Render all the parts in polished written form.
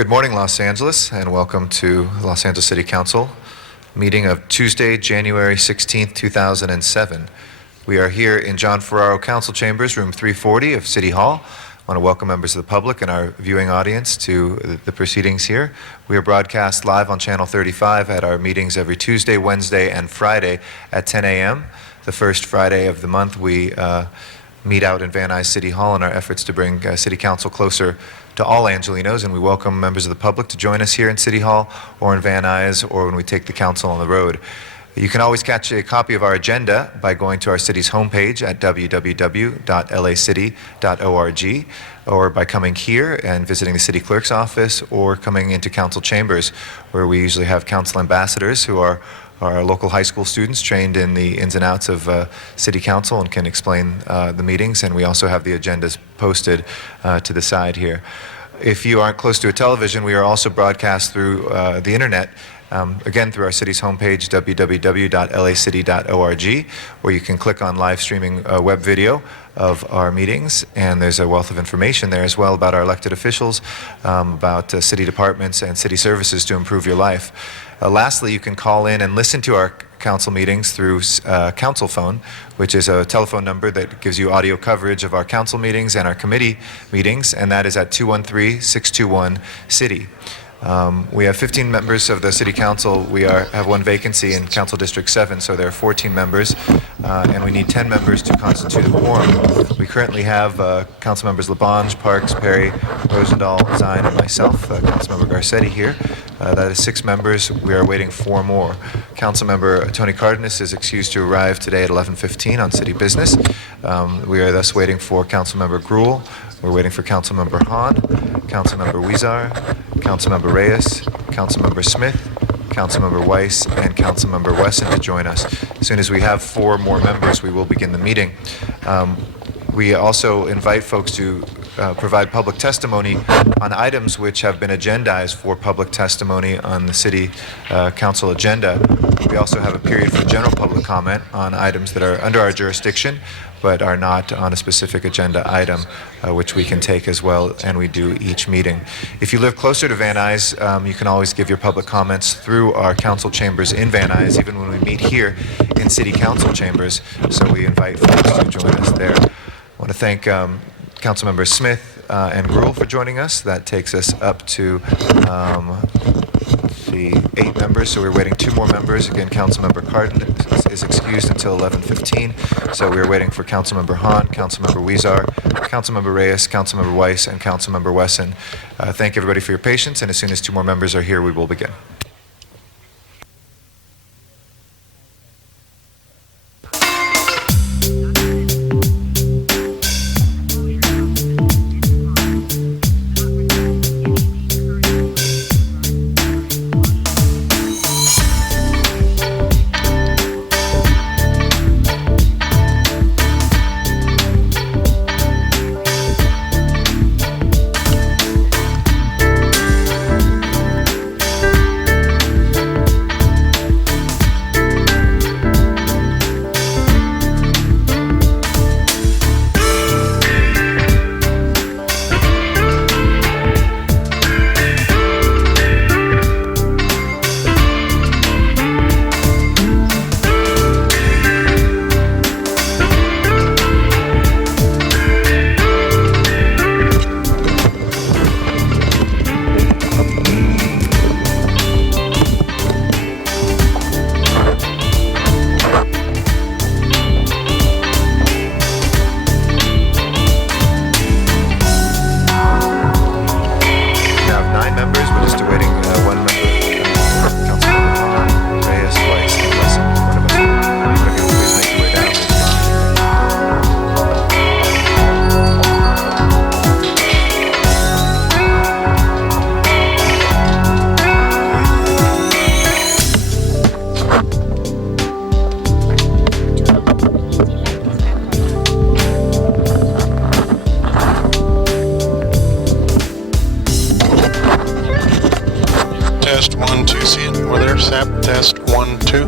Good morning, Los Angeles, and welcome to Los Angeles City Council meeting of Tuesday, January 16th, 2007. We are here in John Ferraro Council Chambers, room 340 of City Hall. I want to welcome members of the public and our viewing audience to the proceedings here. We are broadcast live on Channel 35 at our meetings every Tuesday, Wednesday, and Friday at 10 a.m. The first Friday of the month, we meet out in Van Nuys City Hall in our efforts to bring City Council closer to all Angelenos, and we welcome members of the public to join us here in City Hall or in Van Nuys or when we take the council on the road. You can always catch a copy of our agenda by going to our city's homepage at www.lacity.org, or by coming here and visiting the city clerk's office, or coming into council chambers, where we usually have council ambassadors who are our local high school students trained in the ins and outs of city council and can explain the meetings. And we also have the agendas posted to the side here. If you aren't close to a television, we are also broadcast through the internet, again through our city's homepage, www.lacity.org, where you can click on live streaming web video of our meetings, and there's a wealth of information there as well about our elected officials, about city departments and city services to improve your life. Lastly, you can call in and listen to our council meetings through Council Phone, which is a telephone number that gives you audio coverage of our council meetings and our committee meetings, and that is at 213-621-CITY. We have 15 members of the City Council. We have one vacancy in Council District 7, so there are 14 members, and we need 10 members to constitute a quorum. We currently have Council members Labange, Parks, Perry, Rosendahl, Zine, and myself, Councilmember Garcetti here. That is 6 members. We are waiting 4 more. Councilmember Tony Cardenas is excused to arrive today at 11:15 on city business. We are thus waiting for Councilmember Gruhl. We're waiting for Councilmember Hahn, Councilmember Huizar, Councilmember Reyes, Councilmember Smith, Councilmember Weiss, and Councilmember Wesson to join us. As soon as we have 4 more members, we will begin the meeting. We also invite folks to provide public testimony on items which have been agendized for public testimony on the City Council agenda. We also have a period for general public comment on items that are under our jurisdiction but are not on a specific agenda item, which we can take as well, and we do each meeting. If you live closer to Van Nuys, you can always give your public comments through our council chambers in Van Nuys, even when we meet here in City Council chambers, so we invite folks to join us there. I want to thank Councilmember Smith and Gruhl for joining us. That takes us up to 8 members, so we're waiting 2 more members. Again, Councilmember Cardenas is excused until 11:15, so we're waiting for Councilmember Hahn, Councilmember Huizar, Councilmember Reyes, Councilmember Weiss, and Councilmember Wesson. Thank everybody for your patience, and as soon as 2 more members are here, we will begin. Test 1, 2, see it over there, SAP, test 1, 2.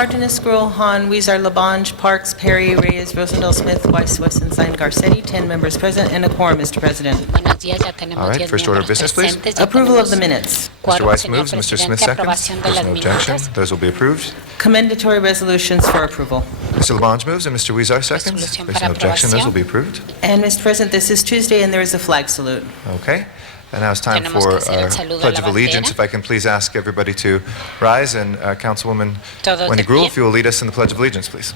Cardenas, Gruel, Han, Weezer, Labange, Parks, Perry, Reyes, Rosendahl, Smith, Weiss, Westenstein, Garcetti, 10 members present and a quorum, Mr. President. Buenos días, ya tenemos All right, 10 first order of miembros business, please. presentes. Ya Approval of the tenemos minutes. Mr. quórum, Weiss señor moves, Mr. Smith presidente. seconds. Aprobación de There's las no objection. minutas. Those will be approved. Commendatory resolutions for approval. Mr. Labange moves and Mr. Weezer seconds. Resolución There's para no objection. Those aprobación. will be approved. And, Mr. President, this is Tuesday, and there is a flag salute. Okay. And now it's time Tenemos for que hacer el our saludo a Pledge la of Allegiance. bandera. If I can please ask everybody to rise, and Councilwoman Todos Wendy de Gruel, pie. if you will lead us in the Pledge of Allegiance, please.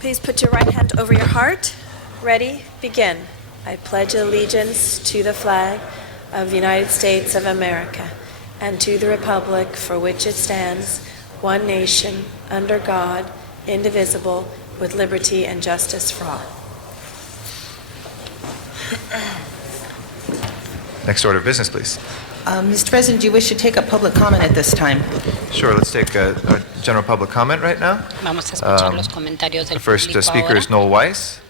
Please put your right hand over your heart. Ready? Begin. I pledge allegiance to the flag of the United States of America and to the republic for which it stands, one nation, under God, indivisible, with liberty and justice for all. Next order of business, please. Mr. President, do you wish to take up public comment at this time? Sure, let's take a general public comment right now. Vamos a escuchar los comentarios The del first público speaker ahora. is Noel Weiss.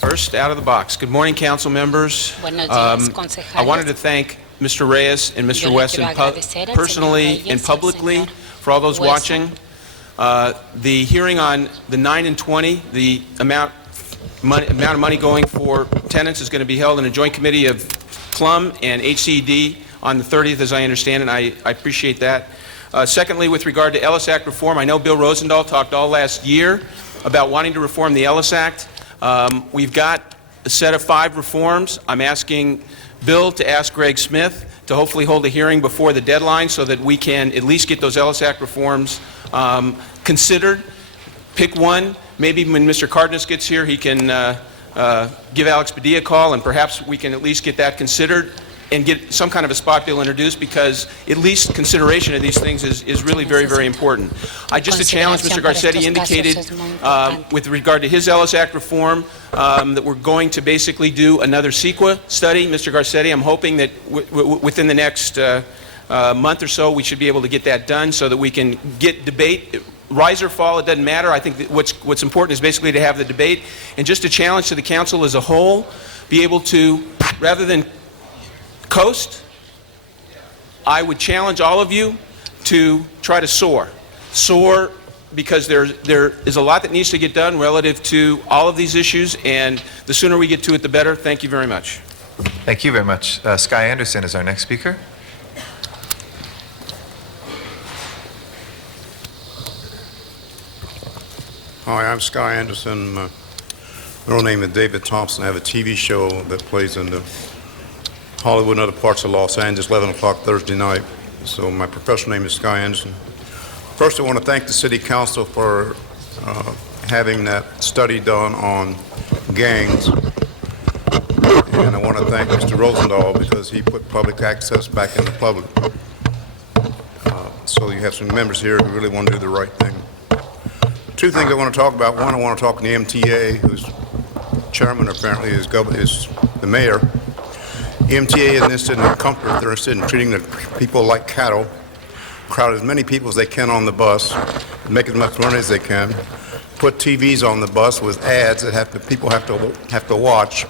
First, out of the box. Good morning, council members. Buenos días, I concejales. wanted to thank Mr. Reyes and Mr. Yo le Wesson quiero agradecer al personally señor Reyes and y al publicly señor for all those Wesson. watching. The hearing on the 9 and 20, the amount of money going for tenants is going to be held in a joint committee of Plum and HCD on the 30th, as I understand, and I appreciate that. Secondly, with regard to Ellis Act reform, I know Bill Rosendahl talked all last year about wanting to reform the Ellis Act. We've got a set of 5 reforms. I'm asking Bill to ask Greg Smith to hopefully hold a hearing before the deadline so that we can at least get those Ellis Act reforms considered. Pick one. Maybe when Mr. Cardenas gets here, he can give Alex Padilla a call, and perhaps we can at least get that considered and get some kind of a spot bill introduced, because at least consideration of these things is really very, very important. Just a challenge, Mr. Garcetti indicated with regard to his Ellis Act reform that we're going to basically do another CEQA study. Mr. Garcetti, I'm hoping that within the next month or so we should be able to get that done so that we can get debate. Rise or fall, it doesn't matter. I think that what's important is basically to have the debate, and just a challenge to the council as a whole, be able to, rather than coast, I would challenge all of you to try to soar. Soar, because there is a lot that needs to get done relative to all of these issues, and the sooner we get to it, the better. Thank you very much. Thank you very much. Sky Anderson is our next speaker. Hi, I'm Sky Anderson. My real name is David Thompson. I have a TV show that plays in the Hollywood and other parts of Los Angeles, 11 o'clock Thursday night. So my professional name is Sky Anderson. First, I want to thank the City Council for having that study done on gangs. And I want to thank Mr. Rosendahl because he put public access back in the public. So you have some members here who really want to do the right thing. 2 things I want to talk about. One, I want to talk to the MTA, whose chairman apparently is the mayor. The MTA isn't interested in comfort. They're interested in treating the people like cattle, crowd as many people as they can on the bus, make as much money as they can, put TVs on the bus with ads that people have to watch.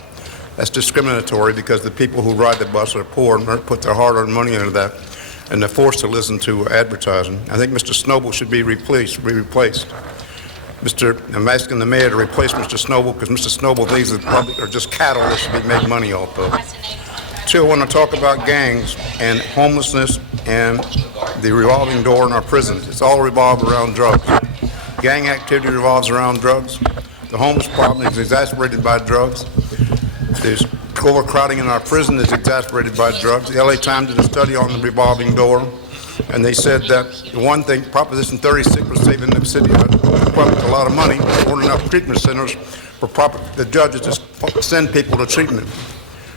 That's discriminatory because the people who ride the bus are poor and put their hard-earned money into that, and they're forced to listen to advertising. I think Mr. Snowball should be replaced. I'm asking the mayor to replace Mr. Snowball because Mr. Snowball thinks that the public are just cattle that should be made money off of. 2, I want to talk about gangs and homelessness and the revolving door in our prisons. It's all revolved around drugs. Gang activity revolves around drugs. The homeless problem is exacerbated by drugs. There's overcrowding in our prison is exacerbated by drugs. The LA Times did a study on the revolving door, and they said that the one thing, Proposition 36 was saving the city, the public a lot of money. There weren't enough treatment centers for the judges to send people to treatment.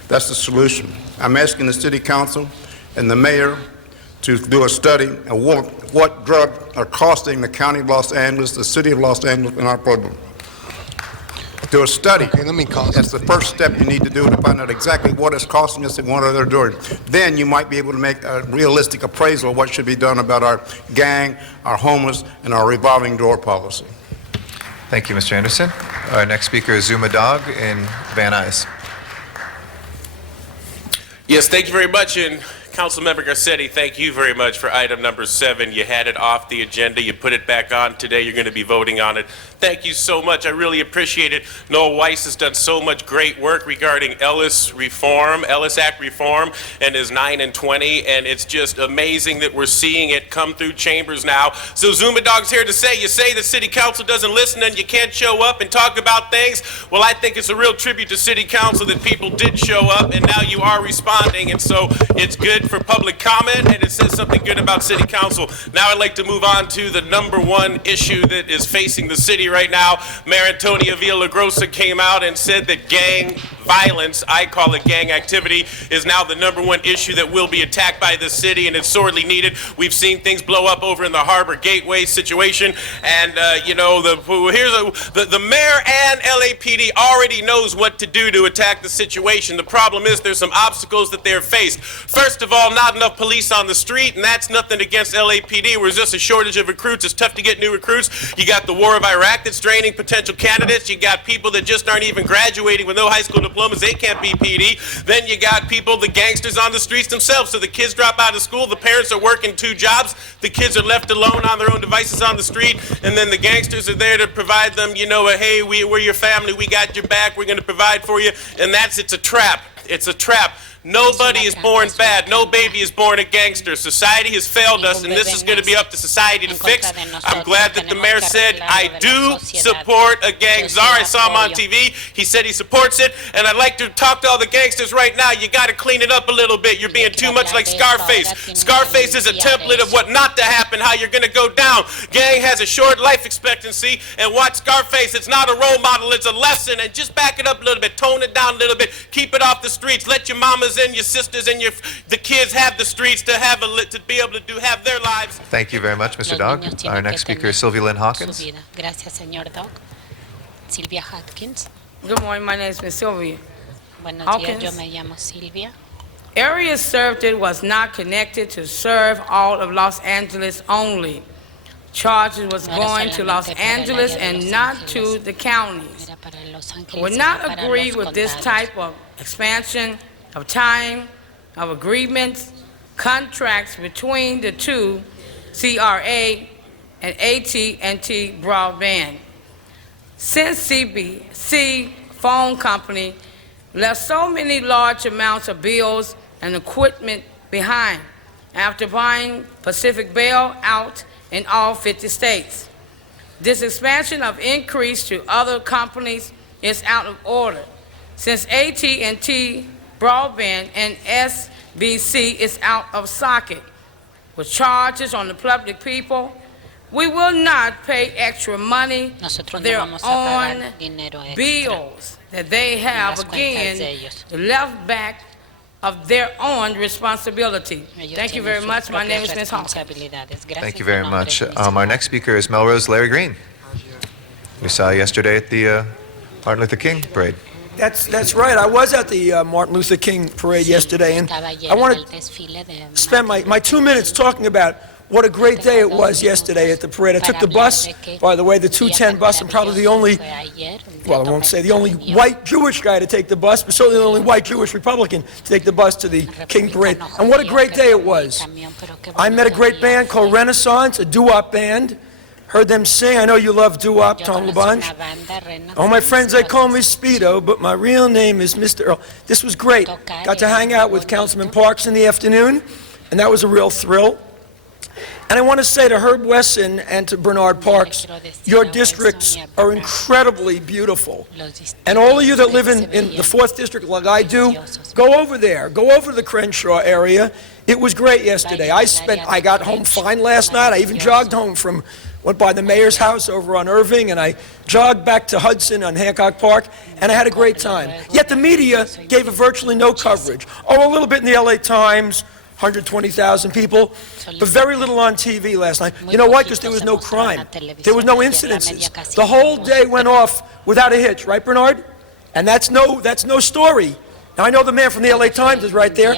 That's the solution. I'm asking the city council and the mayor to do a study of what drugs are costing the county of Los Angeles, the city of Los Angeles, and our public. Do a study. Okay, let me call. That's the first step you need to do to find out exactly what it's costing us and what they're doing. Then you might be able to make a realistic appraisal of what should be done about our gang, our homeless, and our revolving door policy. Thank you, Mr. Anderson. Our next speaker is Zuma Dog in Van Nuys. Yes, thank you very much, and Councilmember Garcetti, thank you very much for item number 7. You had it off the agenda. You put it back on today. You're going to be voting on it. Thank you so much. I really appreciate it. Noel Weiss has done so much great work regarding Ellis Act reform, and his 9 and 20, and it's just amazing that we're seeing it come through chambers now. So Zuma Dog's here to say, you say the city council doesn't listen and you can't show up and talk about things. Well, I think it's a real tribute to city council that people did show up, and now you are responding, and so it's good for public comment, and it says something good about city council. Now I'd like to move on to the number one issue that is facing the city right now. Mayor Antonio Villagrosa came out and said that gang violence, I call it gang activity, is now the number one issue that will be attacked by the city, and it's sorely needed. We've seen things blow up over in the Harbor Gateway situation, and the mayor and LAPD already knows what to do to attack the situation. The problem is there's some obstacles that they're faced. First of all, not enough police on the street, and that's nothing against LAPD. There's just a shortage of recruits. It's tough to get new recruits. You got the war of Iraq that's draining potential candidates. You got people that just aren't even graduating with no high school diplomas. They can't be PD. Then you got people, the gangsters on the streets themselves. So the kids drop out of school. The parents are working 2 jobs. The kids are left alone on their own devices on the street. And then the gangsters are there to provide them, hey, we're your family. We got your back. We're going to provide for you. And it's a trap. It's a trap. Nobody is born bad. No baby is born a gangster. Society has failed us, and this is going to be up to society to fix. I'm glad that the mayor said, I do support a gang czar. I saw him on TV. He said he supports it, and I'd like to talk to all the gangsters right now. You got to clean it up a little bit. You're being too much like Scarface. Scarface is a template of what not to happen, how you're going to go down. Gang has a short life expectancy, and watch Scarface. It's not a role model. It's a lesson, and just back it up a little bit. Tone it down a little bit. Keep it off the streets. Let your mamas and your sisters and the kids have the streets to be able to have their lives. Thank you very much, Mr. Dog. Our next speaker is Sylvia Lynn Hawkins. Gracias, señor Dog. Silvia Hawkins. Good morning, my name is Miss Sylvia. Buenos Hawkins. días, yo me llamo Silvia. Area served was not connected to serve all of Los Angeles only. Charges was going to Los Angeles and not to the counties. Era para Los I Ángeles would y not para agree los with this condados. type of expansion of time, of agreements, contracts between the two, CRA and AT&T Broadband. Since CBC phone company left so many large amounts of bills and equipment behind after buying Pacific Bell out in all 50 states. This expansion of increase to other companies is out of order, since AT&T Broadband and SBC is out of socket. With charges on the public people, we will not pay extra money for Nosotros no their vamos a pagar own dinero extra bills that they have, las cuentas de again, ellos. left back of their own responsibility. Ellos Thank you tienen very sus much. My name propias is Ms. Hawkins. responsabilidades. Gracias Thank you en very nombre much. de mis Our next speaker is Melrose Larry Green. We saw you yesterday at the Martin Luther King parade. That's right. I was at the Martin Luther King parade yesterday, and Estaba ayer I en want el to desfile de spend my 2 minutes talking about what a great day it was yesterday at the parade. I took the bus, by the way, the 210 bus. I'm probably the only, well, I won't say the only white Jewish guy to take the bus, but certainly the only white Jewish Republican to take the bus to the King parade. And what a great day it was. I met a great band called Renaissance, a doo-wop band. Heard them sing. I know you love doo-wop, Tom LaBonge. All my friends, they call me Speedo, but my real name is Mr. Earl. This was great. Got to hang out with Councilman Parks in the afternoon, and that was a real thrill. And I want to say to Herb Wesson and to Bernard Parks, your districts are incredibly beautiful. And all of you that live in the 4th District like I do, go over there. Go over to the Crenshaw area. It was great yesterday. I got home fine last night. I even jogged home went by the mayor's house over on Irving, and I jogged back to Hudson on Hancock Park, and I had a great time. Yet the media gave it virtually no coverage. Oh, a little bit in the LA Times, 120,000 people, but very little on TV last night. You know why? Because there was no crime. There was no incidences. The whole day went off without a hitch, right, Bernard? And that's no story. Now, I know the man from the LA Times is right there,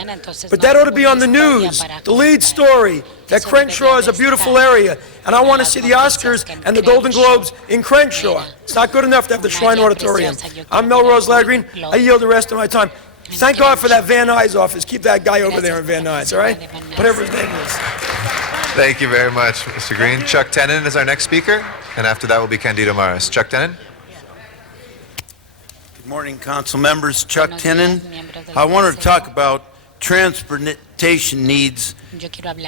but that ought to be on the news, the lead story, that Crenshaw is a beautiful area, and I want to see the Oscars and the Golden Globes in Crenshaw. It's not good enough to have the Shrine Auditorium. I'm Melrose Larry Green. I yield the rest of my time. Thank God for that Van Nuys office. Keep that guy over there in Van Nuys, all right? Whatever his name is. Thank you very much, Mr. Green. Chuck Tenon is our next speaker, and after that will be Candido Maras. Chuck Tenon? Good morning, council members. Chuck Tenon. I wanted to talk about transportation needs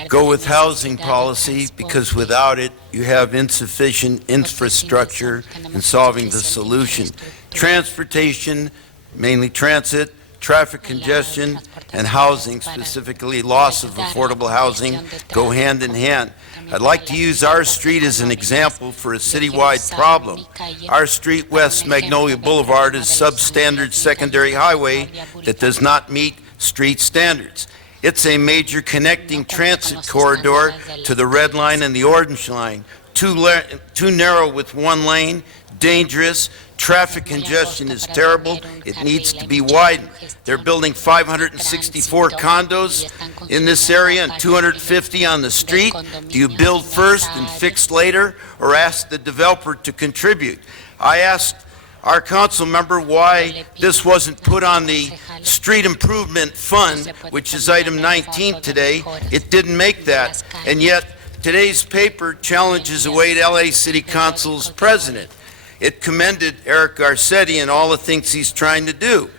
go with housing policy, because without it, you have insufficient infrastructure in solving the solution. Transportation, mainly transit, traffic congestion, and housing, specifically loss of affordable housing, go hand in hand. I'd like to use our street as an example for a citywide problem. Our street, West Magnolia Boulevard, is substandard secondary highway that does not meet street standards. It's a major connecting transit corridor to the Red Line and the Orange Line. Too narrow with one lane, dangerous. Traffic congestion is terrible. It needs to be widened. They're building 564 condos in this area and 250 on the street. Do you build first and fix later, or ask the developer to contribute? I asked our council member why this wasn't put on the Street Improvement Fund, which is item 19 today. It didn't make that, and yet today's paper challenges away LA City Council's president. It commended Eric Garcetti and all the things he's trying to do.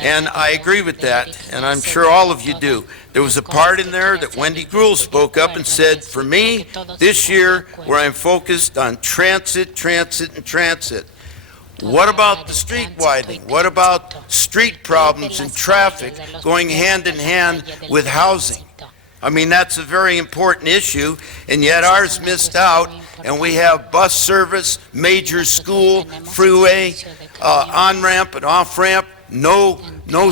And I agree with that, and I'm sure all of you do. There was a part in there that Wendy Gruhl spoke up and said, for me, this year, where I'm focused on transit, transit, and transit. What about the street widening? What about street problems and traffic going hand in hand with housing? I mean, that's a very important issue, and yet ours missed out, and we have bus service, major school, freeway, on-ramp and off-ramp, no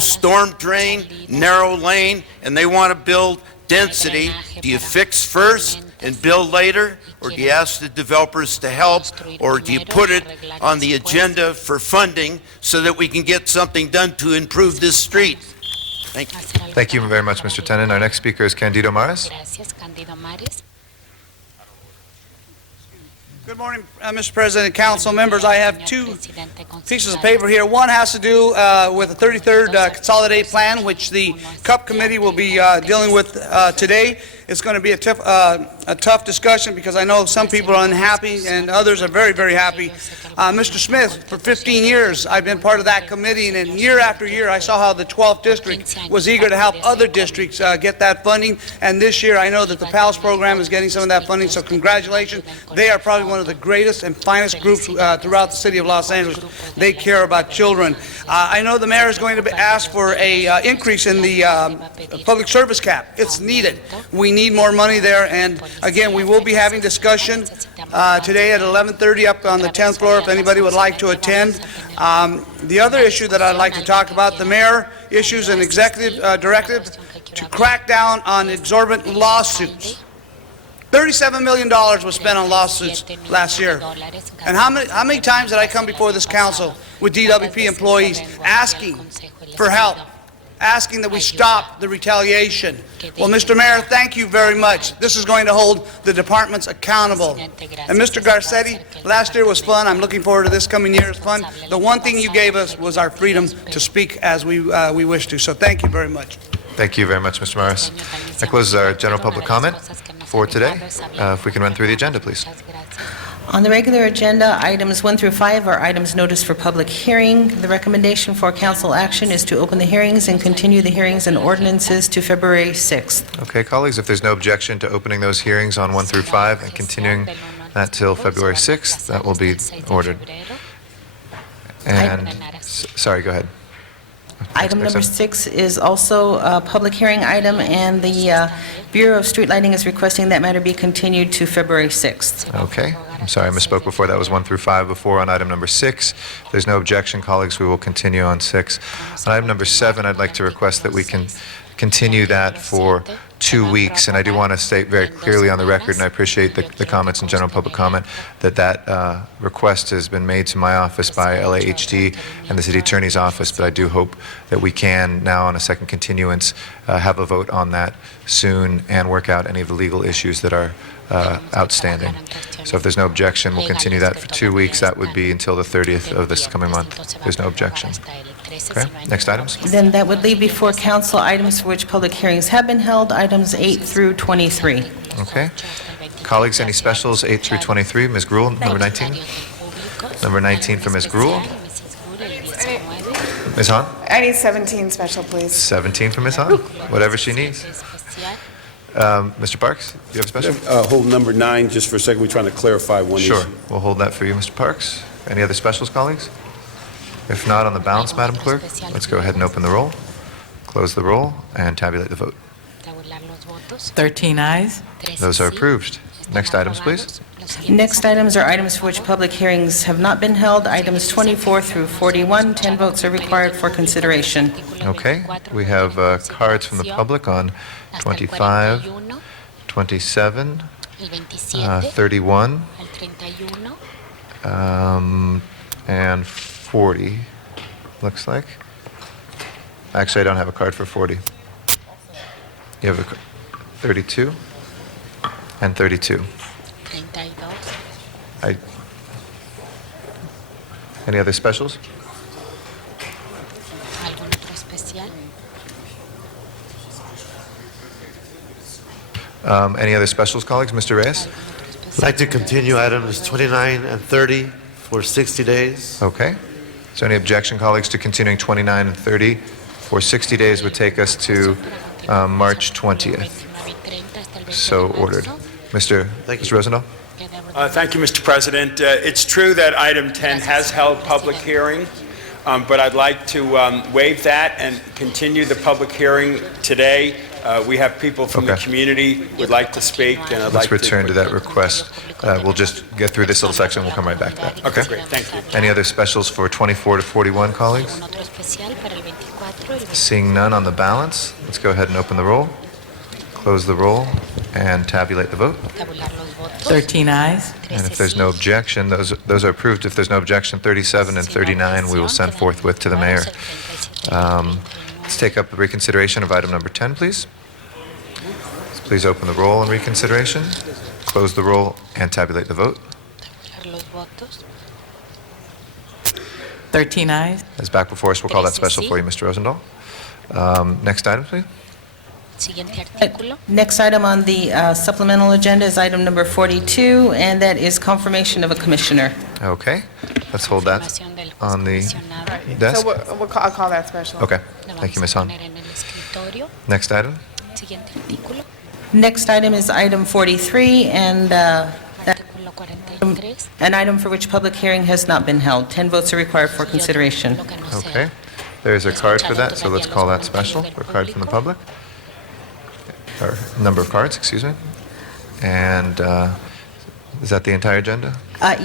storm drain, narrow lane, and they want to build density. Do you fix first and build later, or do you ask the developers to help, or do you put it on the agenda for funding so that we can get something done to improve this street? Thank you. Thank you very much, Mr. Tenon. Our next speaker is Candido Maras. Good morning, Mr. President, council members. I have two pieces of paper here. One has to do with the 33rd Consolidated Plan, which the CUP Committee will be dealing with today. It's going to be a tough discussion, because I know some people are unhappy and others are very, very happy. Mr. Smith, for 15 years, I've been part of that committee, and then year after year, I saw how the 12th District was eager to help other districts get that funding. And this year, I know that the PALS program is getting some of that funding, so congratulations. They are probably one of the greatest and finest groups throughout the city of Los Angeles. They care about children. I know the mayor is going to ask for a increase in the public service cap. It's needed. We need more money there, and again, we will be having discussion today at 11:30 up on the 10th floor if anybody would like to attend. The other issue that I'd like to talk about, the mayor issues an executive directive to crack down on exorbitant lawsuits. $37 million was spent on lawsuits last year. And how many times did I come before this council with DWP employees asking for help, asking that we stop the retaliation? Well, Mr. Mayor, thank you very much. This is going to hold the departments accountable. And Mr. Garcetti, last year was fun. I'm looking forward to this coming year's fun. The one thing you gave us was our freedom to speak as we wish to. So thank you very much. Thank you very much, Mr. Maras. That closes our general public comment for today. If we can run through the agenda, please. On the regular agenda, items 1 through 5 are items noticed for public hearing. The recommendation for council action is to open the hearings and continue the hearings and ordinances to February 6th. Okay, colleagues, if there's no objection to opening those hearings on 1 through 5 and continuing that till February 6th, that will be ordered. And, sorry, go ahead. Item number 6 is also a public hearing item, and the Bureau of Street Lighting is requesting that matter be continued to February 6th. Okay. I'm sorry, I misspoke before. That was 1 through 5 before on item number 6. If there's no objection, colleagues, we will continue on 6. On item number 7, I'd like to request that we can continue that for 2 weeks. And I do want to state very clearly on the record, and I appreciate the comments and general public comment, that request has been made to my office by LAHD and the City Attorney's Office, but I do hope that we can now on a second continuance have a vote on that soon and work out any of the legal issues that are outstanding. So if there's no objection, we'll continue that for 2 weeks. That would be until the 30th of this coming month. There's no objection. Okay, next items. Then that would leave before council items for which public hearings have been held, items 8 through 23. Okay. Colleagues, any specials 8 through 23? Ms. Gruhl, number 19? Number 19 for Ms. Gruhl. Ms. Hahn? I need 17 special, please. 17 for Ms. Hahn? Whatever she needs. Mr. Parks, do you have a special? Hold number 9 just for a second. We're trying to clarify one issue. Sure, we'll hold that for you, Mr. Parks. Any other specials, colleagues? If not, on the balance, Madam Clerk, let's go ahead and open the roll, close the roll, and tabulate the vote. 13 ayes. Those are approved. Next items, please. Next items are items for which public hearings have not been held, items 24 through 41. 10 votes are required for consideration. Okay, we have cards from the public on 25, 27, 31, and 40, looks like. Actually, I don't have a card for 40. You have a 32 and 32. Any other specials? Any other specials, colleagues? Mr. Reyes? I'd like to continue items 29 and 30 for 60 days. Okay. Is there any objection, colleagues, to continuing 29 and 30 for 60 days would take us to March 20th? So ordered. Mr. Rosendahl? Thank you, Mr. President. It's true that item 10 has held public hearing, but I'd like to waive that and continue the public hearing today. We have people from the community who would like to speak, and I'd Let's like return to that request. We'll just get through this little section, we'll come right back to that. Okay, great. Thank you. Any other specials for 24 to 41, colleagues? Seeing none on the balance, let's go ahead and open the roll, close the roll, and tabulate the vote. 13 ayes. And if there's no objection, those are approved. If there's no objection, 37 and 39 we will send forthwith to the mayor. Let's take up the reconsideration of item number 10, please. Please open the roll on reconsideration, close the roll, and tabulate the vote. 13 ayes. As back before us, we'll call that special for you, Mr. Rosendahl. Next item, please. Next item on the supplemental agenda is item number 42, and that is confirmation of a commissioner. Okay, let's hold that on the desk. So I'll call that special. Okay, thank you, Ms. Hahn. Next item. Next item is item 43, and an item for which public hearing has not been held. 10 votes are required for consideration. Okay, there's a card for that, so let's call that special, for a card from the public. Or number of cards, excuse me. And is that the entire agenda?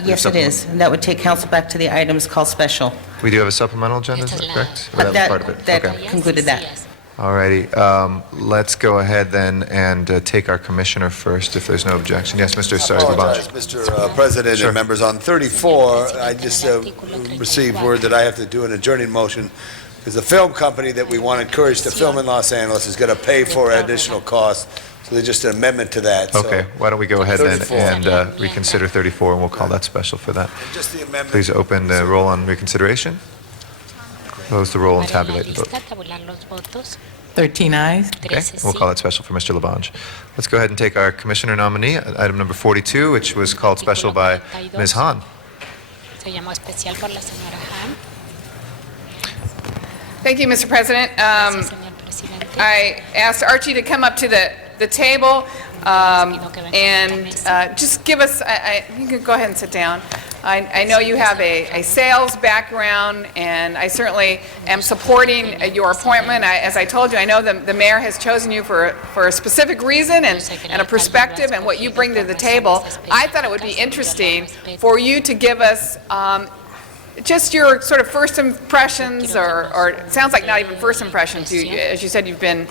Yes, it is. And that would take council back to the items called special. We do have a supplemental agenda, is that correct? Or that was part of it? That Okay. concluded that. All righty, let's go ahead then and take our commissioner first, if there's no objection. Yes, Mr. I apologize, Mr. President Sure. and members. On 34, I just received word that I have to do an adjourning motion because the film company that we want to encourage to film in Los Angeles is going to pay for additional costs. So there's just an amendment to that. Okay, why don't we go ahead then 34. and reconsider 34, and we'll call that special for that. Just the amendment. Please open the roll on reconsideration, close the roll, and tabulate the vote. 13 ayes. Okay, we'll call that special for Mr. Labange. Let's go ahead and take our commissioner nominee, item number 42, which was called special by Ms. Hahn. Thank you, Mr. President. I asked Archie to come up to the table and just give us, you can go ahead and sit down. I know you have a sales background, and I certainly am supporting your appointment. As I told you, I know the mayor has chosen you for a specific reason and a perspective and what you bring to the table. I thought it would be interesting for you to give us just your sort of first impressions, or it sounds like not even first impressions. As you said, you've been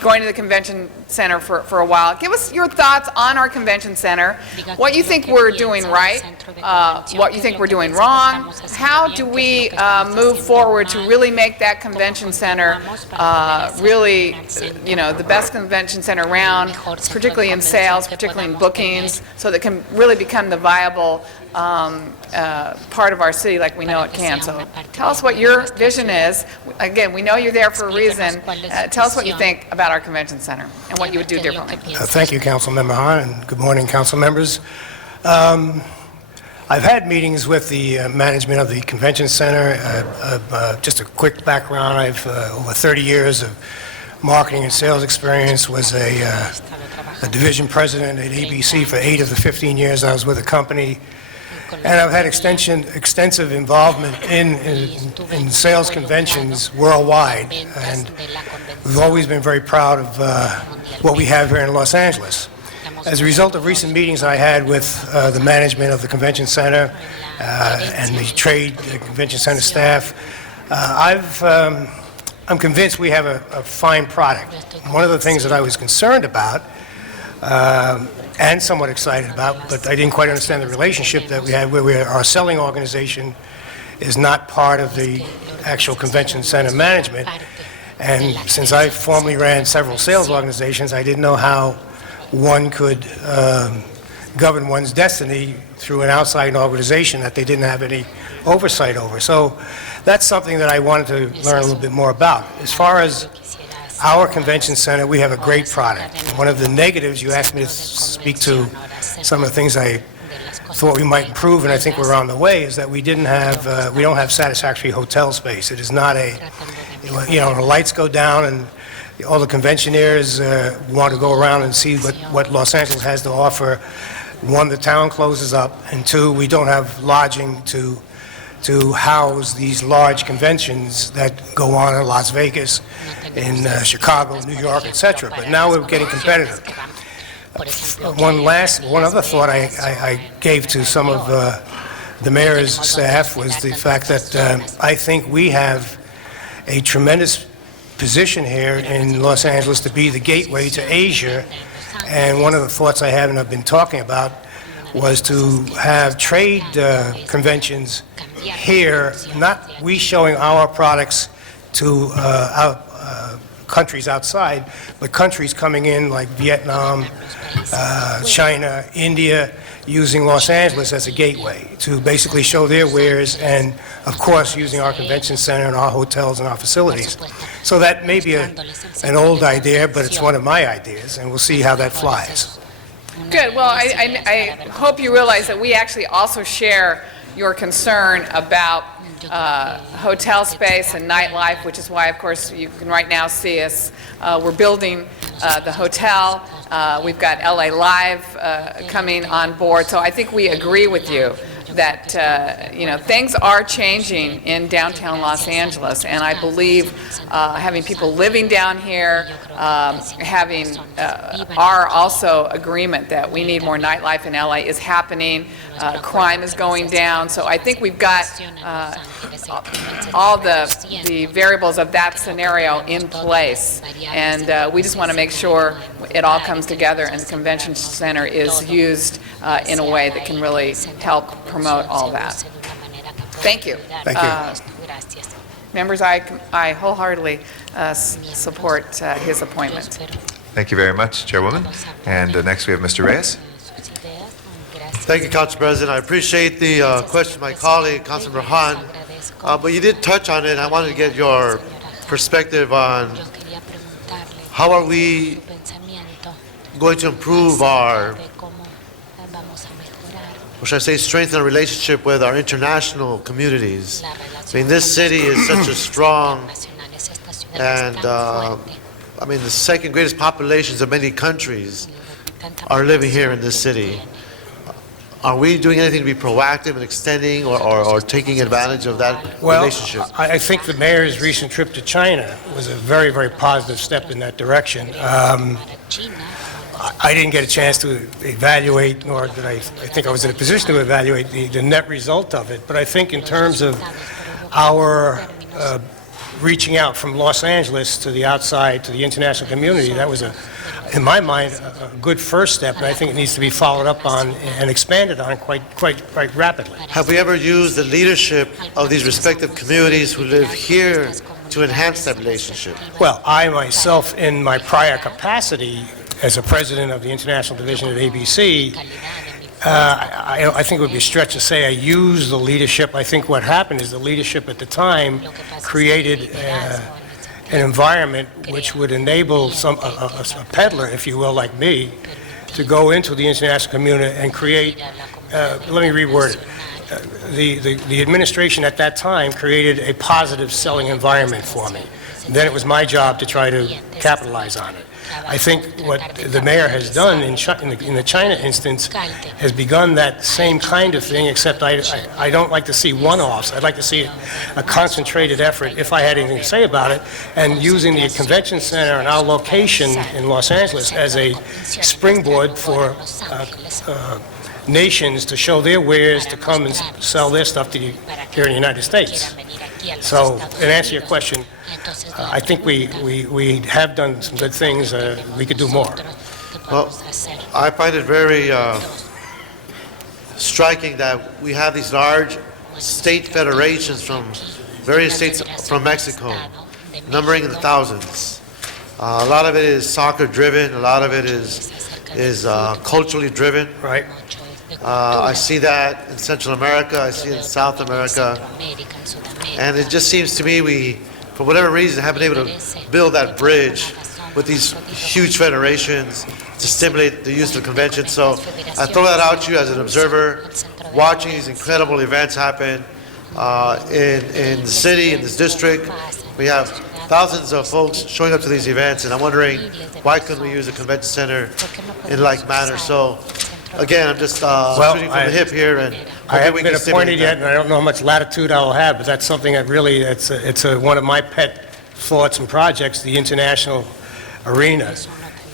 going to the convention center for a while. Give us your thoughts on our convention center, what you think we're doing right, what you think we're doing wrong. How do we move forward to really make that convention center really, the best convention center around, particularly in sales, particularly in bookings, so that it can really become the viable part of our city like we know it can. So tell us what your vision is. Again, we know you're there for a reason. Tell us what you think about our convention center and what you would do differently. Thank you, Councilmember Hahn, and good morning, council members. I've had meetings with the management of the convention center. Just a quick background, I've over 30 years of marketing and sales experience, was a division president at ABC for 8 of the 15 years I was with the company. And I've had extensive involvement in sales conventions worldwide, and we've always been very proud of what we have here in Los Angeles. As a result of recent meetings I had with the management of the convention center and the trade convention center staff, I'm convinced we have a fine product. One of the things that I was concerned about and somewhat excited about, but I didn't quite understand the relationship that we had, where our selling organization is not part of the actual convention center management. And since I formerly ran several sales organizations, I didn't know how one could govern one's destiny through an outside organization that they didn't have any oversight over. So that's something that I wanted to learn a little bit more about. As far as our convention center, we have a great product. One of the negatives, you asked me to speak to some of the things I thought we might improve, and I think we're on the way, is that we don't have satisfactory hotel space. It is not the lights go down and all the conventioneers want to go around and see what Los Angeles has to offer. One, the town closes up, and two, we don't have lodging to house these large conventions that go on in Las Vegas, in Chicago, New York, etc. But now we're getting competitive. One other thought I gave to some of the mayor's staff was the fact that I think we have a tremendous position here in Los Angeles to be the gateway to Asia. And one of the thoughts I have and I've been talking about was to have trade conventions here, not we showing our products to countries outside, but countries coming in like Vietnam, China, India, using Los Angeles as a gateway to basically show their wares, and of course using our convention center and our hotels and our facilities. So that may be an old idea, but it's one of my ideas, and we'll see how that flies. Good. Well, I hope you realize that we actually also share your concern about hotel space and nightlife, which is why, of course, you can right now see us. We're building the hotel. We've got LA Live coming on board. So I think we agree with you that things are changing in downtown Los Angeles, and I believe having people living down here, having our also agreement that we need more nightlife in LA is happening. Crime is going down, so I think we've got all the variables of that scenario in place, and we just want to make sure it all comes together and the convention center is used in a way that can really help promote all that. Thank you. Thank you. Members, I wholeheartedly support his appointment. Thank you very much, Chairwoman. And next we have Mr. Reyes. Thank you, Council President. I appreciate the question of my colleague, Councilmember Hahn, but you did touch on it. I wanted to get your perspective on how are we going to improve our, or should I say, strengthen our relationship with our international communities. I mean, this city is such a strong and, the second greatest populations of many countries are living here in this city. Are we doing anything to be proactive in extending or taking advantage of that relationship? Well, I think the mayor's recent trip to China was a very, very positive step in that direction. I didn't get a chance to evaluate, nor did I think I was in a position to evaluate the net result of it. But I think in terms of our reaching out from Los Angeles to the outside, to the international community, that was, in my mind, a good first step, and I think it needs to be followed up on and expanded on quite rapidly. Have we ever used the leadership of these respective communities who live here to enhance that relationship? Well, I myself, in my prior capacity as a president of the International Division at ABC, I think it would be a stretch to say I used the leadership. I think what happened is the leadership at the time created an environment which would enable a peddler, if you will, like me, to go into the international community and create, let me reword it. The administration at that time created a positive selling environment for me. And then it was my job to try to capitalize on it. I think what the mayor has done in the China instance has begun that same kind of thing, except I don't like to see one-offs. I'd like to see a concentrated effort, if I had anything to say about it, and using the convention center and our location in Los Angeles as a springboard for nations to show their wares, to come and sell their stuff here in the United States. So, in answer to your question, I think we have done some good things. We could do more. Well, I find it very striking that we have these large state federations from various states from Mexico, numbering in the thousands. A lot of it is soccer driven. A lot of it is culturally driven. Right. I see that in Central America. I see it in South America. And it just seems to me we, for whatever reason, haven't been able to build that bridge with these huge federations to stimulate the use of the convention. So I throw that out to you as an observer, watching these incredible events happen in the city, in this district. We have thousands of folks showing up to these events, and I'm wondering why couldn't we use the convention center in like manner? So again, I'm just shooting from the hip here, and I haven't been appointed yet, and I don't know how much latitude I will have, but that's something that really, it's one of my pet thoughts and projects, the international arena.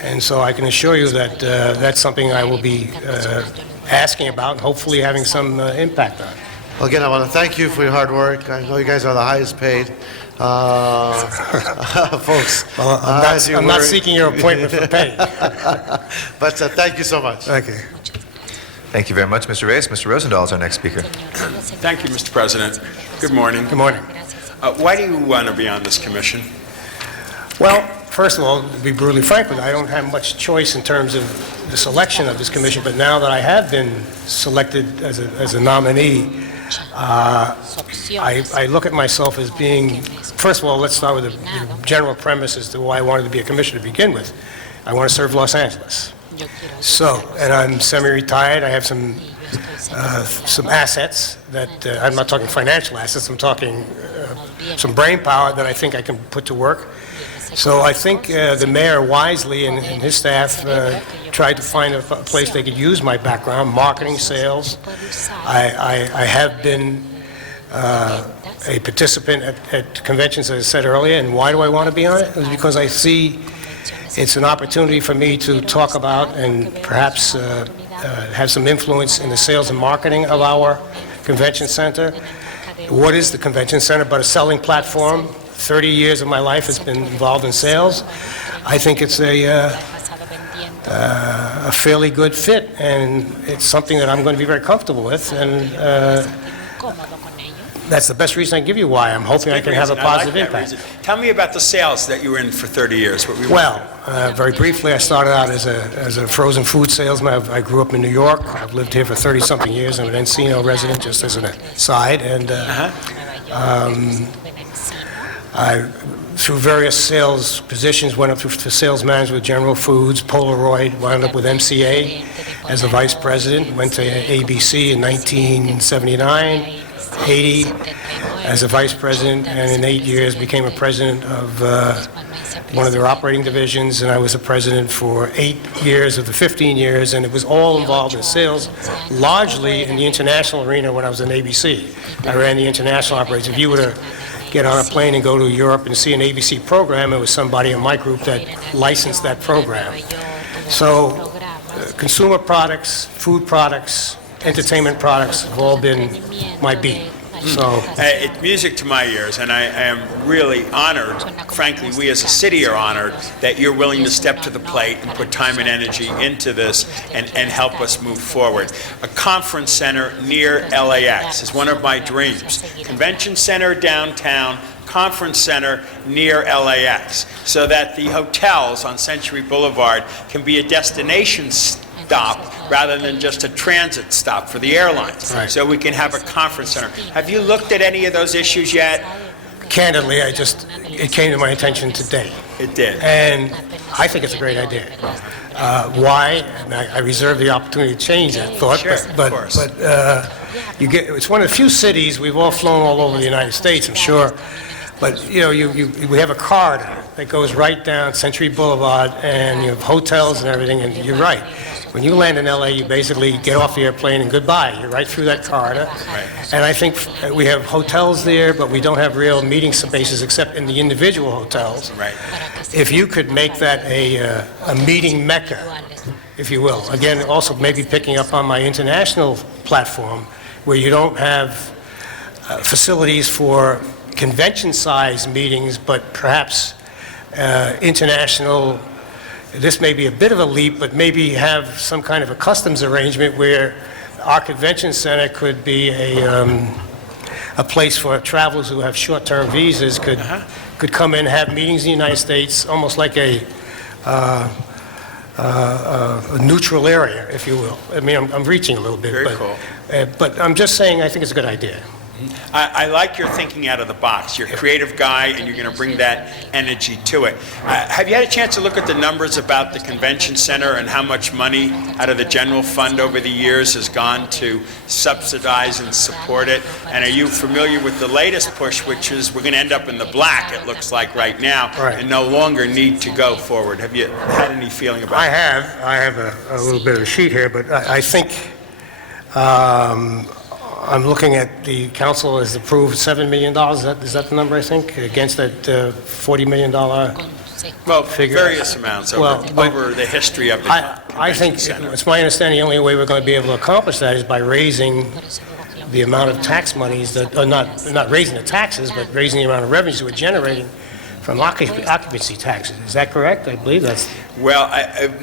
And so I can assure you that that's something I will be asking about and hopefully having some impact on. Well, again, I want to thank you for your hard work. I know you guys are the highest paid folks. Well, I'm not seeking your appointment for pay. But thank you so much. Thank you. Thank you very much, Mr. Reyes. Mr. Rosendahl is our next speaker. Thank you, Mr. President. Good morning. Good morning. Why do you want to be on this commission? Well, first of all, to be brutally frank with you, I don't have much choice in terms of the selection of this commission, but now that I have been selected as a nominee, I look at myself as being, first of all, let's start with the general premise as to why I wanted to be a commissioner to begin with. I want to serve Los Angeles. So, and I'm semi-retired. I have some assets that, I'm not talking financial assets, I'm talking some brain power that I think I can put to work. So I think the mayor wisely and his staff tried to find a place they could use my background, marketing, sales. I have been a participant at conventions, as I said earlier, and why do I want to be on it? It was because I see it's an opportunity for me to talk about and perhaps have some influence in the sales and marketing of our convention center. What is the convention center but a selling platform? 30 years of my life has been involved in sales. I think it's a fairly good fit, and it's something that I'm going to be very comfortable with, and that's the best reason I can give you why I'm hoping I can have a positive impact. Tell me about the sales that you were in for 30 years. Well, very briefly, I started out as a frozen food salesman. I grew up in New York. I've lived here for 30-something years. I'm an Encino resident, just as an aside, and I, through various sales positions, went up through sales manager with General Foods, Polaroid, wound up with MCA as a vice president, went to ABC in 1979, 80 as a vice president, and in 8 years became a president of one of their operating divisions, and I was a president for 8 years of the 15 years, and it was all involved in sales, largely in the international arena when I was in ABC. I ran the international operations. If you were to get on a plane and go to Europe and see an ABC program, it was somebody in my group that licensed that program. So consumer products, food products, entertainment products have all been my beat. So it's music to my ears, and I am really honored, frankly, we as a city are honored that you're willing to step to the plate and put time and energy into this and help us move forward. A conference center near LAX is one of my dreams. Convention center downtown, conference center near LAX, so that the hotels on Century Boulevard can be a destination stop rather than just a transit stop for the airlines. Right. So we can have a conference center. Have you looked at any of those issues yet? Candidly, it came to my attention today. It did. And I think it's a great idea. Why? And I reserve the opportunity to change that thought. Sure, but, of course. It's one of the few cities, we've all flown all over the United States, I'm sure. But, we have a corridor that goes right down Century Boulevard, and you have hotels and everything, and you're right. When you land in L.A., you basically get off the airplane and goodbye. You're right through that corridor. And I think we have hotels there, but we don't have real meeting spaces except in the individual hotels. Right. If you could make that a meeting mecca, if you will. Again, also maybe picking up on my international platform, where you don't have facilities for convention-sized meetings, but perhaps international. This may be a bit of a leap, but maybe have some kind of a customs arrangement where our convention center could be a place for travelers who have short-term visas could come in, have meetings in the United States, almost like a neutral area, if you will. I mean, I'm reaching a little bit. Very cool. But I'm just saying I think it's a good idea. I like your thinking out of the box. You're a creative guy, and you're going to bring that energy to it. Have you had a chance to look at the numbers about the convention center and how much money out of the general fund over the years has gone to subsidize and support it? And are you familiar with the latest push, which is we're going to end up in the black, it looks like right now, and no longer need to go forward? Have you had any feeling about it? I have a little bit of a sheet here, but I think I'm looking at the council has approved $7 million. Is that the number, I think, against that $40 million Well, figure? various amounts over the history of the I think it's my understanding the only way we're going to be able to accomplish that is by raising the amount of tax monies that are not raising the taxes, but raising the amount of revenues we're generating from occupancy taxes. Is that correct? I believe that's... Well,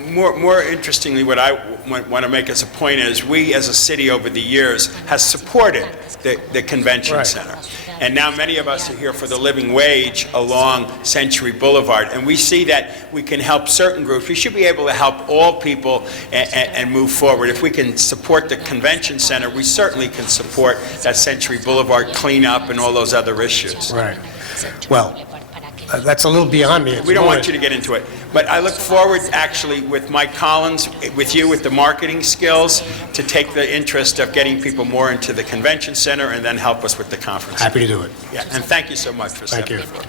more interestingly, what I want to make as a point is we as a city over the years has supported the convention center. And now many of us are here for the living wage along Century Boulevard. And we see that we can help certain groups. We should be able to help all people and move forward. If we can support the convention center, we certainly can support that Century Boulevard cleanup and all those other issues. Right. Well, that's a little beyond me. We don't want you to get into it. But I look forward, actually, with Mike Collins, with you, with the marketing skills, to take the interest of getting people more into the convention center and then help us with the conference. Happy to do it. Yeah, and thank you so much for stepping forward.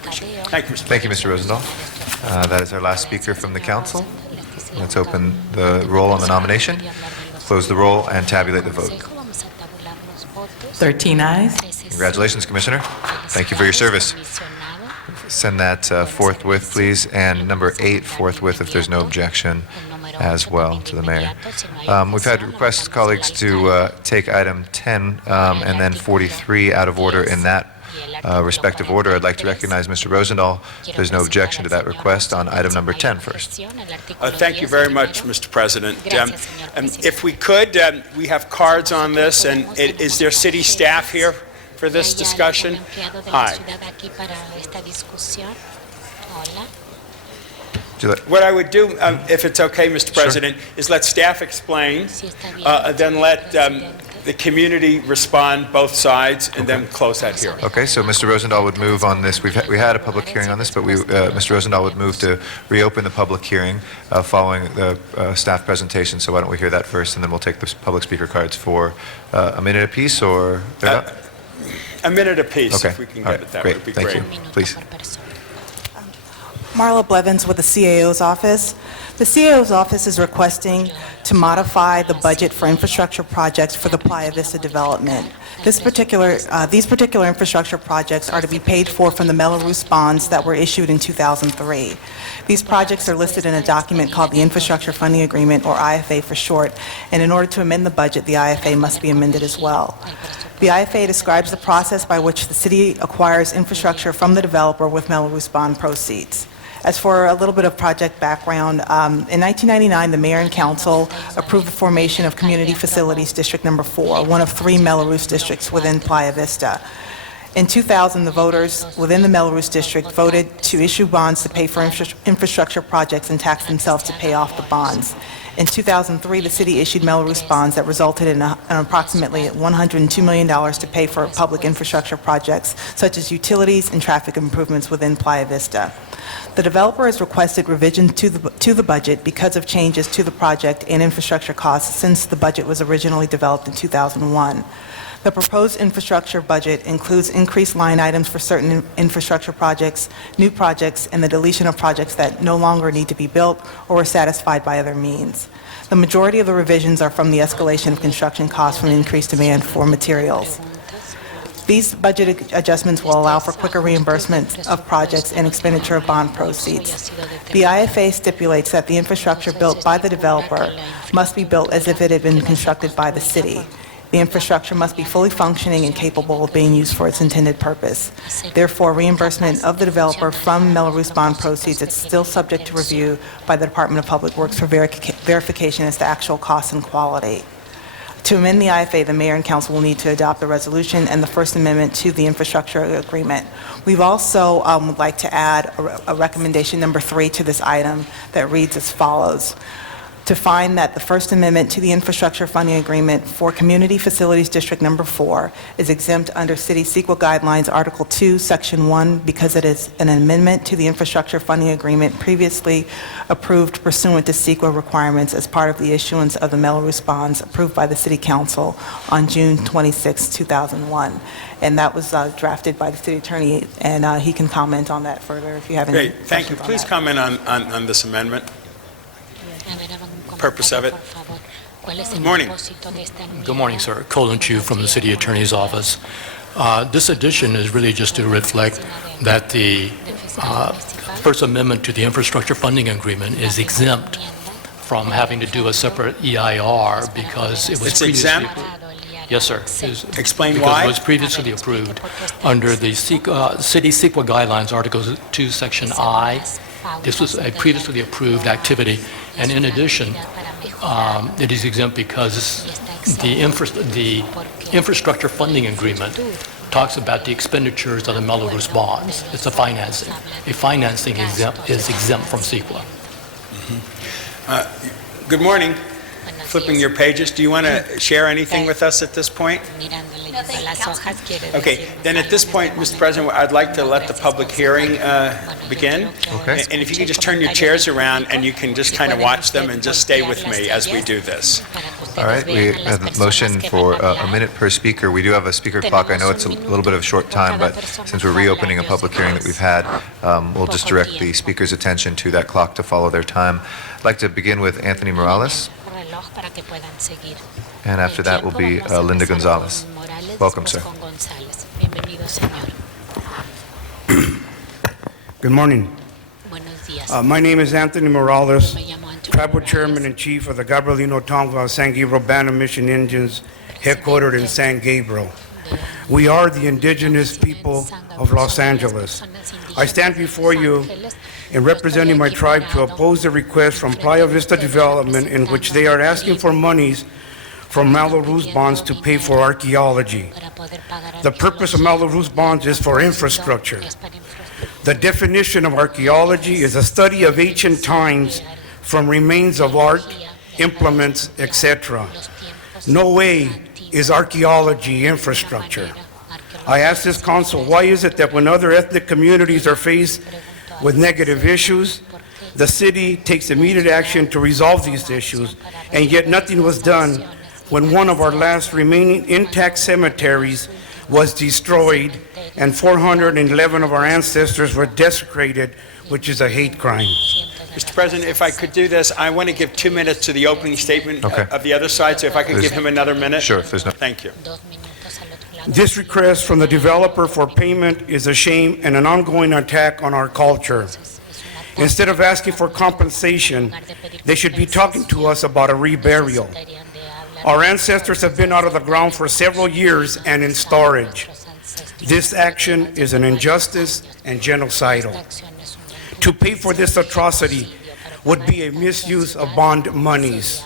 Thank you, Mr. Thank you, Mr. Rosendahl. That is our last speaker from the council. Let's open the roll on the nomination, close the roll, and tabulate the vote. 13 ayes. Congratulations, Commissioner. Thank you for your service. Send that forthwith, please, and number 8 forthwith if there's no objection as well to the mayor. We've had requests, colleagues, to take item 10 and then 43 out of order in that respective order. I'd like to recognize Mr. Rosendahl. There's no objection to that request on item number 10 first. Thank you very much, Mr. President. If we could, we have cards on this, and is there city staff here for this discussion? Hi. What I would do, if it's okay, Mr. President, is let staff explain, then let the community respond, both sides, and then close that hearing. Okay, so Mr. Rosendahl would move on this. We had a public hearing on this, but Mr. Rosendahl would move to reopen the public hearing following the staff presentation. So why don't we hear that first, and then we'll take the public speaker cards for a minute apiece, or... A minute apiece, okay. If we can get it that great. would be Thank great. you. Please. Marla Blevins with the CAO's office. The CAO's office is requesting to modify the budget for infrastructure projects for the Playa Vista development. These particular infrastructure projects are to be paid for from the Mello-Roos bonds that were issued in 2003. These projects are listed in a document called the Infrastructure Funding Agreement, or IFA for short, and in order to amend the budget, the IFA must be amended as well. The IFA describes the process by which the city acquires infrastructure from the developer with Mello-Roos bond proceeds. As for a little bit of project background, in 1999, the mayor and council approved the formation of Community Facilities District Number 4, one of 3 Mello-Roos districts within Playa Vista. In 2000, the voters within the Mello-Roos district voted to issue bonds to pay for infrastructure projects and tax themselves to pay off the bonds. In 2003, the city issued Melrose bonds that resulted in approximately $102 million to pay for public infrastructure projects such as utilities and traffic improvements within Playa Vista. The developer has requested revisions to the budget because of changes to the project and infrastructure costs since the budget was originally developed in 2001. The proposed infrastructure budget includes increased line items for certain infrastructure projects, new projects, and the deletion of projects that no longer need to be built or are satisfied by other means. The majority of the revisions are from the escalation of construction costs from increased demand for materials. These budget adjustments will allow for quicker reimbursement of projects and expenditure of bond proceeds. The IFA stipulates that the infrastructure built by the developer must be built as if it had been constructed by the city. The infrastructure must be fully functioning and capable of being used for its intended purpose. Therefore, reimbursement of the developer from Melrose bond proceeds is still subject to review by the Department of Public Works for verification as to actual cost and quality. To amend the IFA, the mayor and council will need to adopt the resolution and the First Amendment to the infrastructure agreement. We've also would like to add a recommendation number 3 to this item that reads as follows. To find that the First Amendment to the Infrastructure Funding Agreement for Community Facilities District Number 4 is exempt under City CEQA Guidelines Article 2, Section 1, because it is an amendment to the Infrastructure Funding Agreement previously approved pursuant to CEQA requirements as part of the issuance of the Melrose bonds approved by the City Council on June 26, 2001. And that was drafted by the City Attorney, and he can comment on that further if you have any Great, thank you. Please comment on this amendment. Purpose of it. Good morning. Good morning, sir. Colin Chu from the City Attorney's Office. This addition is really just to reflect that the First Amendment to the Infrastructure Funding Agreement is exempt from having to do a separate EIR because it was It's exempt? Yes, sir. Explain because why. it was previously approved under the City CEQA Guidelines, Article 2, Section I. This was a previously approved activity, and in addition, it is exempt because the infrastructure funding agreement talks about the expenditures of the Melrose bonds. It's a financing. A financing is exempt from CEQA. Good morning. Flipping your pages, do you want to share anything with us at this point? Okay, then at this point, Mr. President, I'd like to let the public hearing begin. Okay. And if you can just turn your chairs around and you can just kind of watch them and just stay with me as we do this. All right, we have a motion for a minute per speaker. We do have a speaker clock. I know it's a little bit of a short time, but since we're reopening a public hearing that we've had, we'll just direct the speaker's attention to that clock to follow their time. I'd like to begin with Anthony Morales, and after that will be Linda Gonzalez. Welcome, sir. Good morning. My name is Anthony Morales, Tribal Chairman and Chief of the Gabrielino Tongva San Gabriel Band of Mission Indians, headquartered in San Gabriel. We are the indigenous people of Los Angeles. I stand before you in representing my tribe to oppose the request from Playa Vista Development in which they are asking for monies from Melrose bonds to pay for archaeology. The purpose of Melrose bonds is for infrastructure. The definition of archaeology is a study of ancient times from remains of art, implements, etc. No way is archaeology infrastructure. I ask this council, why is it that when other ethnic communities are faced with negative issues, the city takes immediate action to resolve these issues, and yet nothing was done when one of our last remaining intact cemeteries was destroyed and 411 of our ancestors were desecrated, which is a hate crime. Mr. President, if I could do this, I want to give 2 minutes to the opening statement of the other side, so if I could give him another minute. Sure, if there's no... Thank you. This request from the developer for payment is a shame and an ongoing attack on our culture. Instead of asking for compensation, they should be talking to us about a reburial. Our ancestors have been out of the ground for several years and in storage. This action is an injustice and genocidal. To pay for this atrocity would be a misuse of bond monies.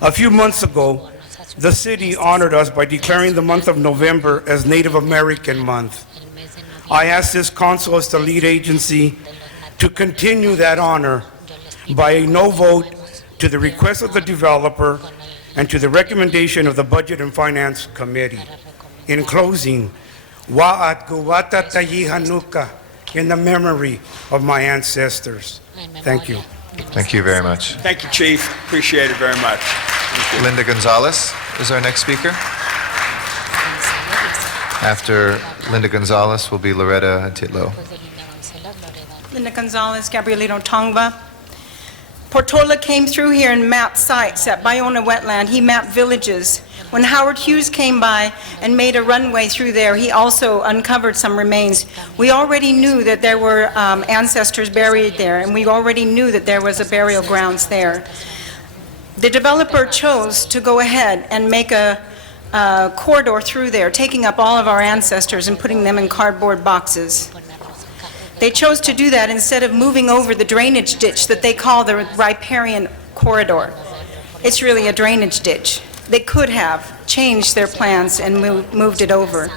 A few months ago, the city honored us by declaring the month of November as Native American Month. I ask this council as the lead agency to continue that honor by a no vote to the request of the developer and to the recommendation of the Budget and Finance Committee. In closing, Wa'at Guwata Tayi Hanukkah, in the memory of my ancestors. Thank you. Thank you very much. Thank you, Chief. Appreciate it very much. Linda Gonzalez is our next speaker. After Linda Gonzalez will be Loretta Titlow. Linda Gonzalez, Gabrielino Tongva. Portola came through here and mapped sites at Bayona Wetland. He mapped villages. When Howard Hughes came by and made a runway through there, he also uncovered some remains. We already knew that there were ancestors buried there, and we already knew that there was a burial grounds there. The developer chose to go ahead and make a corridor through there, taking up all of our ancestors and putting them in cardboard boxes. They chose to do that instead of moving over the drainage ditch that they call the riparian corridor. It's really a drainage ditch. They could have changed their plans and moved it over.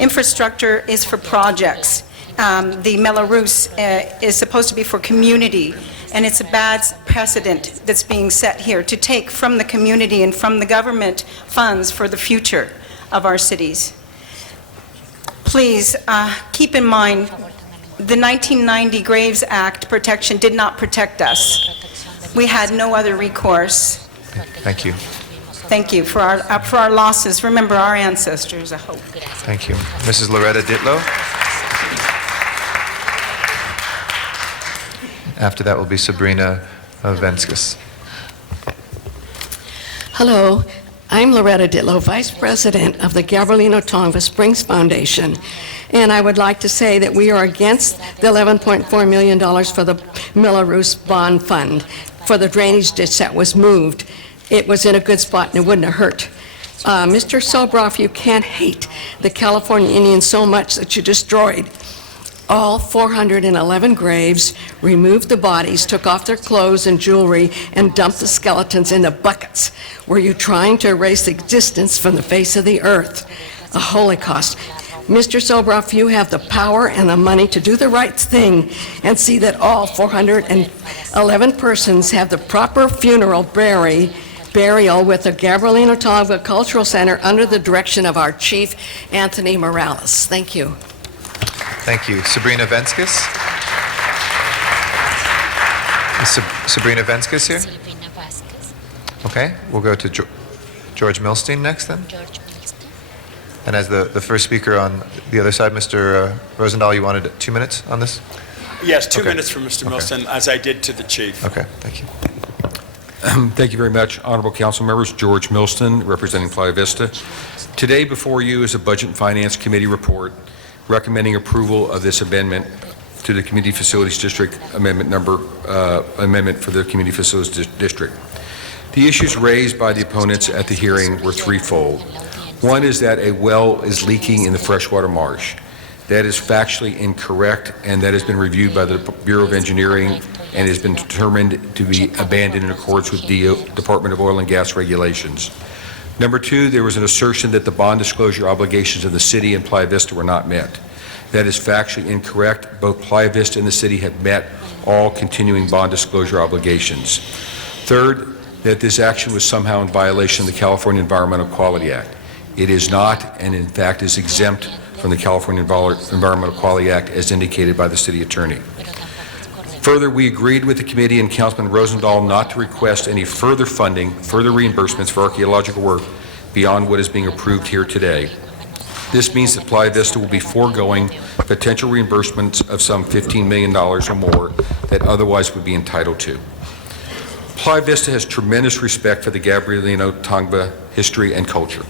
Infrastructure is for projects. The Mello-Roos is supposed to be for community, and it's a bad precedent that's being set here to take from the community and from the government funds for the future of our cities. Please keep in mind the 1990 Graves Act protection did not protect us. We had no other recourse. Thank you. Thank you for our losses. Remember our ancestors, I hope. Thank you. Mrs. Loretta Ditlow. After that will be Sabrina Venskis. Hello, I'm Loretta Ditlow, Vice President of the Gabrielino Tongva Springs Foundation, and I would like to say that we are against the $11.4 million for the Mello-Roos Bond Fund for the drainage ditch that was moved. It was in a good spot and it wouldn't have hurt. Mr. Sobroff, you can't hate the California Indians so much that you destroyed all 411 graves, removed the bodies, took off their clothes and jewelry, and dumped the skeletons into buckets. Were you trying to erase the existence from the face of the earth? A holocaust. Mr. Sobroff, you have the power and the money to do the right thing and see that all 411 persons have the proper funeral burial with the Gabrielino Tongva Cultural Center under the direction of our Chief, Anthony Morales. Thank you. Thank you. Sabrina Venskis? Is Sabrina Venskis here? Okay, we'll go to George Milstein next then. And as the first speaker on the other side, Mr. Rosendahl, you wanted 2 minutes on this? Yes, 2 minutes for Mr. Milstein, as I did to the Chief. Okay, thank you. Thank you very much, Honorable Council members. George Milstein, representing Playa Vista. Today before you is a Budget and Finance Committee report recommending approval of this amendment to the Community Facilities District amendment for the Community Facilities District. The issues raised by the opponents at the hearing were threefold. One is that a well is leaking in the freshwater marsh. That is factually incorrect, and that has been reviewed by the Bureau of Engineering and has been determined to be abandoned in accordance with the Department of Oil and Gas regulations. Number two, there was an assertion that the bond disclosure obligations of the city and Playa Vista were not met. That is factually incorrect. Both Playa Vista and the city have met all continuing bond disclosure obligations. Third, that this action was somehow in violation of the California Environmental Quality Act. It is not, and in fact is exempt from the California Environmental Quality Act as indicated by the city attorney. Further, we agreed with the committee and Councilman Rosendahl not to request any further funding, further reimbursements for archaeological work beyond what is being approved here today. This means that Playa Vista will be foregoing potential reimbursements of some $15 million or more that otherwise would be entitled to. Playa Vista has tremendous respect for the Gabrielino Tongva history and culture.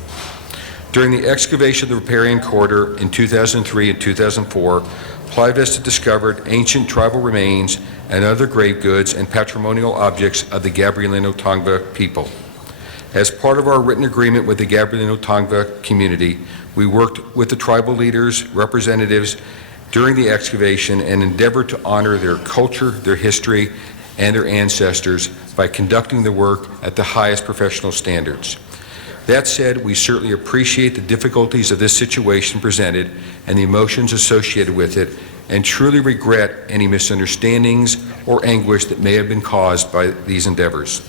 During the excavation of the riparian corridor in 2003 and 2004, Playa Vista discovered ancient tribal remains and other grave goods and patrimonial objects of the Gabrielino Tongva people. As part of our written agreement with the Gabrielino Tongva community, we worked with the tribal leaders, representatives during the excavation and endeavored to honor their culture, their history, and their ancestors by conducting the work at the highest professional standards. That said, we certainly appreciate the difficulties of this situation presented and the emotions associated with it, and truly regret any misunderstandings or anguish that may have been caused by these endeavors.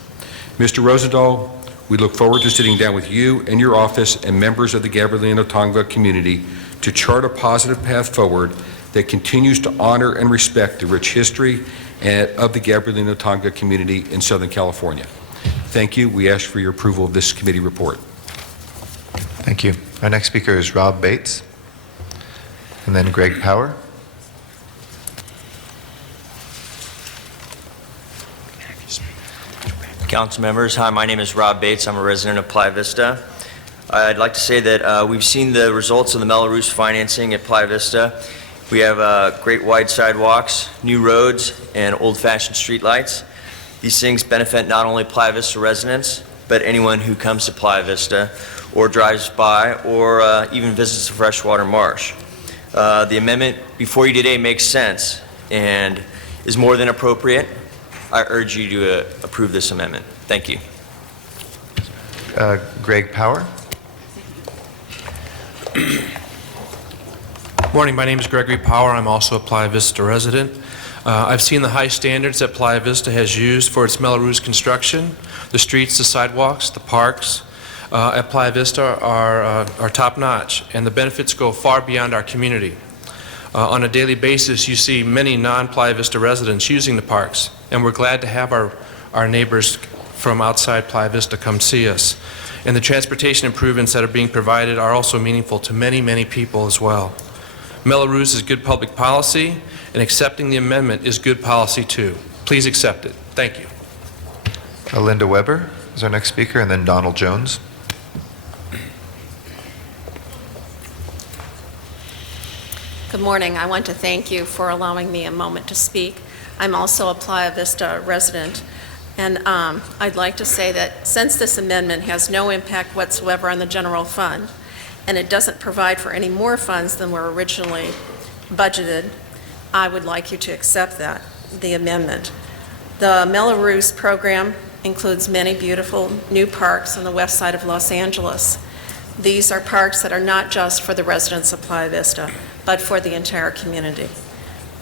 Mr. Rosendahl, we look forward to sitting down with you and your office and members of the Gabrielino-Tongva community to chart a positive path forward that continues to honor and respect the rich history of the Gabrielino-Tongva community in Southern California. Thank you. We ask for your approval of this committee report. Thank you. Our next speaker is Rob Bates, and then Greg Power. Council members, hi, my name is Rob Bates. I'm a resident of Playa Vista. I'd like to say that we've seen the results of the Mello-Roos financing at Playa Vista. We have great wide sidewalks, new roads, and old-fashioned streetlights. These things benefit not only Playa Vista residents, but anyone who comes to Playa Vista or drives by or even visits the freshwater marsh. The amendment before you today makes sense and is more than appropriate. I urge you to approve this amendment. Thank you. Greg Power. Morning, my name is Gregory Power. I'm also a Playa Vista resident. I've seen the high standards that Playa Vista has used for its Mello-Roos construction. The streets, the sidewalks, the parks at Playa Vista are top-notch, and the benefits go far beyond our community. On a daily basis, you see many non-Playa Vista residents using the parks, and we're glad to have our neighbors from outside Playa Vista come see us. And the transportation improvements that are being provided are also meaningful to many, many people as well. Mello-Roos is good public policy, and accepting the amendment is good policy too. Please accept it. Thank you. Linda Weber is our next speaker, and then Donald Jones. Good morning. I want to thank you for allowing me a moment to speak. I'm also a Playa Vista resident, and I'd like to say that since this amendment has no impact whatsoever on the general fund, and it doesn't provide for any more funds than were originally budgeted, I would like you to accept the amendment. The Mello-Roos program includes many beautiful new parks on the west side of Los Angeles. These are parks that are not just for the residents of Playa Vista, but for the entire community.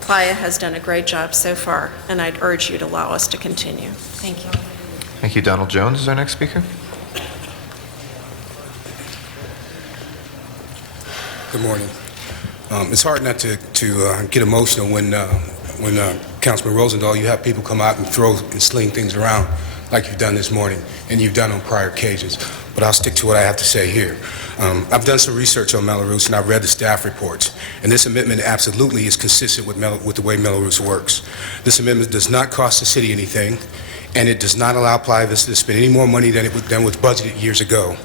Playa has done a great job so far, and I'd urge you to allow us to continue. Thank you. Thank you. Donald Jones is our next speaker. Good morning. It's hard not to get emotional when Councilman Rosendahl, you have people come out and throw and sling things around like you've done this morning, and you've done on prior occasions. But I'll stick to what I have to say here. I've done some research on Mello-Roos, and I've read the staff reports, and this amendment absolutely is consistent with the way Mello-Roos works. This amendment does not cost the city anything, and it does not allow Playa Vista to spend any more money than was budgeted years ago.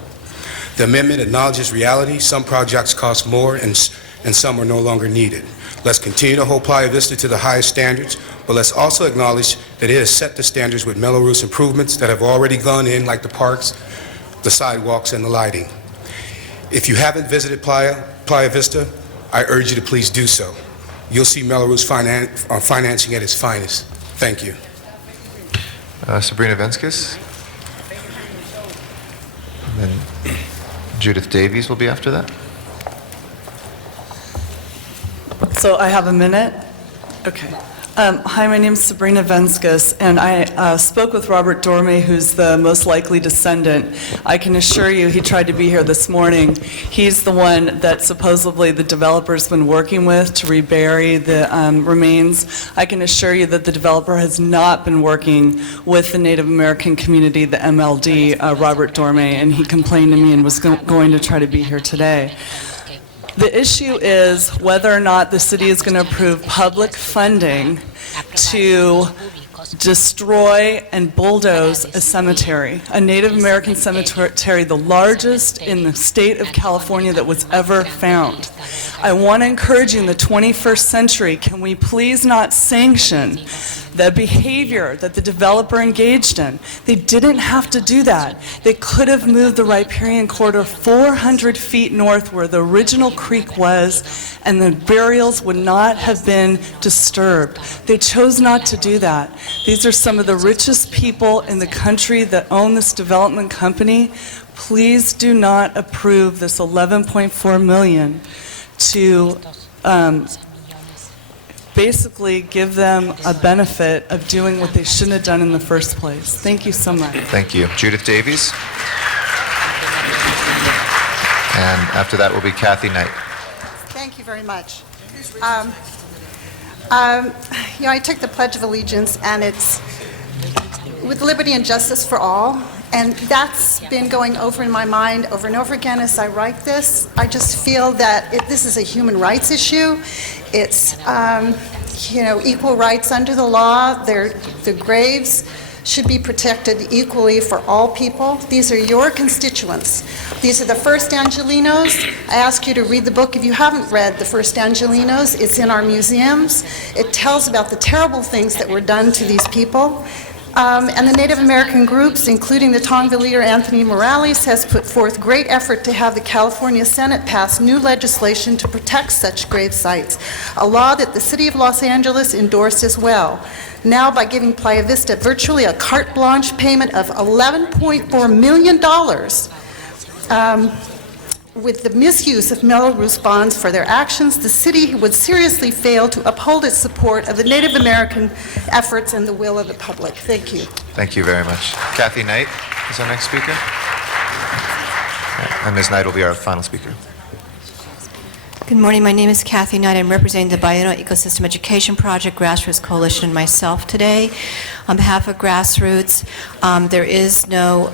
The amendment acknowledges reality. Some projects cost more, and some are no longer needed. Let's continue to hold Playa Vista to the highest standards, but let's also acknowledge that it has set the standards with Mello-Roos improvements that have already gone in, like the parks, the sidewalks, and the lighting. If you haven't visited Playa Vista, I urge you to please do so. You'll see Mello-Roos financing at its finest. Thank you. Sabrina Venskis. And then Judith Davies will be after that. So I have a minute? Okay. Hi, my name is Sabrina Venskis, and I spoke with Robert Dorme, who's the most likely descendant. I can assure you he tried to be here this morning. He's the one that supposedly the developer's been working with to rebury the remains. I can assure you that the developer has not been working with the Native American community, the MLD, Robert Dorme, and he complained to me and was going to try to be here today. The issue is whether or not the city is going to approve public funding to destroy and bulldoze a cemetery, a Native American cemetery, the largest in the state of California that was ever found. I want to encourage you in the 21st century, can we please not sanction the behavior that the developer engaged in? They didn't have to do that. They could have moved the riparian corridor 400 feet north where the original creek was, and the burials would not have been disturbed. They chose not to do that. These are some of the richest people in the country that own this development company. Please do not approve this $11.4 million to basically give them a benefit of doing what they shouldn't have done in the first place. Thank you so much. Thank you. Judith Davies. And after that will be Kathy Knight. Thank you very much. I took the Pledge of Allegiance, and it's with liberty and justice for all, and that's been going over in my mind over and over again as I write this. I just feel that this is a human rights issue. It's, equal rights under the law. The graves should be protected equally for all people. These are your constituents. These are the First Angelenos. I ask you to read the book if you haven't read The First Angelenos. It's in our museums. It tells about the terrible things that were done to these people. And the Native American groups, including the Tongva leader Anthony Morales, has put forth great effort to have the California Senate pass new legislation to protect such grave sites, a law that the City of Los Angeles endorsed as well. Now, by giving Playa Vista virtually a carte blanche payment of $11.4 million, with the misuse of Melrose bonds for their actions, the city would seriously fail to uphold its support of the Native American efforts and the will of the public. Thank you. Thank you very much. Kathy Knight is our next speaker. And Ms. Knight will be our final speaker. Good morning. My name is Kathy Knight. I'm representing the Ballena Ecosystem Education Project, Grassroots Coalition, and myself today. On behalf of Grassroots, there is no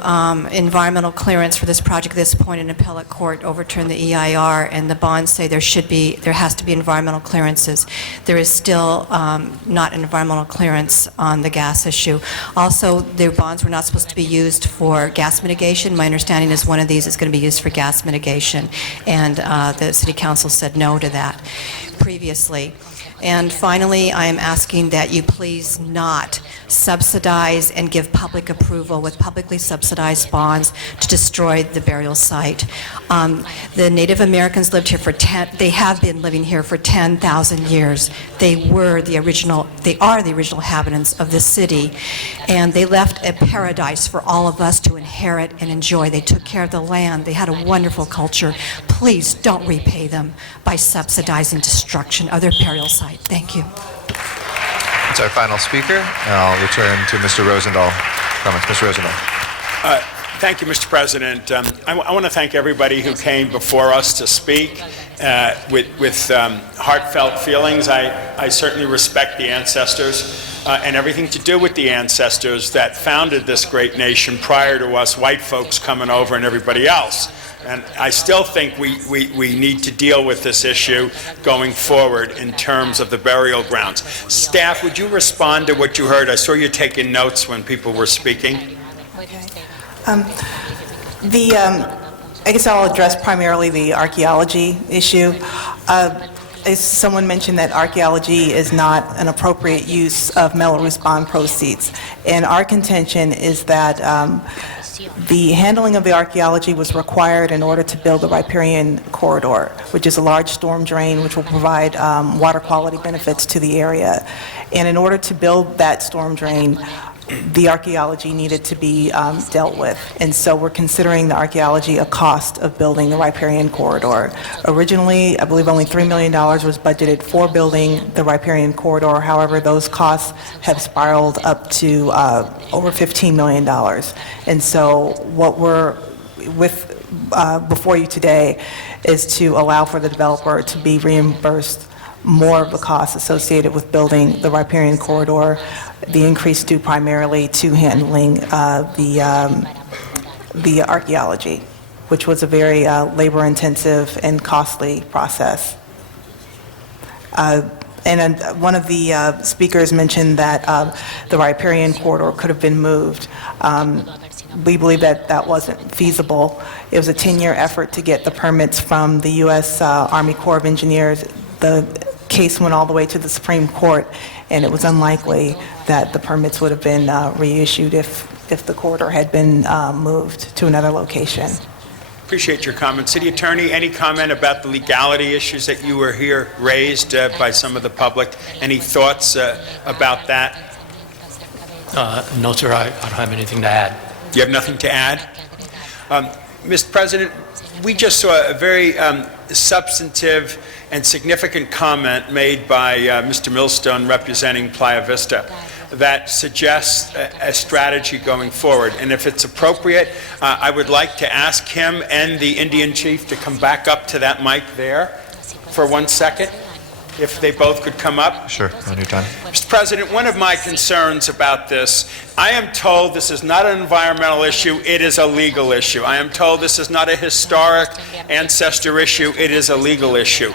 environmental clearance for this project at this point. An appellate court overturned the EIR, and the bonds say there has to be environmental clearances. There is still not an environmental clearance on the gas issue. Also, the bonds were not supposed to be used for gas mitigation. My understanding is one of these is going to be used for gas mitigation, and the City Council said no to that previously. And finally, I am asking that you please not subsidize and give public approval with publicly subsidized bonds to destroy the burial site. The Native Americans lived here they have been living here for 10,000 years. They are the original inhabitants of the city, and they left a paradise for all of us to inherit and enjoy. They took care of the land. They had a wonderful culture. Please don't repay them by subsidizing destruction of their burial site. Thank you. It's our final speaker, and I'll return to Mr. Rosendahl. Comments, Mr. Rosendahl. Thank you, Mr. President. I want to thank everybody who came before us to speak with heartfelt feelings. I certainly respect the ancestors and everything to do with the ancestors that founded this great nation prior to us white folks coming over and everybody else. And I still think we need to deal with this issue going forward in terms of the burial grounds. Staff, would you respond to what you heard? I saw you taking notes when people were speaking. Okay. I guess I'll address primarily the archaeology issue. As someone mentioned that archaeology is not an appropriate use of Melrose bond proceeds. And our contention is that the handling of the archaeology was required in order to build the Riparian Corridor, which is a large storm drain which will provide water quality benefits to the area. And in order to build that storm drain, the archaeology needed to be dealt with. And so we're considering the archaeology a cost of building the Riparian Corridor. Originally, I believe only $3 million was budgeted for building the Riparian Corridor. However, those costs have spiraled up to over $15 million. And so what we're before you today is to allow for the developer to be reimbursed more of the costs associated with building the Riparian Corridor, the increase due primarily to handling the archaeology, which was a very labor-intensive and costly process. And one of the speakers mentioned that the Riparian Corridor could have been moved. We believe that that wasn't feasible. It was a 10-year effort to get the permits from the U.S. Army Corps of Engineers. The case went all the way to the Supreme Court, and it was unlikely that the permits would have been reissued if the corridor had been moved to another location. Appreciate your comment. City Attorney, any comment about the legality issues that you were here raised by some of the public? Any thoughts about that? No, sir, I don't have anything to add. You have nothing to add? Mr. President, we just saw a very substantive and significant comment made by Mr. Millstone representing Playa Vista that suggests a strategy going forward. And if it's appropriate, I would like to ask him and the Indian chief to come back up to that mic there for 1 second, if they both could come up. Sure, on your time. Mr. President, one of my concerns about this, I am told this is not an environmental issue, it is a legal issue. I am told this is not a historic ancestor issue, it is a legal issue.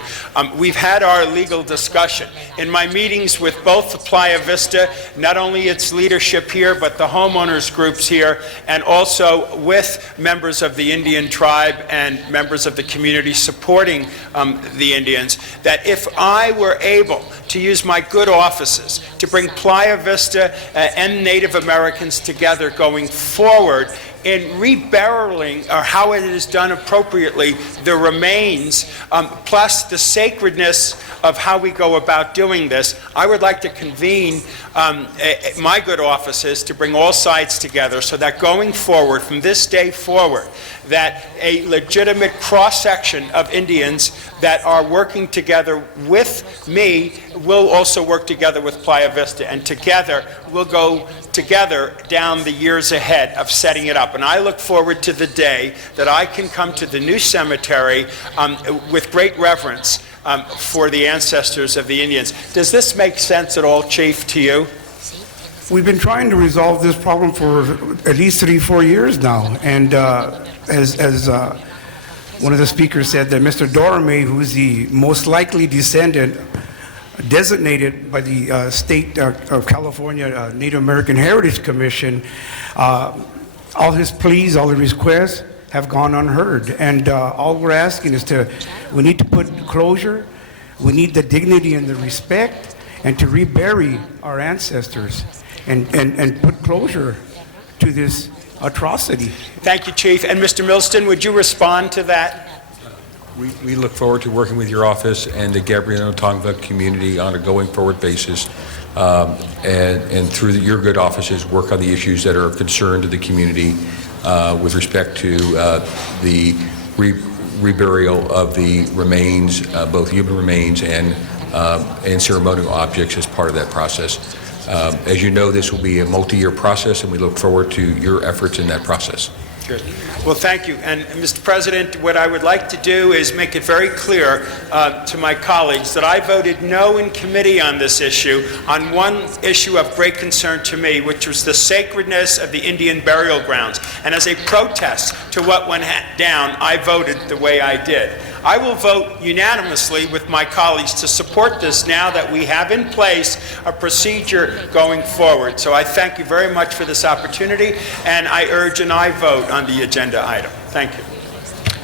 We've had our legal discussion. In my meetings with both the Playa Vista, not only its leadership here, but the homeowners groups here, and also with members of the Indian tribe and members of the community supporting the Indians, that if I were able to use my good offices to bring Playa Vista and Native Americans together going forward in rebarreling, or how it is done appropriately, the remains, plus the sacredness of how we go about doing this, I would like to convene my good offices to bring all sides together so that going forward, from this day forward, that a legitimate cross-section of Indians that are working together with me will also work together with Playa Vista, and together we'll go together down the years ahead of setting it up. And I look forward to the day that I can come to the new cemetery with great reverence for the ancestors of the Indians. Does this make sense at all, Chief, to you? We've been trying to resolve this problem for at least 3-4 years now, and as one of the speakers said, that Mr. Dorame, who's the most likely descendant designated by the state of California Native American Heritage Commission, all his pleas, all his requests have gone unheard. And all we're asking is we need to put closure, we need the dignity and the respect, and to rebury our ancestors and put closure to this atrocity. Thank you, Chief. And Mr. Millstone, would you respond to that? We look forward to working with your office and the Gabrielino Tongva community on a going forward basis, and through your good offices, work on the issues that are of concern to the community with respect to the reburial of the remains, both human remains and ceremonial objects as part of that process. As you know, this will be a multi-year process, and we look forward to your efforts in that process. Good. Well, thank you. And Mr. President, what I would like to do is make it very clear to my colleagues that I voted no in committee on this issue, on one issue of great concern to me, which was the sacredness of the Indian burial grounds. And as a protest to what went down, I voted the way I did. I will vote unanimously with my colleagues to support this now that we have in place a procedure going forward. So I thank you very much for this opportunity, and I urge an aye vote on the agenda item. Thank you.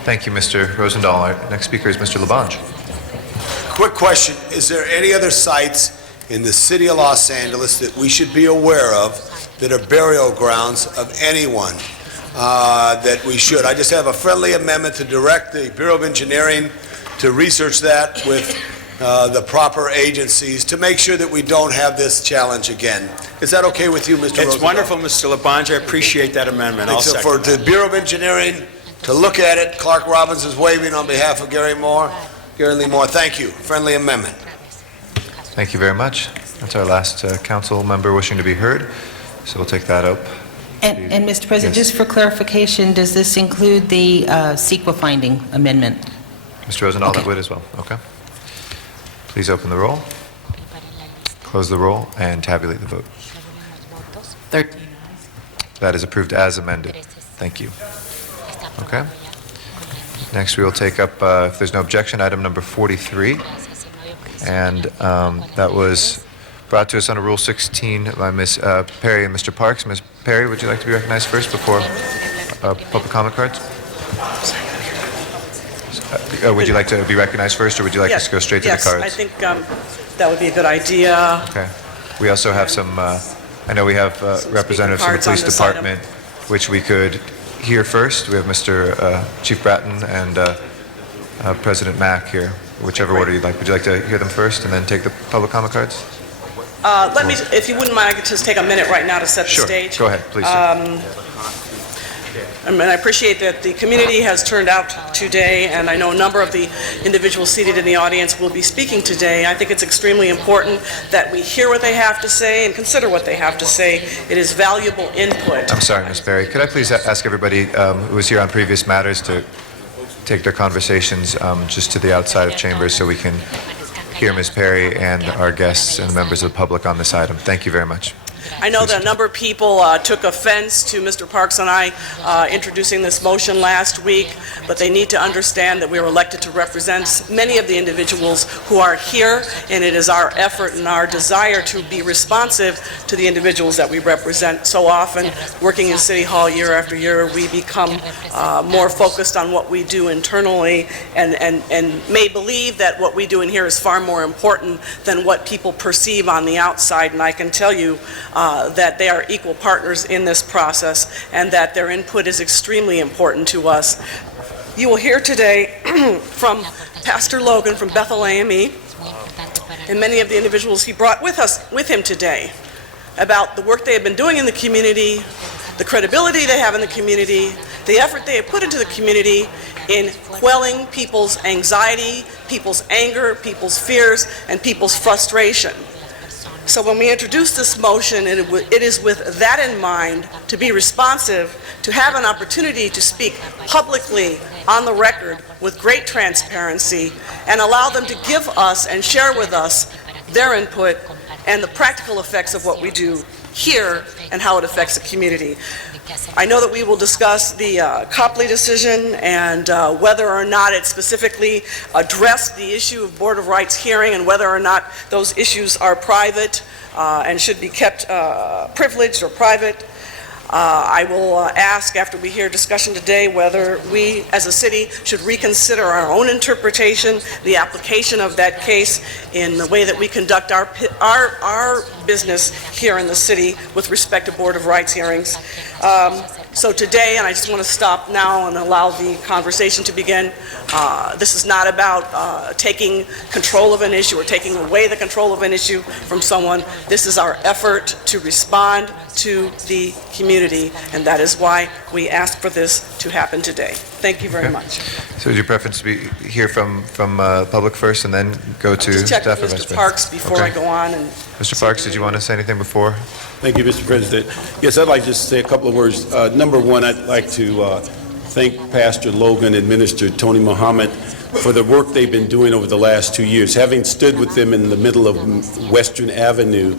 Thank you, Mr. Rosendahl. Our next speaker is Mr. Labange. Quick question, is there any other sites in the city of Los Angeles that we should be aware of that are burial grounds of anyone that we should? I just have a friendly amendment to direct the Bureau of Engineering to research that with the proper agencies to make sure that we don't have this challenge again. Is that okay with you, Mr. Rosendahl? It's wonderful, Mr. Labange. I appreciate that amendment. I'll So second. for the Bureau of Engineering to look at it, Clark Robbins is waving on behalf of Gary Lee Moore. Thank you. Friendly amendment. Thank you very much. That's our last council member wishing to be heard, so we'll take that up. And Mr. President, Yes. just for clarification, does this include the CEQA finding amendment? Mr. Rosendahl, Okay. that would as well. Okay. Please open the roll, close the roll, and tabulate the vote. 13. That is approved as amended. Thank you. Okay. Next, we will take up, if there's no objection, item number 43. And that was brought to us under Rule 16 by Ms. Perry and Mr. Parks. Ms. Perry, would you like to be recognized first before public comment cards? Would you like to be recognized first, or would you like us to go straight to the cards? Yes, I think that would be a good idea. Okay. We also have some, I know we have representatives from the cards on police this item. department, which we could hear first. We have Mr. Chief Bratton and President Mack here, whichever order you'd like. Would you like to hear them first and then take the public comment cards? Let me, if you wouldn't mind, I could just take a minute right now to set the Sure. stage. Go ahead, please. And I appreciate that the community has turned out today, and I know a number of the individuals seated in the audience will be speaking today. I think it's extremely important that we hear what they have to say and consider what they have to say. It is valuable input. I'm sorry, Ms. Berry. Could I please ask everybody who was here on previous matters to take their conversations just to the outside of chambers so we can hear Ms. Perry and our guests and members of the public on this item. Thank you very much. I know that a number of people took offense to Mr. Parks and I introducing this motion last week, but they need to understand that we were elected to represent many of the individuals who are here, and it is our effort and our desire to be responsive to the individuals that we represent. So often, working in City Hall year after year, we become more focused on what we do internally and may believe that what we do in here is far more important than what people perceive on the outside, and I can tell you that they are equal partners in this process and that their input is extremely important to us. You will hear today from Pastor Logan from Bethel AME and many of the individuals he brought with him today about the work they have been doing in the community, the credibility they have in the community, the effort they have put into the community in quelling people's anxiety, people's anger, people's fears, and people's frustration. So when we introduce this motion, it is with that in mind, to be responsive, to have an opportunity to speak publicly on the record with great transparency and allow them to give us and share with us their input and the practical effects of what we do here and how it affects the community. I know that we will discuss the Copley decision and whether or not it specifically addressed the issue of Board of Rights hearing and whether or not those issues are private and should be kept privileged or private. I will ask, after we hear discussion today, whether we as a city should reconsider our own interpretation, the application of that case in the way that we conduct our business here in the city with respect to Board of Rights hearings. So today, and I just want to stop now and allow the conversation to begin, this is not about taking control of an issue or taking away the control of an issue from someone. This is our effort to respond to the community, and that is why we ask for this to happen today. Thank you very much. So would your preference to be hear from public first and then go to Just check staff with or Vice Mr. President? Parks before I Okay. go on. And Mr. Parks, did you want to say anything before? Thank you, Mr. President. Yes, I'd like just to say a couple of words. Number one, I'd like to thank Pastor Logan and Minister Tony Muhammad for the work they've been doing over the last 2 years. Having stood with them in the middle of Western Avenue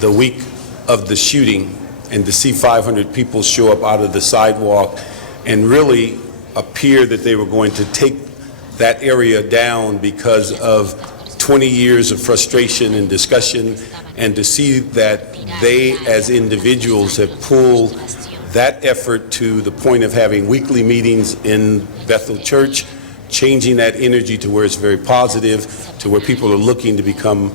the week of the shooting and to see 500 people show up out of the sidewalk and really appear that they were going to take that area down because of 20 years of frustration and discussion, and to see that they as individuals have pulled that effort to the point of having weekly meetings in Bethel Church, changing that energy to where it's very positive, to where people are looking to become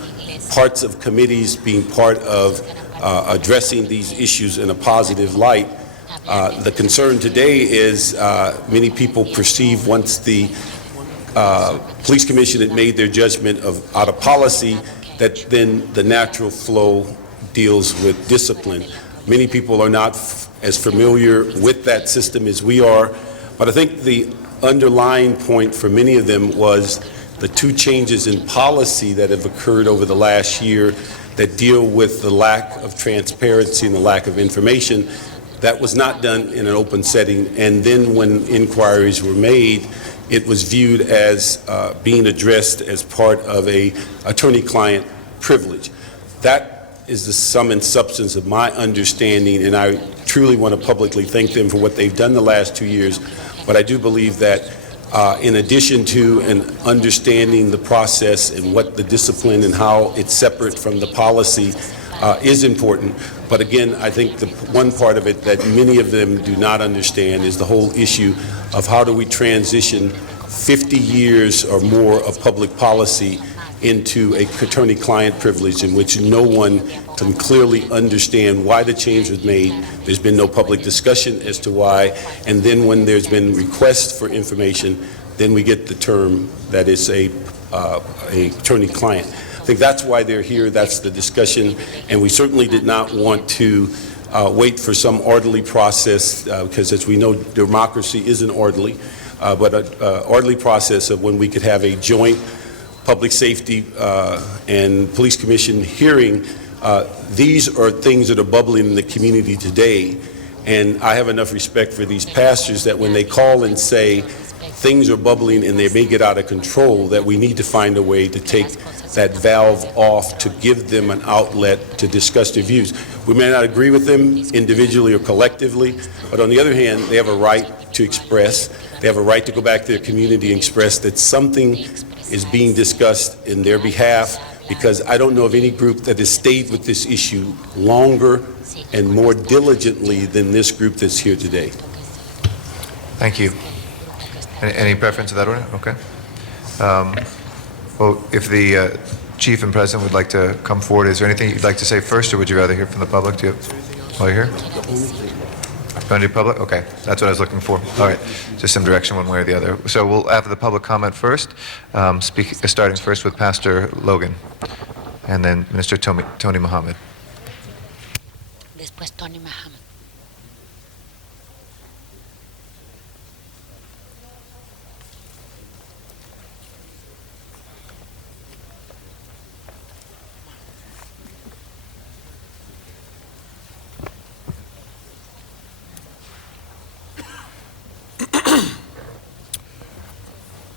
parts of committees, being part of addressing these issues in a positive light. The concern today is many people perceive once the police commission had made their judgment out of policy that then the natural flow deals with discipline. Many people are not as familiar with that system as we are, but I think the underlying point for many of them was the two changes in policy that have occurred over the last year that deal with the lack of transparency and the lack of information. That was not done in an open setting, and then when inquiries were made, it was viewed as being addressed as part of a attorney-client privilege. That is the sum and substance of my understanding, and I truly want to publicly thank them for what they've done the last 2 years. But I do believe that in addition to an understanding the process and what the discipline and how it's separate from the policy is important. But again, I think the one part of it that many of them do not understand is the whole issue of how do we transition 50 years or more of public policy into a attorney-client privilege in which no one can clearly understand why the change was made. There's been no public discussion as to why, and then when there's been requests for information, then we get the term that is a attorney-client. I think that's why they're here, that's the discussion, and we certainly did not want to wait for some orderly process, because as we know, democracy isn't orderly, but an orderly process of when we could have a joint public safety and police commission hearing. These are things that are bubbling in the community today, and I have enough respect for these pastors that when they call and say things are bubbling and they may get out of control, that we need to find a way to take that valve off to give them an outlet to discuss their views. We may not agree with them individually or collectively, but on the other hand, they have a right to express. They have a right to go back to their community and express that something is being discussed in their behalf, because I don't know of any group that has stayed with this issue longer and more diligently than this group that's here today. Thank you. Any preference to that order? Okay. Well, if the Chief and President would like to come forward, is there anything you'd like to say first, or would you rather hear from the public? Do you while you're here? You want to do public? Okay, that's what I was looking for. All right, just some direction one way or the other. So we'll have the public comment first, starting first with Pastor Logan, and then Minister Tony Muhammad. Después Tony Muhammad.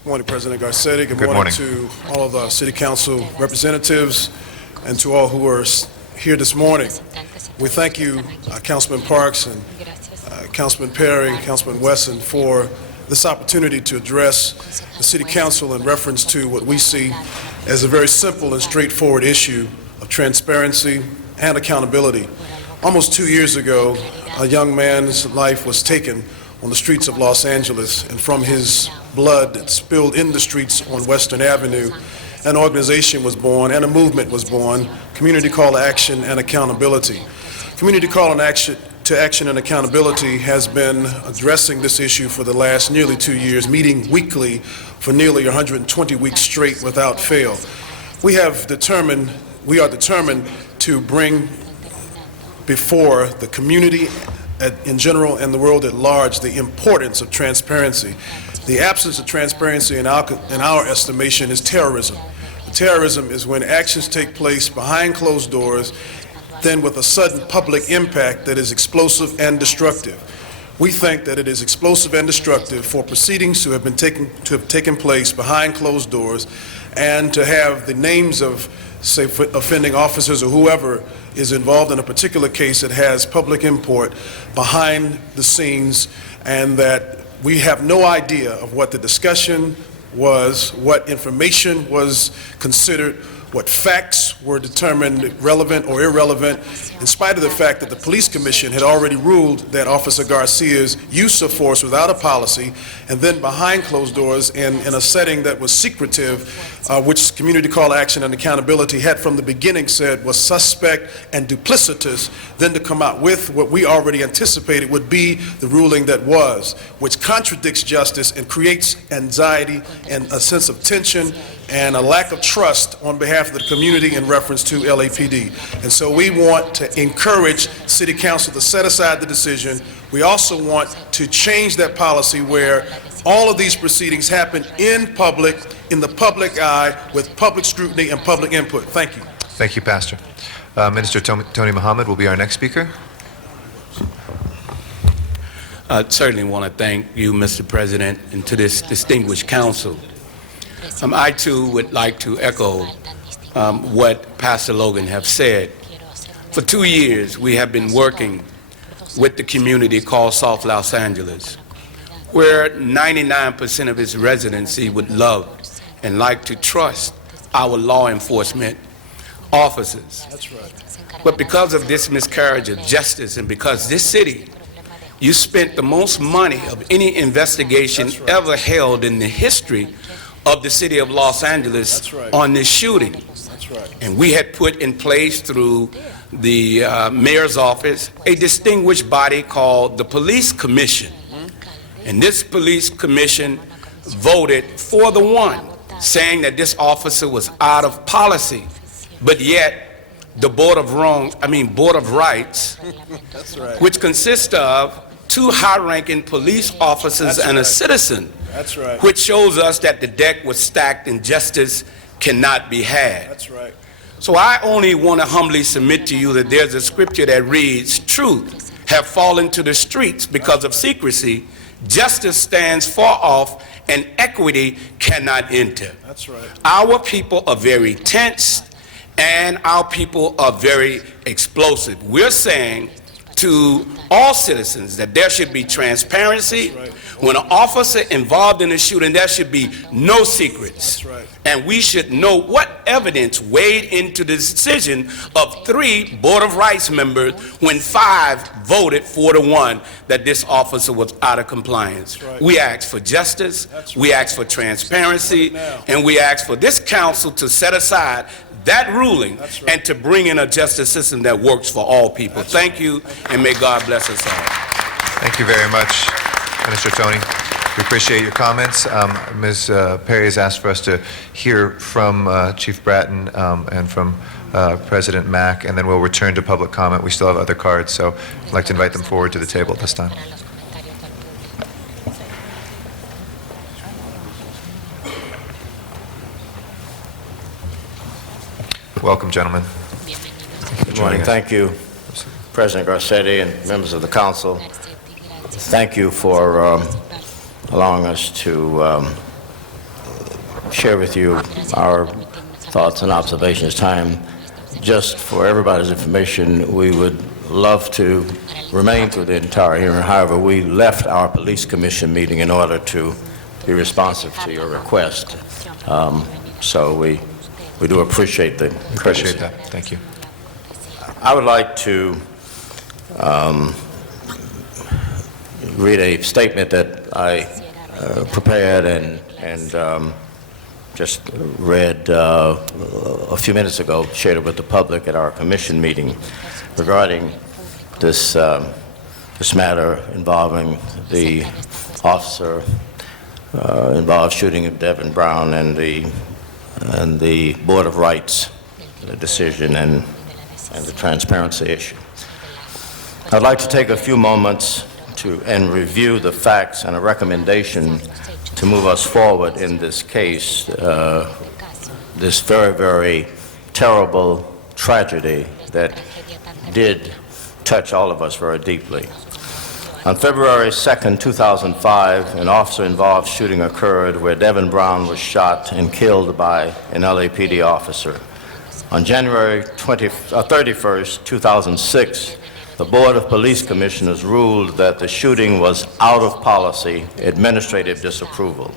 Good morning, President Garcetti. Good morning morning to all of the City Council representatives and to all who are here this morning. We thank you, Councilman Parks and Councilman Perry, Councilman Wesson, for this opportunity to address the City Council in reference to what we see as a very simple and straightforward issue of transparency and accountability. Almost 2 years ago, a young man's life was taken on the streets of Los Angeles, and from his blood that spilled in the streets on Western Avenue, an organization was born and a movement was born, Community Call to Action and Accountability. Community Call to Action and Accountability has been addressing this issue for the last nearly 2 years, meeting weekly for nearly 120 weeks straight without fail. We are determined to bring before the community in general and the world at large the importance of transparency. The absence of transparency in our estimation is terrorism. Terrorism is when actions take place behind closed doors, then with a sudden public impact that is explosive and destructive. We think that it is explosive and destructive for proceedings to have taken place behind closed doors, and to have the names of, say, offending officers or whoever is involved in a particular case that has public import behind the scenes, and that we have no idea of what the discussion was, what information was considered, what facts were determined relevant or irrelevant, in spite of the fact that the Police Commission had already ruled that Officer Garcia's use of force without a policy, and then behind closed doors in a setting that was secretive, which Community Call to Action and Accountability had from the beginning said was suspect and duplicitous, then to come out with what we already anticipated would be the ruling that was, which contradicts justice and creates anxiety and a sense of tension and a lack of trust on behalf of the community in reference to LAPD. And so we want to encourage City Council to set aside the decision. We also want to change that policy where all of these proceedings happen in public, in the public eye, with public scrutiny and public input. Thank you. Thank you, Pastor. Minister Tony Muhammad will be our next speaker. I certainly want to thank you, Mr. President, and to this distinguished council. I, too, would like to echo what Pastor Logan have said. For 2 years, we have been working with the community called South Los Angeles, where 99% of its residency would love and like to trust our law enforcement officers. That's right. But because of this miscarriage of justice, and because this city, you spent the most money of any investigation ever held in the history of the city of Los Angeles on this shooting. That's right. And we had put in place through the mayor's office a distinguished body called the Police Commission. And this Police Commission voted 4-1, saying that this officer was out of policy. But yet, the Board of Rights, That's right. which consists of 2 high-ranking police officers That's and a right. citizen, That's right. which shows us that the deck was stacked and justice cannot be had. That's right. So I only want to humbly submit to you that there's a scripture that reads, "Truth have fallen to the streets because of secrecy. Justice stands far off, and equity cannot enter." That's right. Our people are very tense, and our people are very explosive. We're saying to all citizens that there should be transparency. When an officer involved in a shooting, there should be no secrets. And we should know what evidence weighed into the decision of 3 Board of Rights members when 5 voted 4-1 that this officer was out of compliance. We ask for justice, we ask for transparency, and we ask for this council to set aside that ruling and to bring in a justice system that works for all people. Thank you, and may God bless us all. Thank you very much, Minister Tony. We appreciate your comments. Ms. Perry has asked for us to hear from Chief Bratton and from President Mack, and then we'll return to public comment. We still have other cards, so I'd like to invite them forward to the table at this time. Welcome, gentlemen. Good morning. Thank you, President Garcetti and members of the council. Thank you for allowing us to share with you our thoughts and observations. Time, just for everybody's information, we would love to remain through the entire hearing. However, we left our police commission meeting in order to be responsive to your request. So we do appreciate the courtesy. Appreciate that. Thank you. I would like to read a statement that I prepared and just read a few minutes ago, shared it with the public at our commission meeting regarding this matter involving the officer involved shooting of Devin Brown and the Board of Rights, the decision and the transparency issue. I'd like to take a few moments and review the facts and a recommendation to move us forward in this case, this very, very terrible tragedy that did touch all of us very deeply. On February 2nd, 2005, an officer-involved shooting occurred where Devin Brown was shot and killed by an LAPD officer. On January 31st, 2006, the Board of Police Commissioners ruled that the shooting was out of policy, administrative disapproval.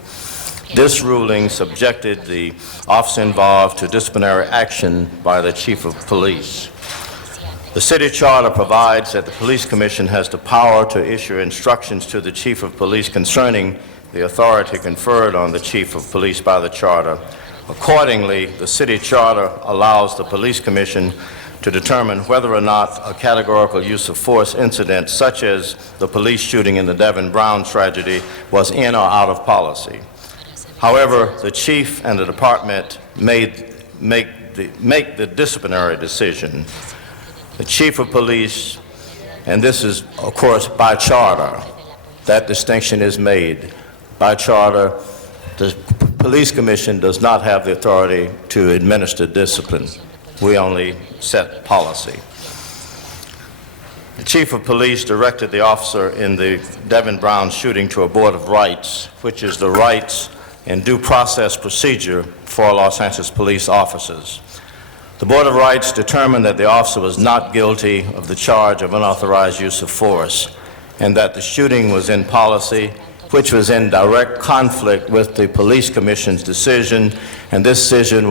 This ruling subjected the officer involved to disciplinary action by the Chief of Police. The city charter provides that the Police Commission has the power to issue instructions to the Chief of Police concerning the authority conferred on the Chief of Police by the charter. Accordingly, the city charter allows the Police Commission to determine whether or not a categorical use of force incident, such as the police shooting in the Devin Brown tragedy, was in or out of policy. However, the chief and the department make the disciplinary decision. The Chief of Police, and this is, of course, by charter, that distinction is made. By charter, the Police Commission does not have the authority to administer discipline. We only set policy. The Chief of Police directed the officer in the Devin Brown shooting to a Board of Rights, which is the rights and due process procedure for Los Angeles police officers. The Board of Rights determined that the officer was not guilty of the charge of unauthorized use of force and that the shooting was in policy, which was in direct conflict with the Police Commission's decision, and this decision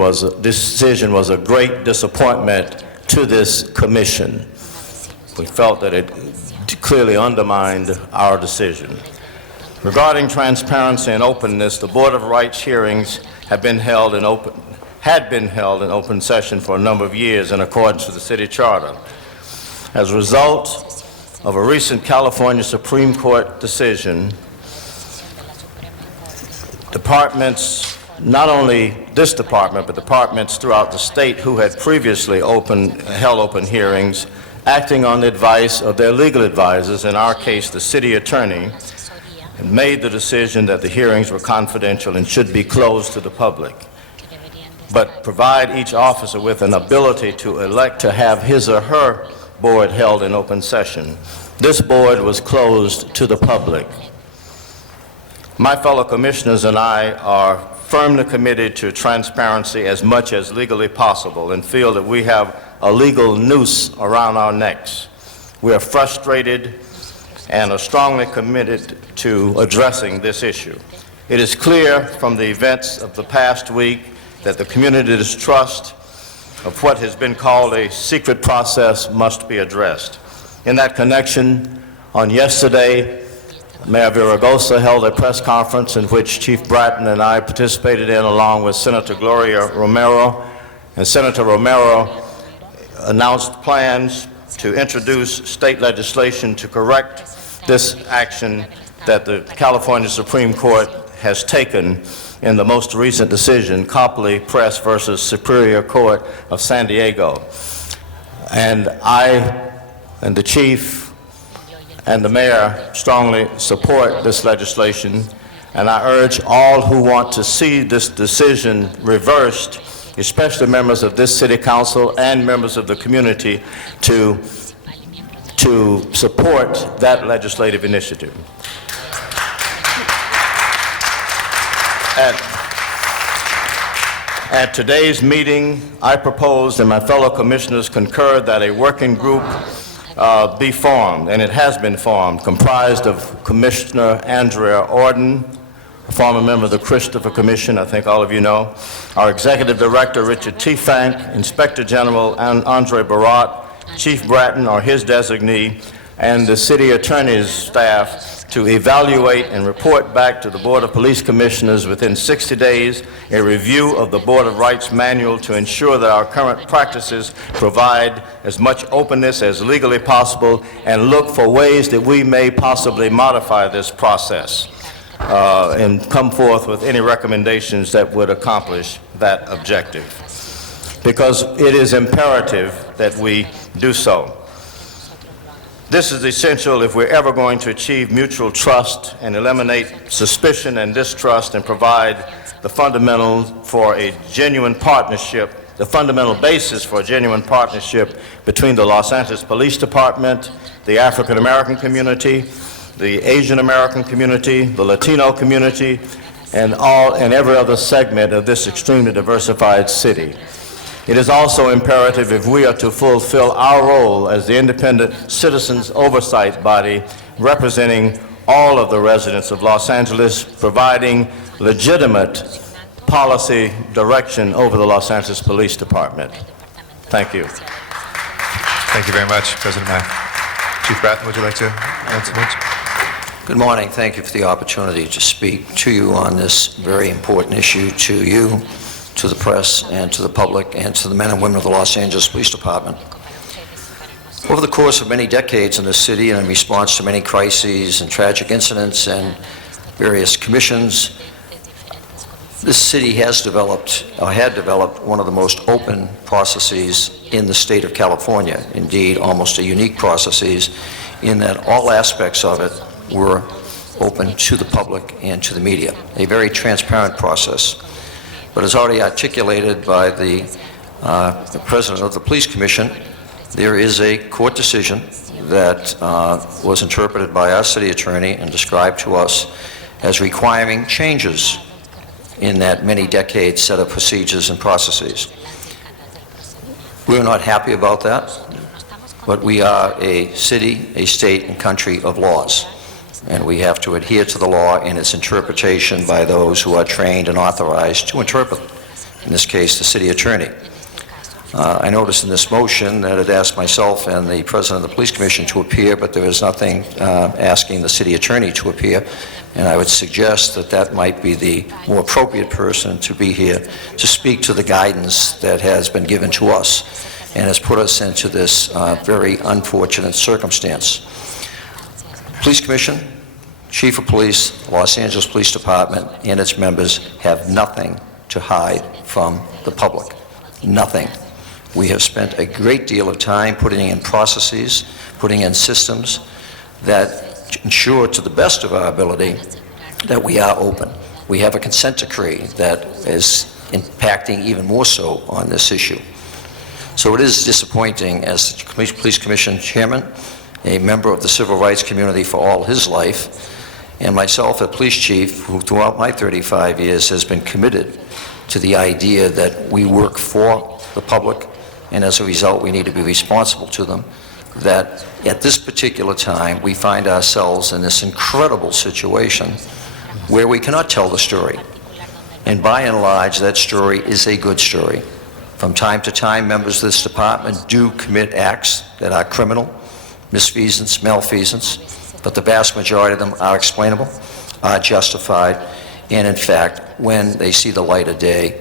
was a great disappointment to this commission. We felt that it clearly undermined our decision. Regarding transparency and openness, the Board of Rights hearings had been held in open session for a number of years in accordance with the city charter. As a result of a recent California Supreme Court decision, departments not only this department, but departments throughout the state who had previously held open hearings, acting on the advice of their legal advisors, in our case, the city attorney, and made the decision that the hearings were confidential and should be closed to the public, but provide each officer with an ability to elect to have his or her board held in open session. This board was closed to the public. My fellow commissioners and I are firmly committed to transparency as much as legally possible and feel that we have a legal noose around our necks. We are frustrated and are strongly committed to addressing this issue. It is clear from the events of the past week that the community distrust of what has been called a secret process must be addressed. In that connection, on yesterday, Mayor Villaraigosa held a press conference in which Chief Bratton and I participated in, along with Senator Gloria Romero, and Senator Romero announced plans to introduce state legislation to correct this action that the California Supreme Court has taken in the most recent decision, Copley Press versus Superior Court of San Diego. And I and the chief and the mayor strongly support this legislation, and I urge all who want to see this decision reversed, especially members of this city council and members of the community, to support that legislative initiative. At today's meeting, I proposed, and my fellow commissioners concurred, that a working group be formed, and it has been formed, comprised of Commissioner Andrea Orden, a former member of the Christopher Commission, I think all of you know, our Executive Director, Richard T. Fank, Inspector General Andre Barat, Chief Bratton or his designee, and the City Attorney's staff to evaluate and report back to the Board of Police Commissioners within 60 days a review of the Board of Rights Manual to ensure that our current practices provide as much openness as legally possible, and look for ways that we may possibly modify this process and come forth with any recommendations that would accomplish that objective. Because it is imperative that we do so. This is essential if we're ever going to achieve mutual trust and eliminate suspicion and distrust and provide the fundamentals for a genuine partnership, the fundamental basis for a genuine partnership between the Los Angeles Police Department, the African American community, the Asian American community, the Latino community, and every other segment of this extremely diversified city. It is also imperative if we are to fulfill our role as the independent citizens oversight body representing all of the residents of Los Angeles, providing legitimate policy direction over the Los Angeles Police Department. Thank you. Thank you very much, President Mack. Chief Bratton, would you like to add some words? Good morning. Thank you for the opportunity to speak to you on this very important issue, to you, to the press, and to the public, and to the men and women of the Los Angeles Police Department. Over the course of many decades in this city, and in response to many crises and tragic incidents and various commissions, this city has developed, or had developed, one of the most open processes in the state of California. Indeed, almost a unique processes in that all aspects of it were open to the public and to the media. A very transparent process. But as already articulated by the President of the Police Commission, there is a court decision that was interpreted by our city attorney and described to us as requiring changes in that many decades set of procedures and processes. We're not happy about that, but we are a city, a state, and country of laws. And we have to adhere to the law and its interpretation by those who are trained and authorized to interpret, in this case, the city attorney. I noticed in this motion that it asked myself and the President of the Police Commission to appear, but there is nothing asking the city attorney to appear, and I would suggest that that might be the more appropriate person to be here to speak to the guidance that has been given to us and has put us into this very unfortunate circumstance. Police Commission, Chief of Police, Los Angeles Police Department, and its members have nothing to hide from the public. Nothing. We have spent a great deal of time putting in processes, putting in systems that ensure to the best of our ability that we are open. We have a consent decree that is impacting even more so on this issue. So it is disappointing as the Police Commission Chairman, a member of the civil rights community for all his life, and myself, a police chief who throughout my 35 years has been committed to the idea that we work for the public, and as a result we need to be responsible to them, that at this particular time we find ourselves in this incredible situation where we cannot tell the story. And by and large, that story is a good story. From time to time, members of this department do commit acts that are criminal, misfeasance, malfeasance, but the vast majority of them are explainable, are justified, and in fact, when they see the light of day,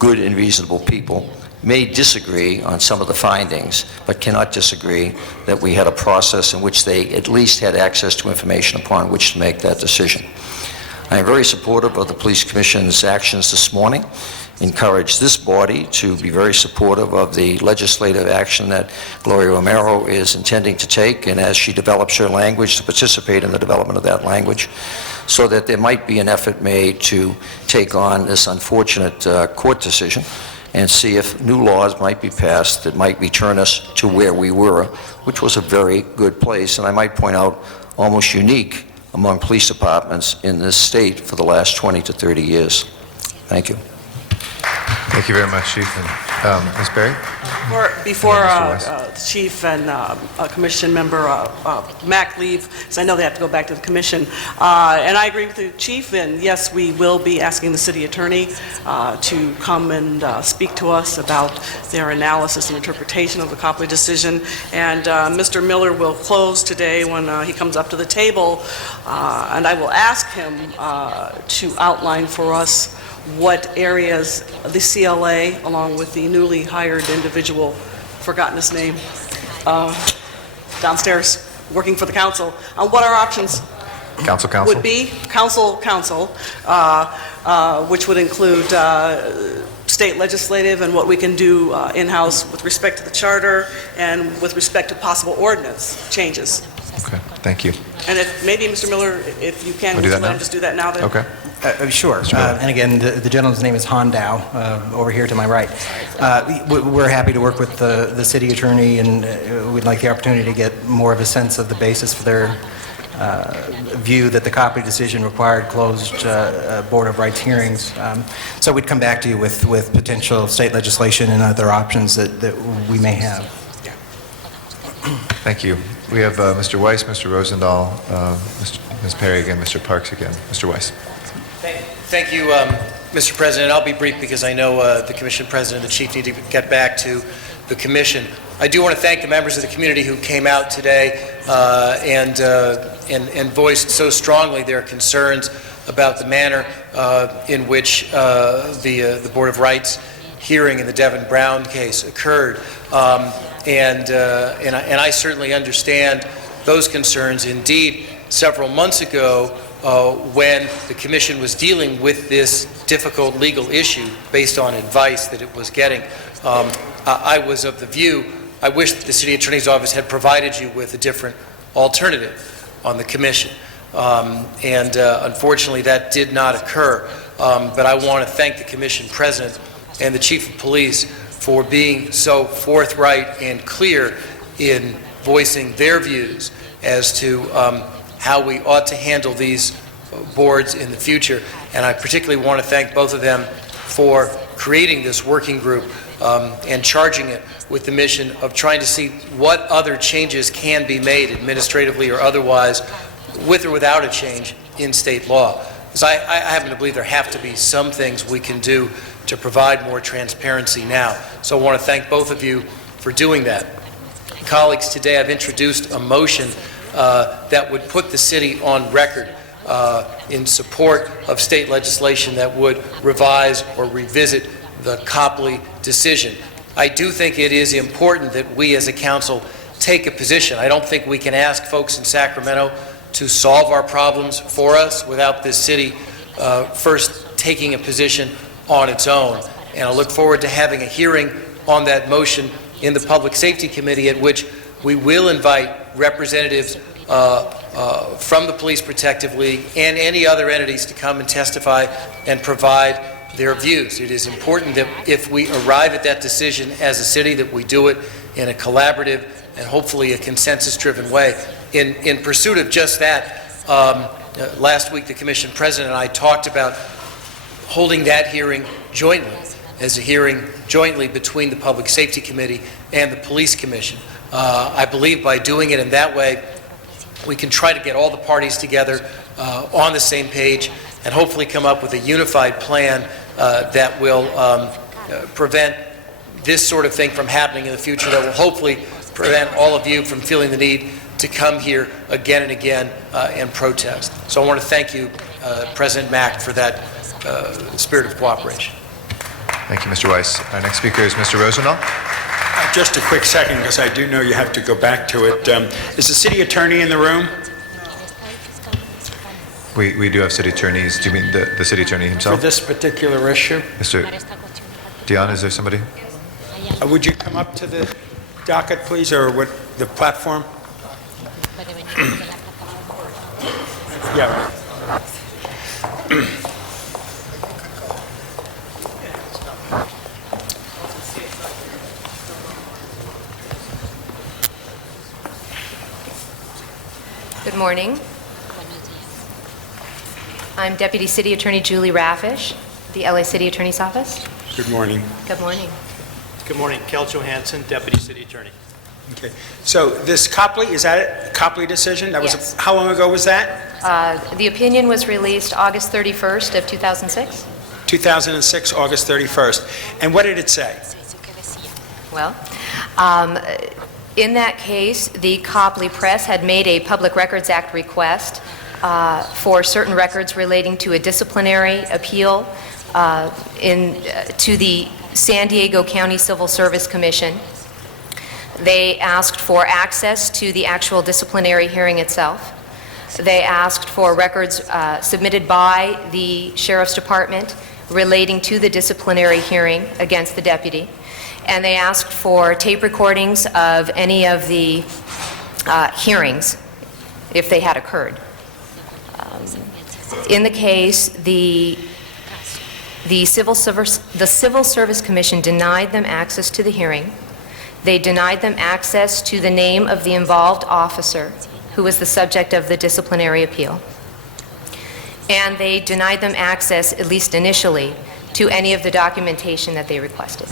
good and reasonable people may disagree on some of the findings, but cannot disagree that we had a process in which they at least had access to information upon which to make that decision. I am very supportive of the Police Commission's actions this morning. Encourage this body to be very supportive of the legislative action that Gloria Romero is intending to take, and as she develops her language, to participate in the development of that language, so that there might be an effort made to take on this unfortunate court decision and see if new laws might be passed that might return us to where we were, which was a very good place, and I might point out almost unique among police departments in this state for the last 20 to 30 years. Thank you. Thank you very much, Chief. And, Ms. Berry? Before Mr. Weiss. Chief and Commission Member Mack leave, because I know they have to go back to the Commission, and I agree with the Chief, and yes, we will be asking the City Attorney to come and speak to us about their analysis and interpretation of the Copley decision, and Mr. Miller will close today when he comes up to the table, and I will ask him to outline for us what areas the CLA, along with the newly hired individual, forgotten his name, downstairs, working for the council, on what our options would be. Council, which would include state legislative and what we can do in-house with respect to the charter and with respect to possible ordinance changes. Okay, thank you. And if maybe, Mr. Miller, if you can, We'll do that now? just do that now then. Okay. Sure. And again, the gentleman's name is Han Dow, over here to my right. We're happy to work with the city attorney, and we'd like the opportunity to get more of a sense of the basis for their view that the Copley decision required closed Board of Rights hearings. So we'd come back to you with potential state legislation and other options that we may have. Thank you. We have Mr. Weiss, Mr. Rosendahl, Ms. Perry again, Mr. Parks again. Mr. Weiss. Thank you, Mr. President. I'll be brief because I know the Commission President and the Chief need to get back to the Commission. I do want to thank the members of the community who came out today and voiced so strongly their concerns about the manner in which the Board of Rights hearing in the Devin Brown case occurred. And I certainly understand those concerns. Indeed, several months ago, when the Commission was dealing with this difficult legal issue based on advice that it was getting, I was of the view, I wish that the City Attorney's Office had provided you with a different alternative on the Commission. Unfortunately, that did not occur. But I want to thank the Commission President and the Chief of Police for being so forthright and clear in voicing their views as to how we ought to handle these boards in the future. And I particularly want to thank both of them for creating this working group and charging it with the mission of trying to see what other changes can be made administratively or otherwise, with or without a change in state law. Because I happen to believe there have to be some things we can do to provide more transparency now. So I want to thank both of you for doing that. Colleagues, today I've introduced a motion that would put the city on record in support of state legislation that would revise or revisit the Copley decision. I do think it is important that we as a council take a position. I don't think we can ask folks in Sacramento to solve our problems for us without this city first taking a position on its own. And I look forward to having a hearing on that motion in the Public Safety Committee, at which we will invite representatives from the Police Protective League and any other entities to come and testify and provide their views. It is important that if we arrive at that decision as a city, that we do it in a collaborative and hopefully a consensus-driven way. In pursuit of just that, last week the Commission President and I talked about holding that hearing jointly, as a hearing jointly between the Public Safety Committee and the Police Commission. I believe by doing it in that way, we can try to get all the parties together on the same page and hopefully come up with a unified plan that will prevent this sort of thing from happening in the future, that will hopefully prevent all of you from feeling the need to come here again and again and protest. So I want to thank you, President Mack, for that spirit of cooperation. Thank you, Mr. Weiss. Our next speaker is Mr. Rosendahl. Just a quick second, because I do know you have to go back to it. Is the city attorney in the room? We do have city attorneys. Do you mean the city attorney For himself? this particular issue? Mr. Dion, is there somebody? Would you come up to the docket, please, or what, the platform? Yeah. Good morning. I'm Deputy City Attorney Julie Raffish, the LA City Attorney's Office. Good morning. Good morning. Good morning. Kel Johansson, Deputy City Attorney. Okay. So this Copley, is that it? Copley decision? That was Yes. how long ago was that? The opinion was released August 31st of 2006. 2006, August 31st. And what did it say? Well, in that case, the Copley Press had made a Public Records Act request for certain records relating to a disciplinary appeal to the San Diego County Civil Service Commission. They asked for access to the actual disciplinary hearing itself. They asked for records submitted by the Sheriff's Department relating to the disciplinary hearing against the deputy. And they asked for tape recordings of any of the hearings, if they had occurred. In the case, the Civil Service Commission denied them access to the hearing. They denied them access to the name of the involved officer who was the subject of the disciplinary appeal. And they denied them access, at least initially, to any of the documentation that they requested.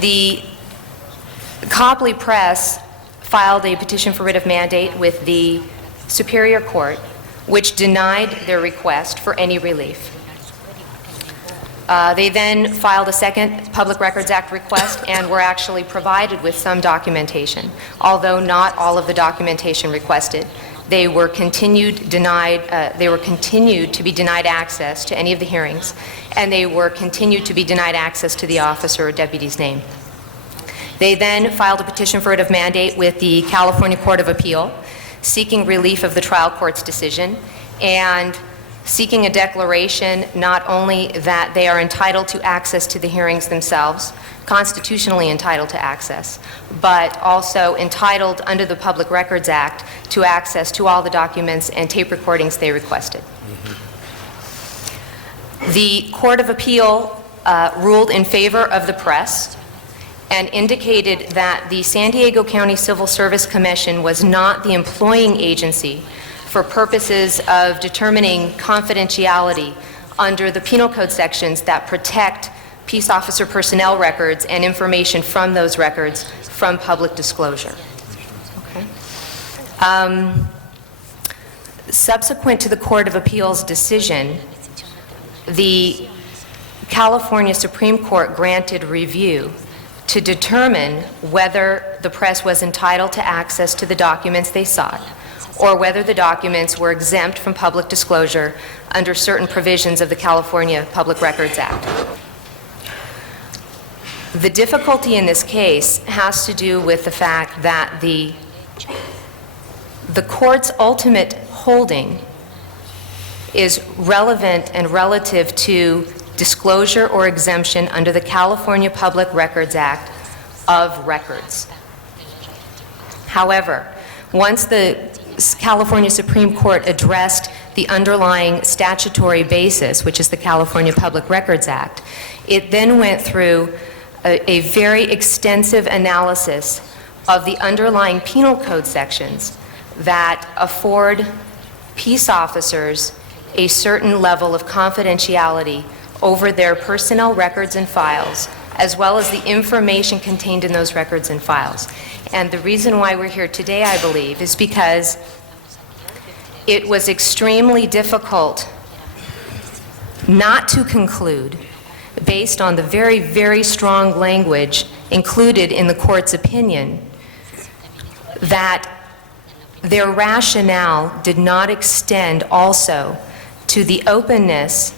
The Copley Press filed a petition for writ of mandate with the Superior Court, which denied their request for any relief. They then filed a second Public Records Act request and were actually provided with some documentation. Although not all of the documentation requested, they were continued to be denied access to any of the hearings, and they were continued to be denied access to the officer or deputy's name. They then filed a petition for writ of mandate with the California Court of Appeal, seeking relief of the trial court's decision and seeking a declaration not only that they are entitled to access to the hearings themselves, constitutionally entitled to access, but also entitled under the Public Records Act to access to all the documents and tape recordings they requested. The Court of Appeal ruled in favor of the press and indicated that the San Diego County Civil Service Commission was not the employing agency for purposes of determining confidentiality under the penal code sections that protect peace officer personnel records and information from those records from public disclosure. Okay. Subsequent to the Court of Appeal's decision, the California Supreme Court granted review to determine whether the press was entitled to access to the documents they sought, or whether the documents were exempt from public disclosure under certain provisions of the California Public Records Act. The difficulty in this case has to do with the fact that the the court's ultimate holding is relevant and relative to disclosure or exemption under the California Public Records Act of records. However, once the California Supreme Court addressed the underlying statutory basis, which is the California Public Records Act, it then went through a very extensive analysis of the underlying penal code sections that afford peace officers a certain level of confidentiality over their personnel records and files, as well as the information contained in those records and files. And the reason why we're here today, I believe, is because it was extremely difficult not to conclude, based on the very, very strong language included in the court's opinion, that their rationale did not extend also to the openness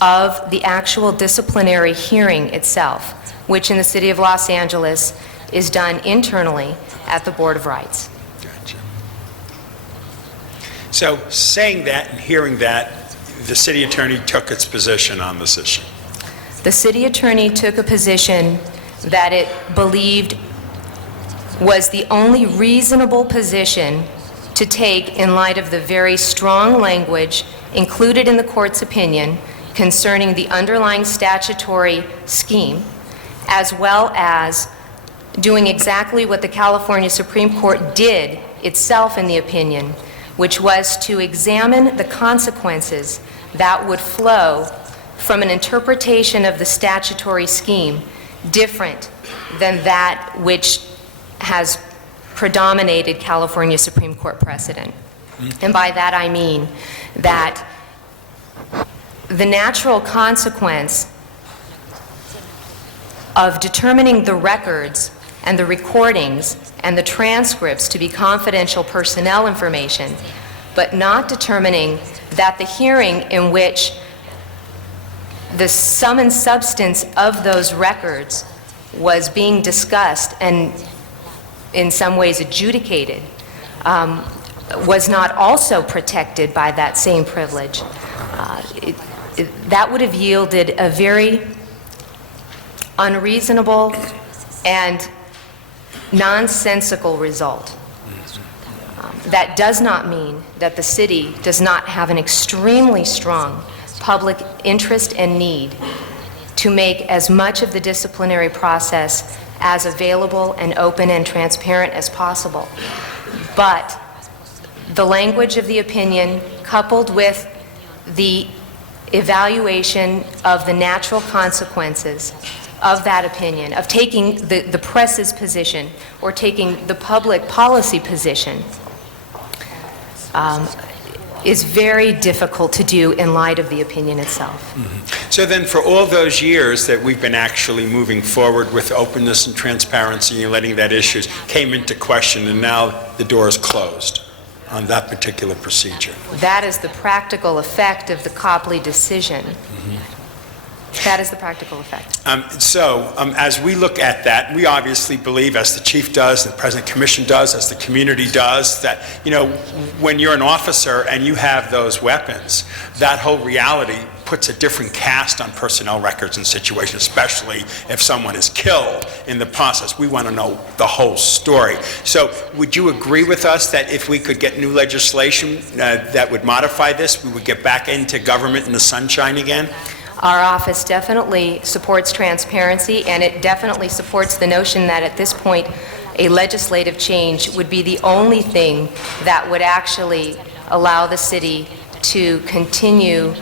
of the actual disciplinary hearing itself, which in the City of Los Angeles is done internally at the Board of Rights. Gotcha. So saying that and hearing that, the city attorney took its position on this issue. The city attorney took a position that it believed was the only reasonable position to take in light of the very strong language included in the court's opinion concerning the underlying statutory scheme, as well as doing exactly what the California Supreme Court did itself in the opinion, which was to examine the consequences that would flow from an interpretation of the statutory scheme different than that which has predominated California Supreme Court precedent. And by that I mean that the natural consequence of determining the records and the recordings and the transcripts to be confidential personnel information, but not determining that the hearing in which the sum and substance of those records was being discussed and in some ways adjudicated was not also protected by that same privilege. That would have yielded a very unreasonable and nonsensical result. That does not mean that the city does not have an extremely strong public interest and need to make as much of the disciplinary process as available and open and transparent as possible. But the language of the opinion, coupled with the evaluation of the natural consequences of that opinion, of taking the press's position or taking the public policy position, is very difficult to do in light of the opinion itself. So then for all those years that we've been actually moving forward with openness and transparency and letting that issues came into question, and now the door is closed on that particular procedure. That is the practical effect of the Copley decision. That is the practical effect. As we look at that, we obviously believe, as the chief does, the President Commission does, as the community does, that, you know, when you're an officer and you have those weapons, that whole reality puts a different cast on personnel records and situations, especially if someone is killed in the process. We want to know the whole story. So would you agree with us that if we could get new legislation that would modify this, we would get back into government in the sunshine again? Our office definitely supports transparency, and it definitely supports the notion that at this point a legislative change would be the only thing that would actually allow the city to continue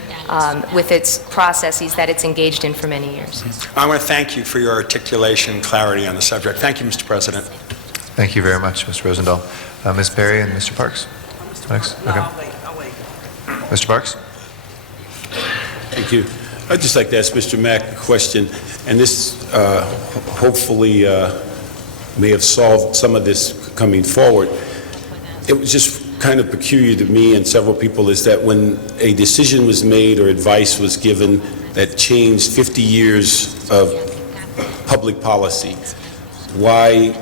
with its processes that it's engaged in for many years. I want to thank you for your articulation and clarity on the subject. Thank you, Mr. President. Thank you very much, Mr. Rosendahl. Ms. Perry and Mr. Parks? Next? Okay. Mr. Parks? Thank you. I'd just like to ask Mr. Mack a question, and this hopefully may have solved some of this coming forward. It was just kind of peculiar to me and several people is that when a decision was made or advice was given that changed 50 years of public policy, why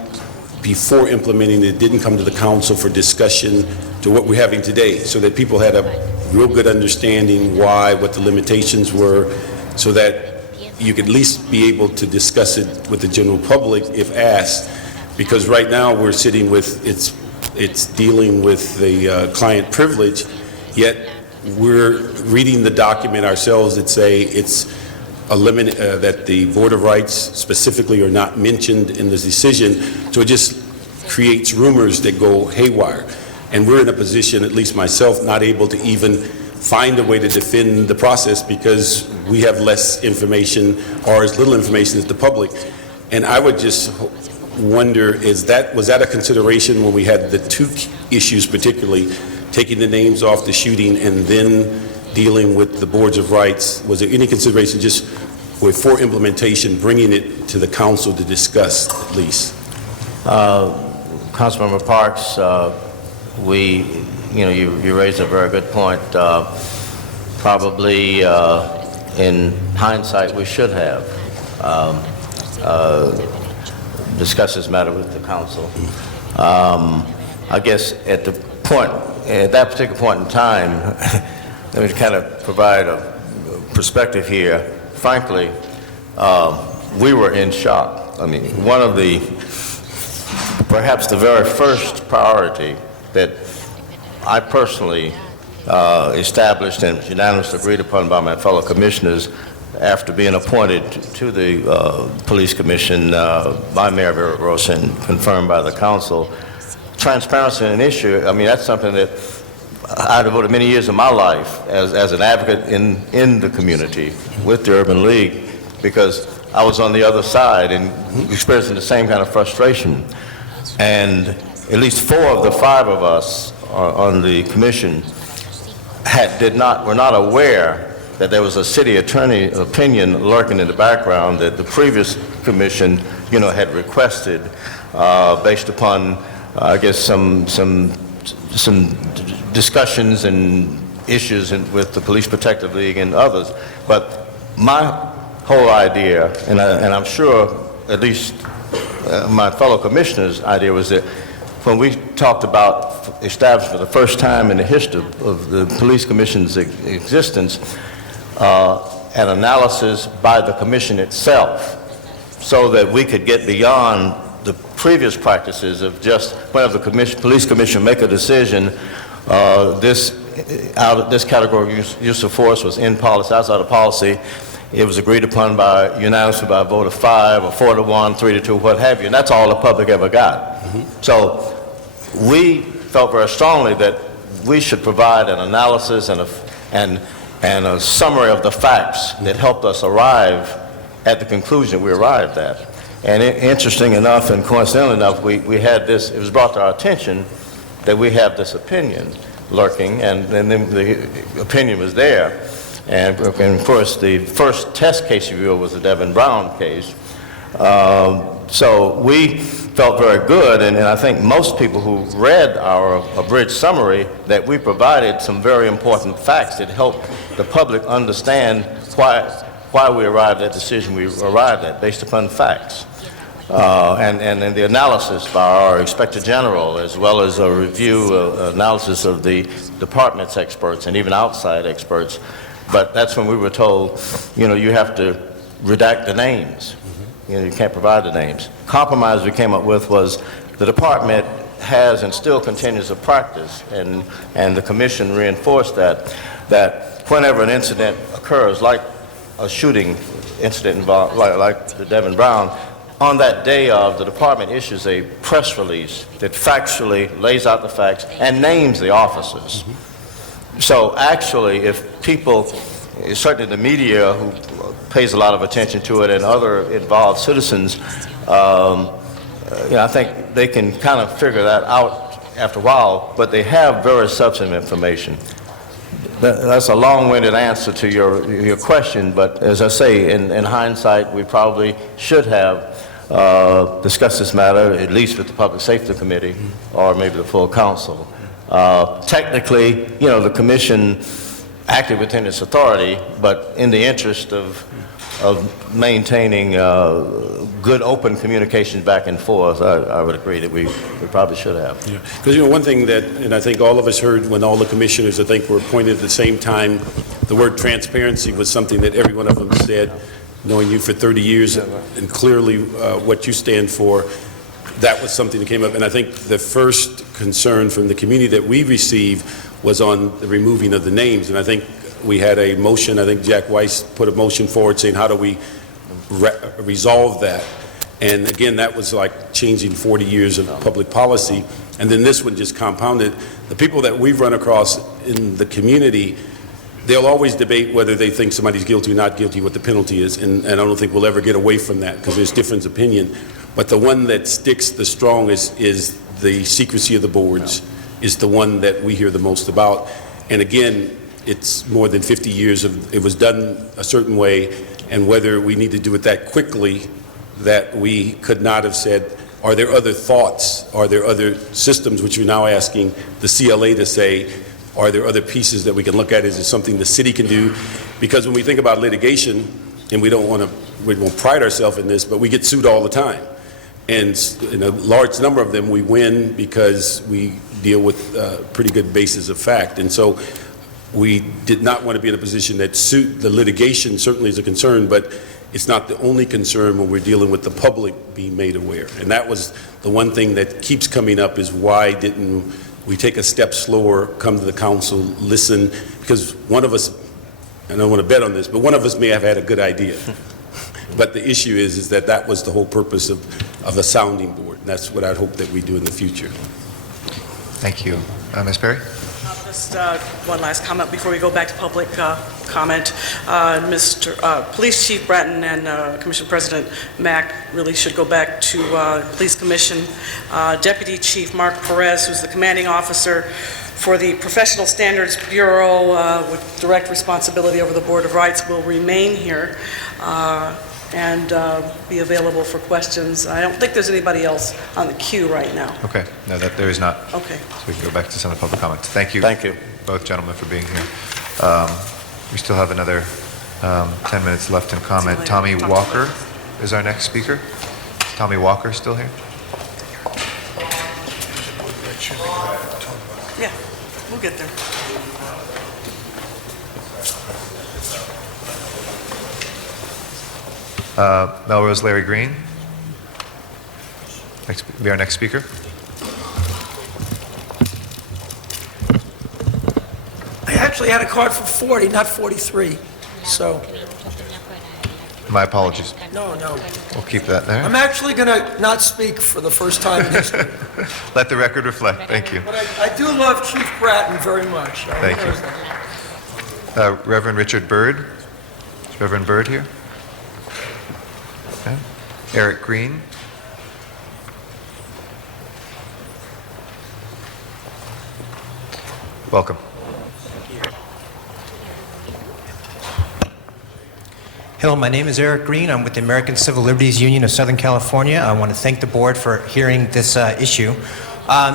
before implementing it, didn't come to the council for discussion to what we're having today, so that people had a real good understanding why, what the limitations were, so that you could at least be able to discuss it with the general public if asked. Because right now, we're sitting with, it's dealing with the client privilege, yet we're reading the document ourselves that say it's that the Board of Rights specifically are not mentioned in this decision, so it just creates rumors that go haywire. And we're in a position, at least myself, not able to even find a way to defend the process because we have less information or as little information as the public. And I would just wonder, was that a consideration when we had the two issues, particularly taking the names off the shooting and then dealing with the boards of rights? Was there any consideration just for implementation, bringing it to the council to discuss at least? Councilmember Parks, you raised a very good point. Probably in hindsight, we should have discussed this matter with the council. I guess at that particular point in time, let me kind of provide a perspective here. Frankly, we were in shock. I mean, perhaps the very first priority that I personally established and unanimously agreed upon by my fellow commissioners after being appointed to the Police Commission by Mayor Villaraigosa and confirmed by the council. Transparency in an issue, I mean, that's something that I devoted many years of my life as an advocate in the community with the Urban League, because I was on the other side and experiencing the same kind of frustration. And at least 4 of the 5 of us on the commission were not aware that there was a city attorney opinion lurking in the background that the previous commission, had requested based upon, I guess, some discussions and issues with the Police Protective League and others. But my whole idea, and I'm sure at least my fellow commissioners' idea, was that when we talked about establishing for the first time in the history of the Police Commission's existence, an analysis by the commission itself, so that we could get beyond the previous practices of just whenever the Police Commission make a decision, this category of use of force was in policy, outside of policy. It was agreed upon unanimously by a vote of 5 or 4-1, 3-2, what have you, and that's all the public ever got. So we felt very strongly that we should provide an analysis and a summary of the facts that helped us arrive at the conclusion we arrived at. And interesting enough and coincidental enough, we had this, it was brought to our attention that we have this opinion lurking, and then the opinion was there. And of course, the first test case review was the Devin Brown case. So we felt very good, and I think most people who read our abridged summary, that we provided some very important facts that helped the public understand why we arrived at the decision we arrived at, based upon facts. And the analysis by our Inspector General, as well as a analysis of the department's experts and even outside experts. But that's when we were told, you have to redact the names. You can't provide the names. Compromise we came up with was the department has and still continues a practice, and the commission reinforced that whenever an incident occurs, like a shooting incident involved, like the Devin Brown, on that day of, the department issues a press release that factually lays out the facts and names the officers. So actually, if people, certainly the media who pays a lot of attention to it and other involved citizens, I think they can kind of figure that out after a while, but they have very substantive information. That's a long-winded answer to your question, but as I say, in hindsight, we probably should have discussed this matter, at least with the Public Safety Committee, or maybe the full council. Technically, the commission acted within its authority, but in the interest of maintaining good, open communication back and forth, I would agree that we probably should have. Because, one thing that, and I think all of us heard when all the commissioners, I think, were appointed at the same time, the word transparency was something that every one of them said, knowing you for 30 years and clearly what you stand for, that was something that came up. And I think the first concern from the community that we received was on the removing of the names. And I think we had a motion, I think Jack Weiss put a motion forward saying, how do we resolve that? And again, that was like changing 40 years of public policy. And then this one just compounded. The people that we've run across in the community, they'll always debate whether they think somebody's guilty or not guilty, what the penalty is. And I don't think we'll ever get away from that because there's different opinion. But the one that sticks the strongest is the secrecy of the boards, is the one that we hear the most about. And again, it's more than 50 years of, it was done a certain way, and whether we need to do it that quickly, that we could not have said, are there other thoughts? Are there other systems, which you're now asking the CLA to say, are there other pieces that we can look at? Is it something the city can do? Because when we think about litigation, and we won't pride ourselves in this, but we get sued all the time. And in a large number of them, we win because we deal with pretty good basis of fact. And so we did not want to be in a position that the litigation certainly is a concern, but it's not the only concern when we're dealing with the public being made aware. And that was the one thing that keeps coming up, is why didn't we take a step slower, come to the council, listen? Because one of us, and I don't want to bet on this, but one of us may have had a good idea. But the issue is that that was the whole purpose of a sounding board. And that's what I'd hope that we do in the future. Thank you. Ms. Perry? Just one last comment before we go back to public comment. Police Chief Bratton and Commission President Mack really should go back to Police Commission. Deputy Chief Mark Perez, who's the commanding officer for the Professional Standards Bureau with direct responsibility over the Board of Rights, will remain here and be available for questions. I don't think there's anybody else on the queue right now. Okay. No, there is not. Okay. So we can go back to some of the public comments. Thank you. Thank you. Both gentlemen for being here. We still have another 10 minutes left in comment. Tommy Walker is our next speaker. Is Tommy Walker still here? Yeah, we'll get there. Melrose Larry Green, be our next speaker. I actually had a card for 40, not 43, so... My apologies. No. We'll keep that there. I'm actually going to not speak for the first time in history. Let the record reflect. Thank you. But I do love Chief Bratton very much. Thank you. Reverend Richard Byrd. Is Reverend Byrd here? Okay. Eric Green. Welcome. Hello, my name is Eric Green. I'm with the American Civil Liberties Union of Southern California. I want to thank the board for hearing this issue.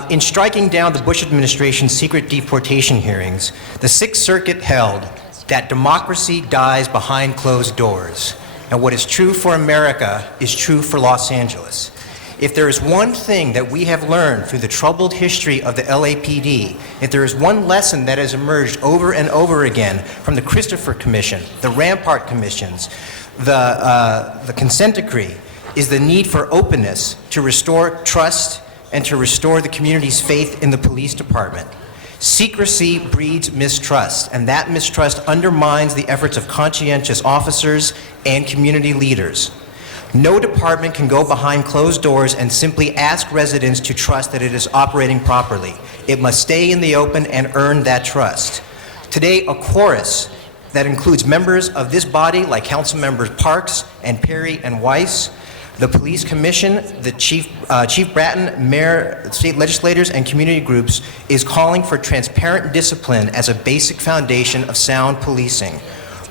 In striking down the Bush administration's secret deportation hearings, the Sixth Circuit held that democracy dies behind closed doors, and what is true for America is true for Los Angeles. If there is one thing that we have learned through the troubled history of the LAPD, if there is one lesson that has emerged over and over again from the Christopher Commission, the Rampart Commissions, the consent decree, is the need for openness to restore trust and to restore the community's faith in the police department. Secrecy breeds mistrust, and that mistrust undermines the efforts of conscientious officers and community leaders. No department can go behind closed doors and simply ask residents to trust that it is operating properly. It must stay in the open and earn that trust. Today, a chorus that includes members of this body like Council Members Parks and Perry and Weiss, the Police Commission, the Chief Bratton, Mayor, state legislators, and community groups is calling for transparent discipline as a basic foundation of sound policing.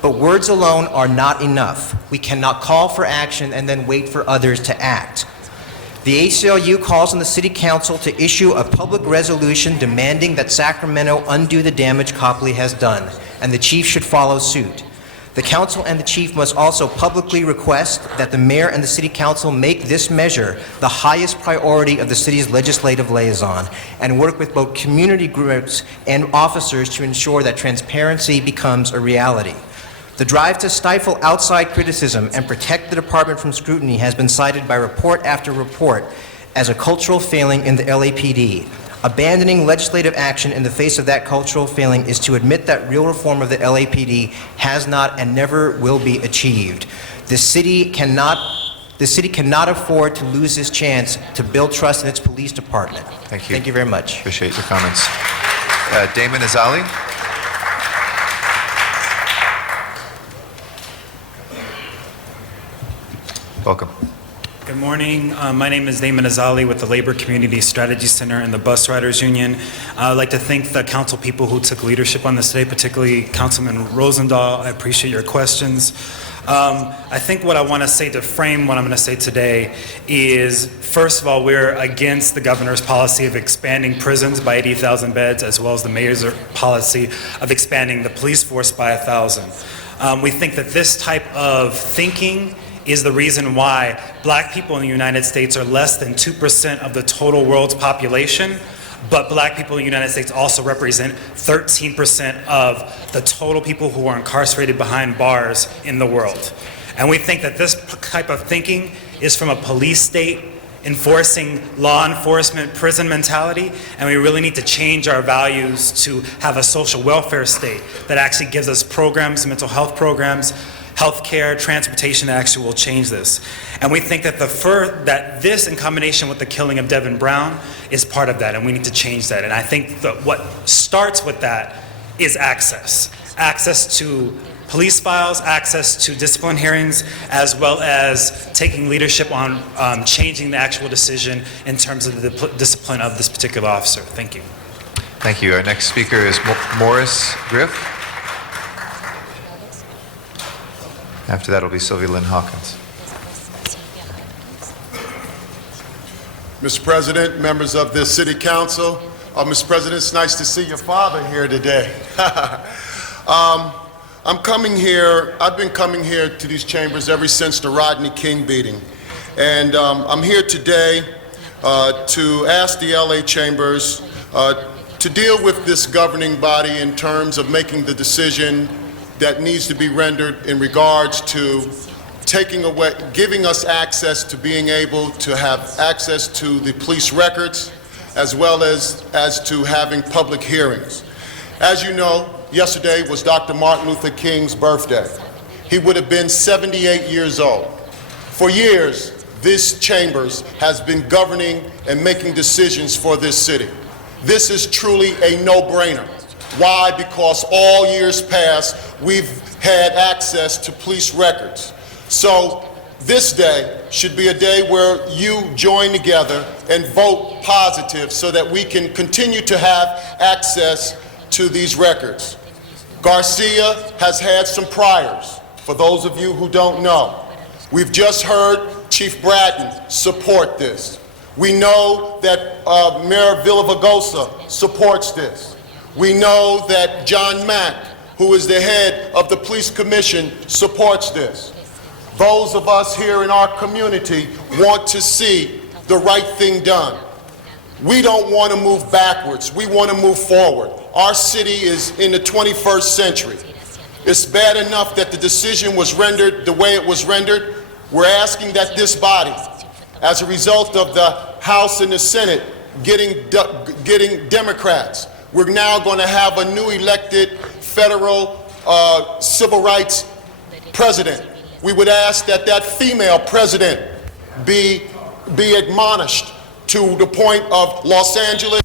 But words alone are not enough. We cannot call for action and then wait for others to act. The ACLU calls on the City Council to issue a public resolution demanding that Sacramento undo the damage Copley has done, and the Chief should follow suit. The council and the chief must also publicly request that the mayor and the city council make this measure the highest priority of the city's legislative liaison and work with both community groups and officers to ensure that transparency becomes a reality. The drive to stifle outside criticism and protect the department from scrutiny has been cited by report after report as a cultural failing in the LAPD. Abandoning legislative action in the face of that cultural failing is to admit that real reform of the LAPD has not and never will be achieved. The city cannot afford to lose this chance to build trust in its police department. Thank you. Thank you very much. Appreciate your comments. Damon Azali? Welcome. Good morning. My name is Damon Azali with the Labor Community Strategy Center and the Bus Riders Union. I'd like to thank the council people who took leadership on this today, particularly Councilman Rosendahl. I appreciate your questions. I think what I want to say to frame what I'm going to say today is, first of all, we're against the governor's policy of expanding prisons by 80,000 beds, as well as the mayor's policy of expanding the police force by 1,000. We think that this type of thinking is the reason why black people in the United States are less than 2% of the total world's population, but black people in the United States also represent 13% of the total people who are incarcerated behind bars in the world. And we think that this type of thinking is from a police state enforcing law enforcement prison mentality, and we really need to change our values to have a social welfare state that actually gives us programs, mental health programs, healthcare, transportation that actually will change this. And we think that that this, in combination with the killing of Devin Brown, is part of that, and we need to change that. And I think that what starts with that is access. Access to police files, access to discipline hearings, as well as taking leadership on changing the actual decision in terms of the discipline of this particular officer. Thank you. Thank you. Our next speaker is Morris Griff. After that, it'll be Sylvia Lynn Hawkins. Mr. President, members of the City Council, Mr. President, it's nice to see your father here today. I've been coming here to these chambers ever since the Rodney King beating. And I'm here today to ask the LA Chambers to deal with this governing body in terms of making the decision that needs to be rendered in regards to giving us access to being able to have access to the police records, as well as to having public hearings. As you know, yesterday was Dr. Martin Luther King's birthday. He would have been 78 years old. For years, this chambers has been governing and making decisions for this city. This is truly a no-brainer. Why? Because all years past, we've had access to police records. So this day should be a day where you join together and vote positive so that we can continue to have access to these records. Garcia has had some priors, for those of you who don't know. We've just heard Chief Bratton support this. We know that Mayor Villavigosa supports this. We know that John Mack, who is the head of the police commission, supports this. Those of us here in our community want to see the right thing done. We don't want to move backwards. We want to move forward. Our city is in the 21st century. It's bad enough that the decision was rendered the way it was rendered. We're asking that this body, as a result of the House and the Senate getting Democrats, we're now going to have a new elected federal civil rights president. We would ask that that female president be admonished to the point of Los Angeles.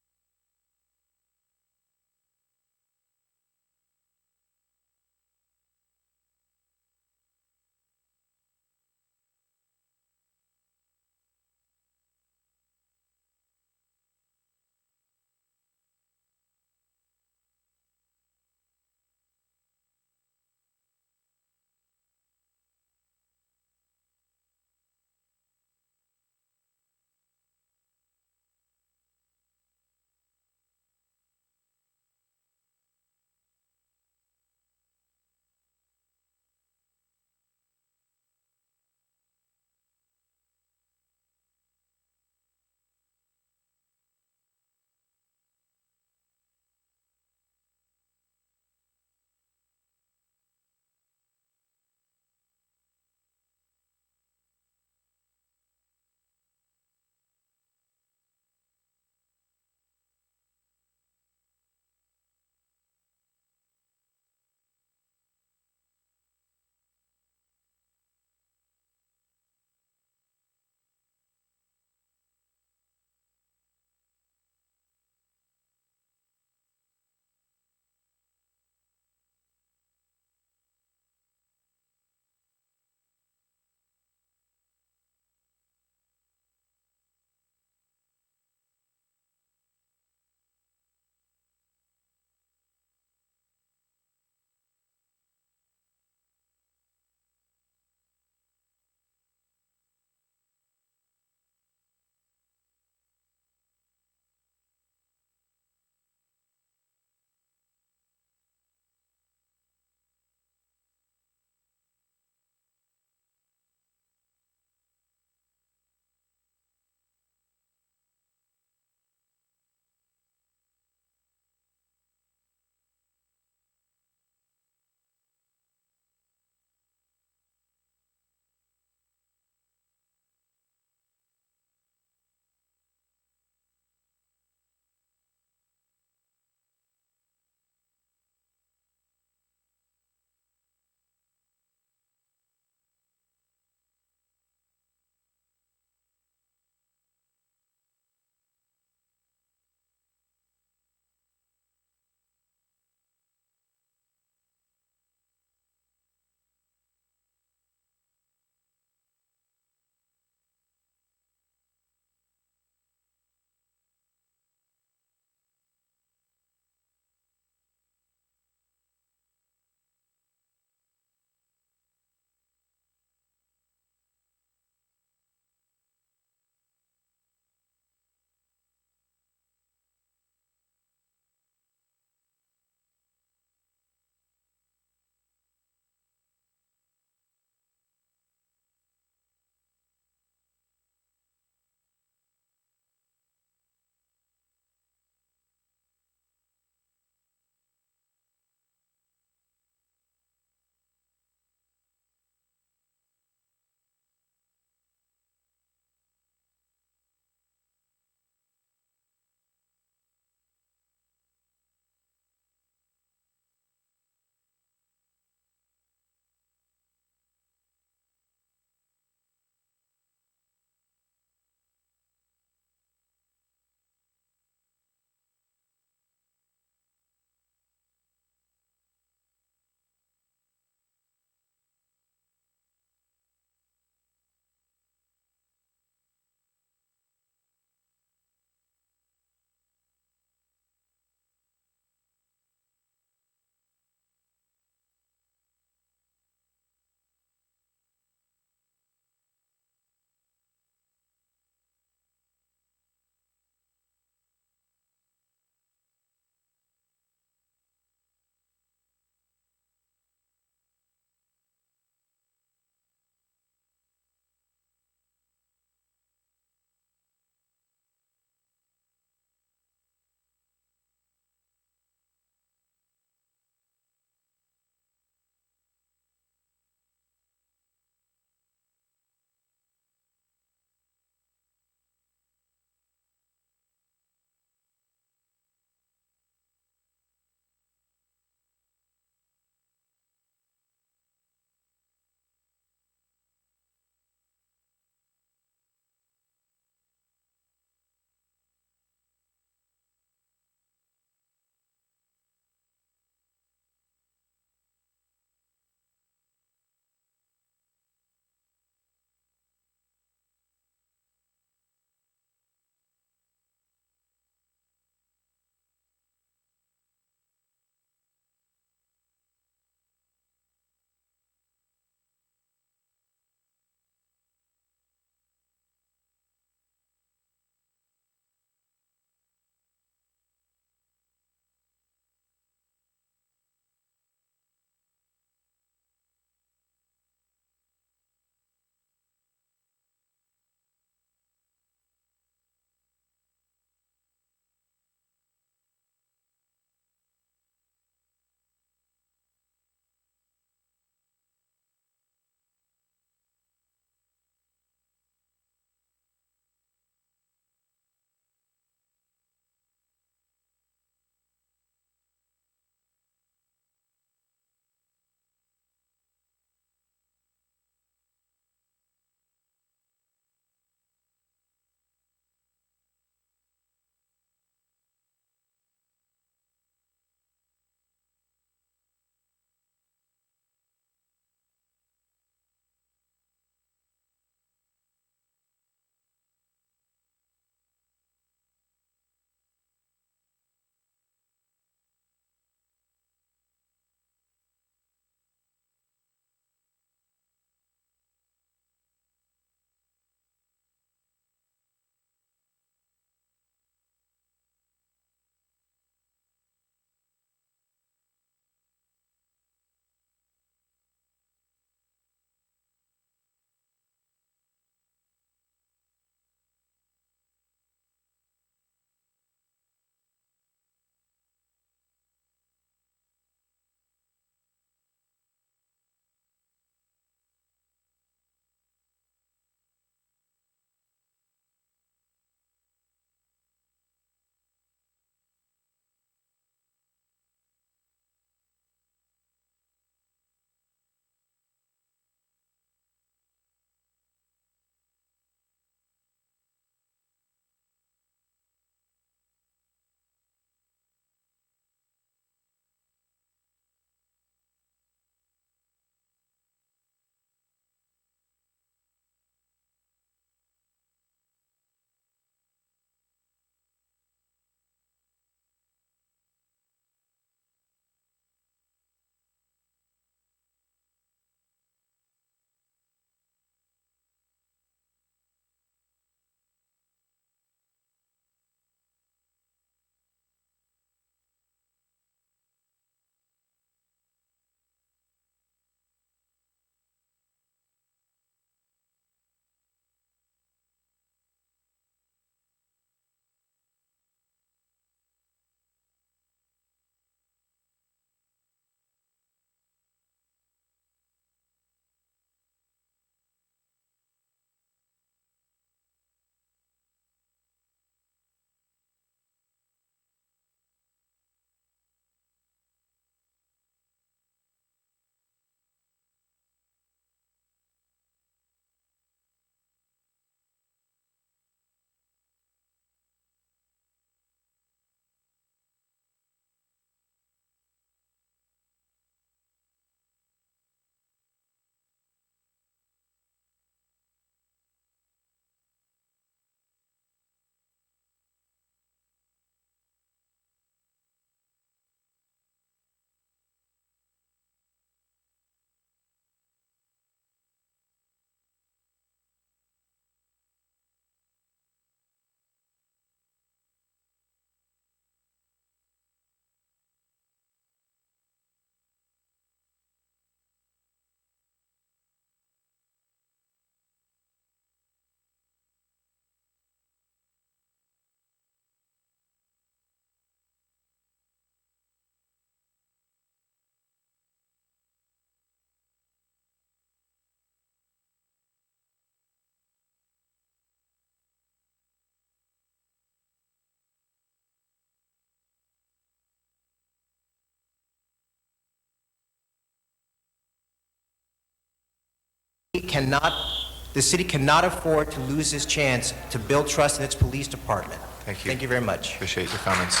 cannot afford to lose this chance to build trust in its police department. Thank you. Thank you very much. Appreciate your comments.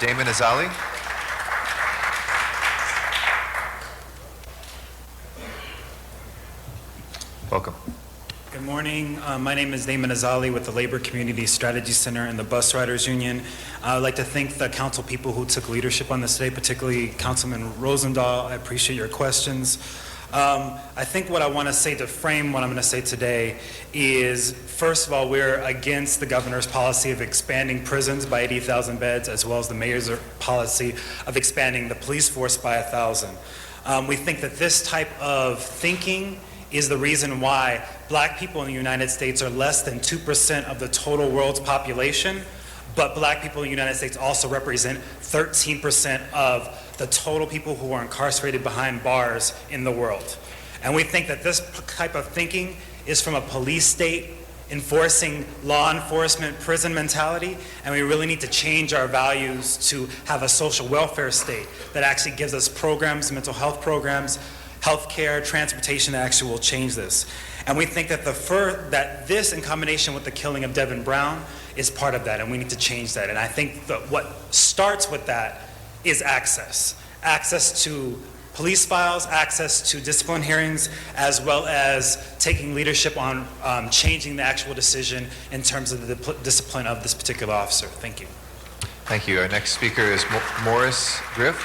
Damon Azali? Welcome. Good morning. My name is Damon Azali with the Labor Community Strategy Center and the Bus Riders Union. I would like to thank the council people who took leadership on this today, particularly Councilman Rosendahl. I appreciate your questions. I think what I want to say to frame what I'm going to say today is, first of all, we're against the governor's policy of expanding prisons by 80,000 beds, as well as the mayor's policy of expanding the police force by 1,000. We think that this type of thinking is the reason why black people in the United States are less than 2% of the total world's population, but black people in the United States also represent 13% of the total people who are incarcerated behind bars in the world. And we think that this type of thinking is from a police state enforcing law enforcement prison mentality, and we really need to change our values to have a social welfare state that actually gives us programs, mental health programs, healthcare, transportation that actually will change this. And we think that that this, in combination with the killing of Devin Brown, is part of that, and we need to change that. And I think that what starts with that is access. Access to police files, access to discipline hearings, as well as taking leadership on changing the actual decision in terms of the discipline of this particular officer. Thank you. Thank you. Our next speaker is Morris Griff.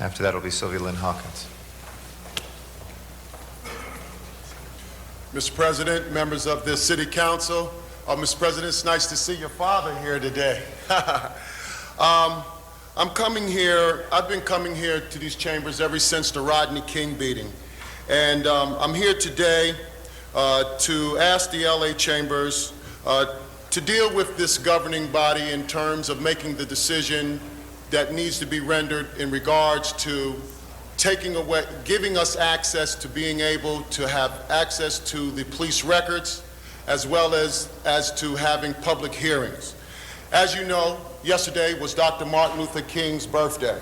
After that will be Sylvia Lynn Hawkins. Mr. President, members of the City Council, Mr. President, it's nice to see your father here today. I've been coming here to these chambers ever since the Rodney King beating. And I'm here today to ask the LA Chambers to deal with this governing body in terms of making the decision that needs to be rendered in regards to giving us access to being able to have access to the police records, as well as to having public hearings. As you know, yesterday was Dr. Martin Luther King's birthday.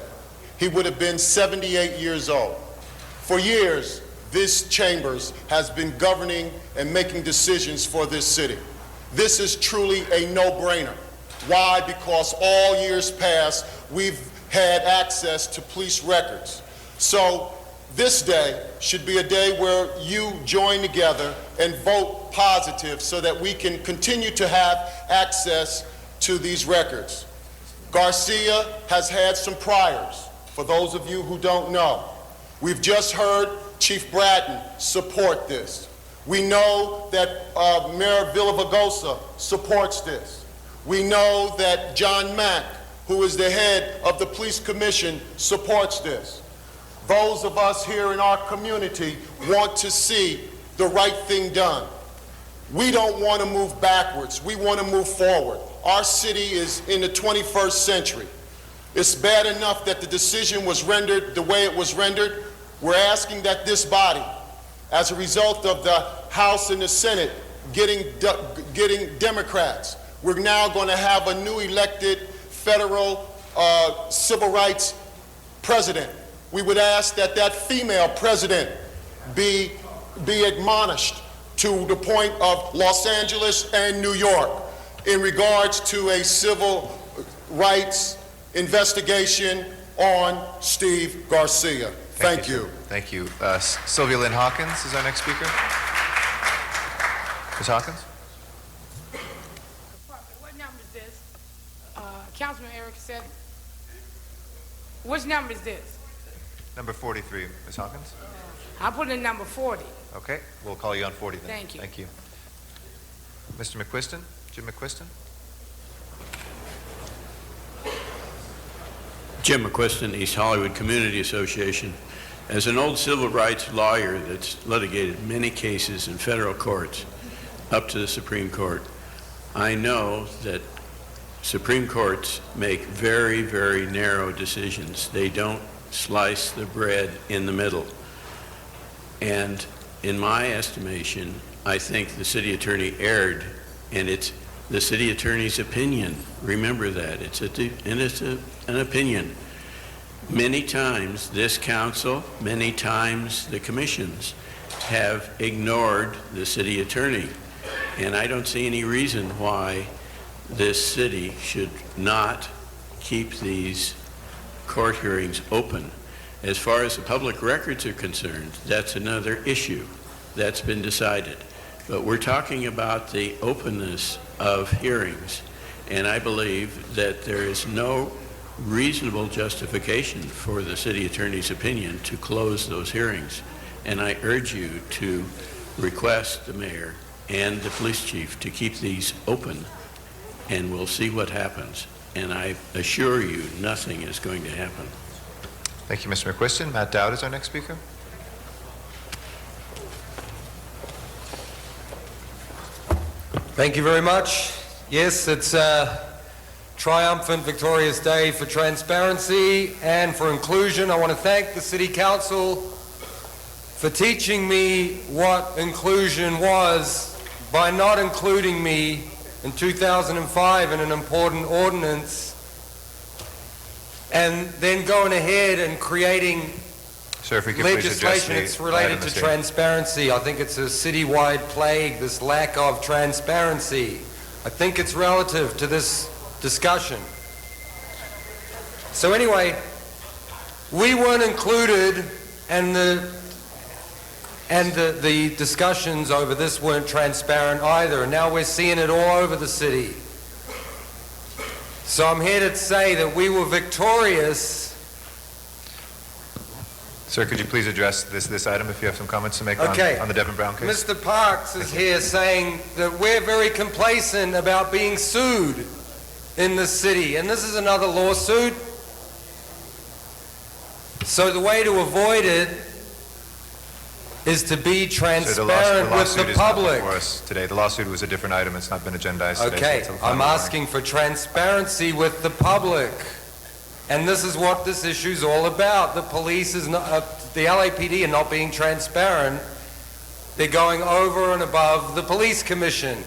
He would have been 78 years old. For years, this chambers has been governing and making decisions for this city. This is truly a no-brainer. Why? Because all years past, we've had access to police records. So this day should be a day where you join together and vote positive so that we can continue to have access to these records. Garcia has had some priors, for those of you who don't know. We've just heard Chief Bratton support this. We know that Mayor Villalobos supports this. We know that John Mack, who is the head of the Police Commission, supports this. Those of us here in our community want to see the right thing done. We don't want to move backwards. We want to move forward. Our city is in the 21st century. It's bad enough that the decision was rendered the way it was rendered. We're asking that this body, as a result of the House and the Senate getting Democrats, we're now going to have a new elected federal civil rights president. We would ask that that female president be admonished to the point of Los Angeles and New York in regards to a civil rights investigation on Steve Garcia. Thank you. Thank you. Sylvia Lynn Hawkins is our next speaker. Ms. Hawkins? What number is this? Councilman Eric said, which number is this? Number 43, Ms. Hawkins. I put in number 40. Okay, we'll call you on 40 then. Thank you. Thank you. Mr. McQuiston, Jim McQuiston. Jim McQuiston, East Hollywood Community Association. As an old civil rights lawyer that's litigated many cases in federal courts up to the Supreme Court, I know that Supreme Courts make very, very narrow decisions. They don't slice the bread in the middle. And in my estimation, I think the city attorney erred, and it's the city attorney's opinion. Remember that. It's an opinion. Many times, this council, many times the commissions have ignored the city attorney. And I don't see any reason why this city should not keep these court hearings open. As far as the public records are concerned, that's another issue that's been decided. But we're talking about the openness of hearings, and I believe that there is no reasonable justification for the city attorney's opinion to close those hearings. And I urge you to request the mayor and the police chief to keep these open, and we'll see what happens. And I assure you, nothing is going to happen. Thank you, Mr. McQuiston. Matt Dowd is our next speaker. Thank you very much. Yes, it's a triumphant, victorious day for transparency and for inclusion. I want to thank the City Council for teaching me what inclusion was by not including me in 2005 in an important ordinance and then going ahead and creating Sir, if we could please address legislation the that's related item, to Mr. transparency. I think it's a citywide plague, this lack of transparency. I think it's relative to this discussion. So anyway, we weren't included, and the discussions over this weren't transparent either. Now we're seeing it all over the city. So I'm here to say that we were victorious. Sir, could you please address this item if you have some comments to make Okay. on the Devin Brown case? Mr. Parks is here saying that we're very complacent about being sued in this city, and this is another lawsuit. So the way to avoid it is to be transparent with the public. For us today. The lawsuit was a different item. It's not been agendized today. Okay, so it's a I'm final asking for transparency with the public. And this is what this issue is all about. The police is not, the LAPD are not being transparent. They're going over and above the police commission.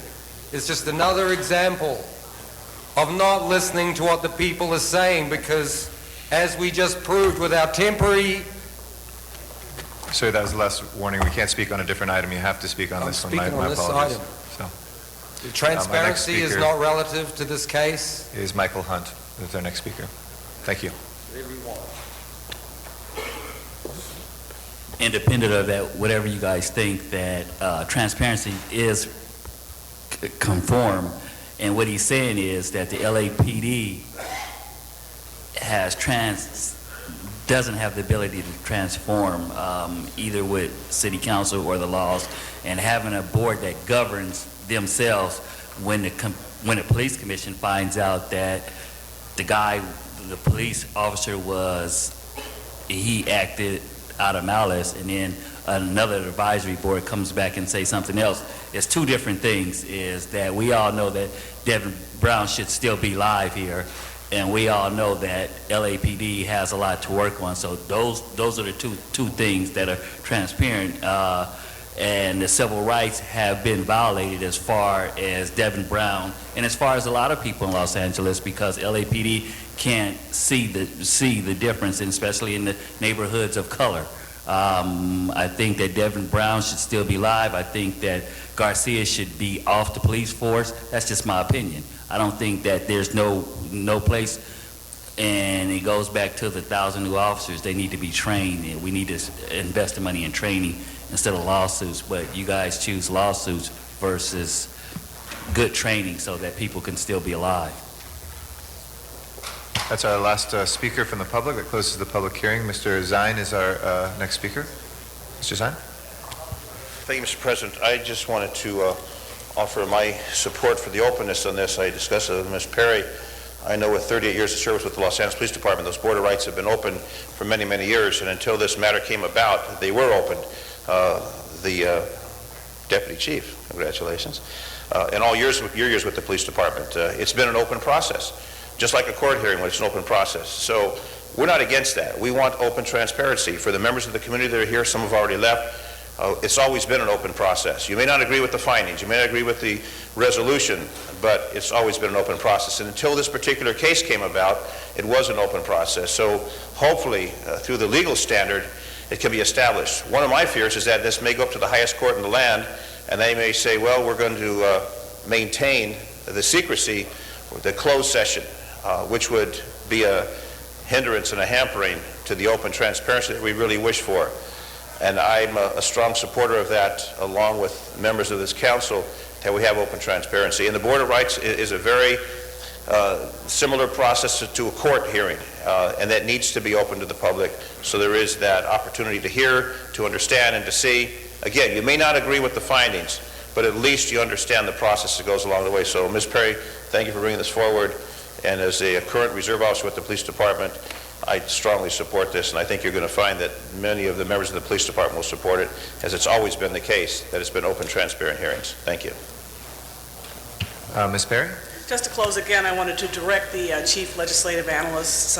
It's just another example of not listening to what the people are saying, because as we just proved with our temporary... Sir, that was the last warning. We can't speak on a different item. You have to speak on this one. speaking on My this apologies. item. So, The transparency my next is speaker not relative to this case. is Michael Hunt. Is our next speaker. Thank you. Independent of that, whatever you guys think, that transparency is conform, and what he's saying is that the LAPD doesn't have the ability to transform either with city council or the laws, and having a board that governs themselves when the police commission finds out that the police officer he acted out of malice, and then another advisory board comes back and say something else. It's two different things. Is that we all know that Devin Brown should still be live here, and we all know that LAPD has a lot to work on. So those are the two things that are transparent, and the civil rights have been violated as far as Devin Brown and as far as a lot of people in Los Angeles, because LAPD can't see the difference, and especially in the neighborhoods of color. I think that Devin Brown should still be live. I think that Garcia should be off the police force. That's just my opinion. I don't think that there's no place, and it goes back to the 1,000 new officers. They need to be trained, and we need to invest the money in training instead of lawsuits. But you guys choose lawsuits versus good training so that people can still be alive. That's our last speaker from the public. That closes the public hearing. Mr. Zine is our next speaker. Mr. Zine? Thank you, Mr. President. I just wanted to offer my support for the openness on this. I discussed it with Ms. Perry. I know with 38 years of service with the Los Angeles Police Department, those border rights have been open for many, many years, and until this matter came about, they were opened. The Deputy Chief, congratulations, and all your years with the Police Department, it's been an open process, just like a court hearing when it's an open process. So we're not against that. We want open transparency. For the members of the community that are here, some have already left, It's always been an open process. You may not agree with the findings, you may not agree with the resolution, but it's always been an open process. And until this particular case came about, it was an open process. So hopefully, through the legal standard, it can be established. One of my fears is that this may go up to the highest court in the land, and they may say, well, we're going to maintain the secrecy, the closed session, which would be a hindrance and a hampering to the open transparency that we really wish for. And I'm a strong supporter of that, along with members of this council, that we have open transparency. And the Board of Rights is a very similar process to a court hearing, and that needs to be open to the public. So there is that opportunity to hear, to understand, and to see. Again, you may not agree with the findings, but at least you understand the process that goes along the way. So, Ms. Perry, thank you for bringing this forward. And as a current reserve officer with the police department, I strongly support this, and I think you're going to find that many of the members of the police department will support it, as it's always been the case, that it's been open, transparent hearings. Thank you. Ms. Perry? Just to close again, I wanted to direct the chief legislative analysts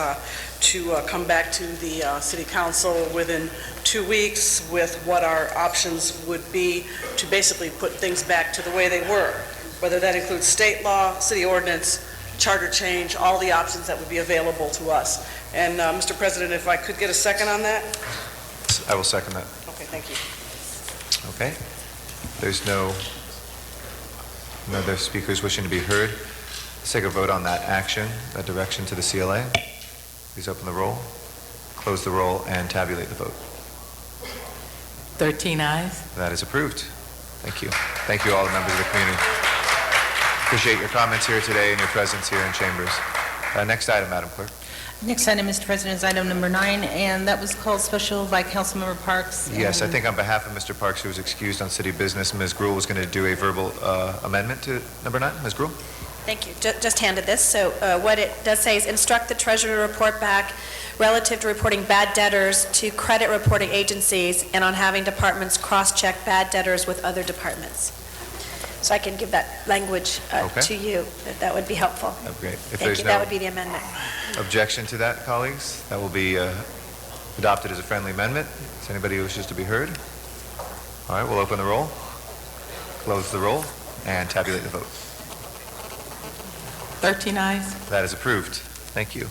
to come back to the city council within 2 weeks with what our options would be to basically put things back to the way they were, whether that includes state law, city ordinance, charter change, all the options that would be available to us. And Mr. President, if I could get a second on that? I will second that. Okay, thank you. Okay. There's no other speakers wishing to be heard. Let's take a vote on that action, that direction to the CLA. Please open the roll, close the roll, and tabulate the vote. 13 ayes. That is approved. Thank you. Thank you all the members of the community. Appreciate your comments here today and your presence here in Chambers. Next item, Madam Clerk. Next item, Mr. President, is item number 9, and that was called special by Councilmember Parks. Yes, I think on behalf of Mr. Parks, who was excused on city business, Ms. Gruhl was going to do a verbal amendment to number 9. Ms. Gruhl? Thank you. Just handed this. So what it does say is instruct the treasurer to report back relative to reporting bad debtors to credit reporting agencies and on having departments cross-check bad debtors with other departments. So I can give that language to you, if that would be helpful. Oh, great. If Thank there's you. no That would be the amendment. objection to that, colleagues, that will be adopted as a friendly amendment. Is anybody who wishes to be heard? All right, we'll open the roll, close the roll, and tabulate the vote. 13 ayes. That is approved. Thank you.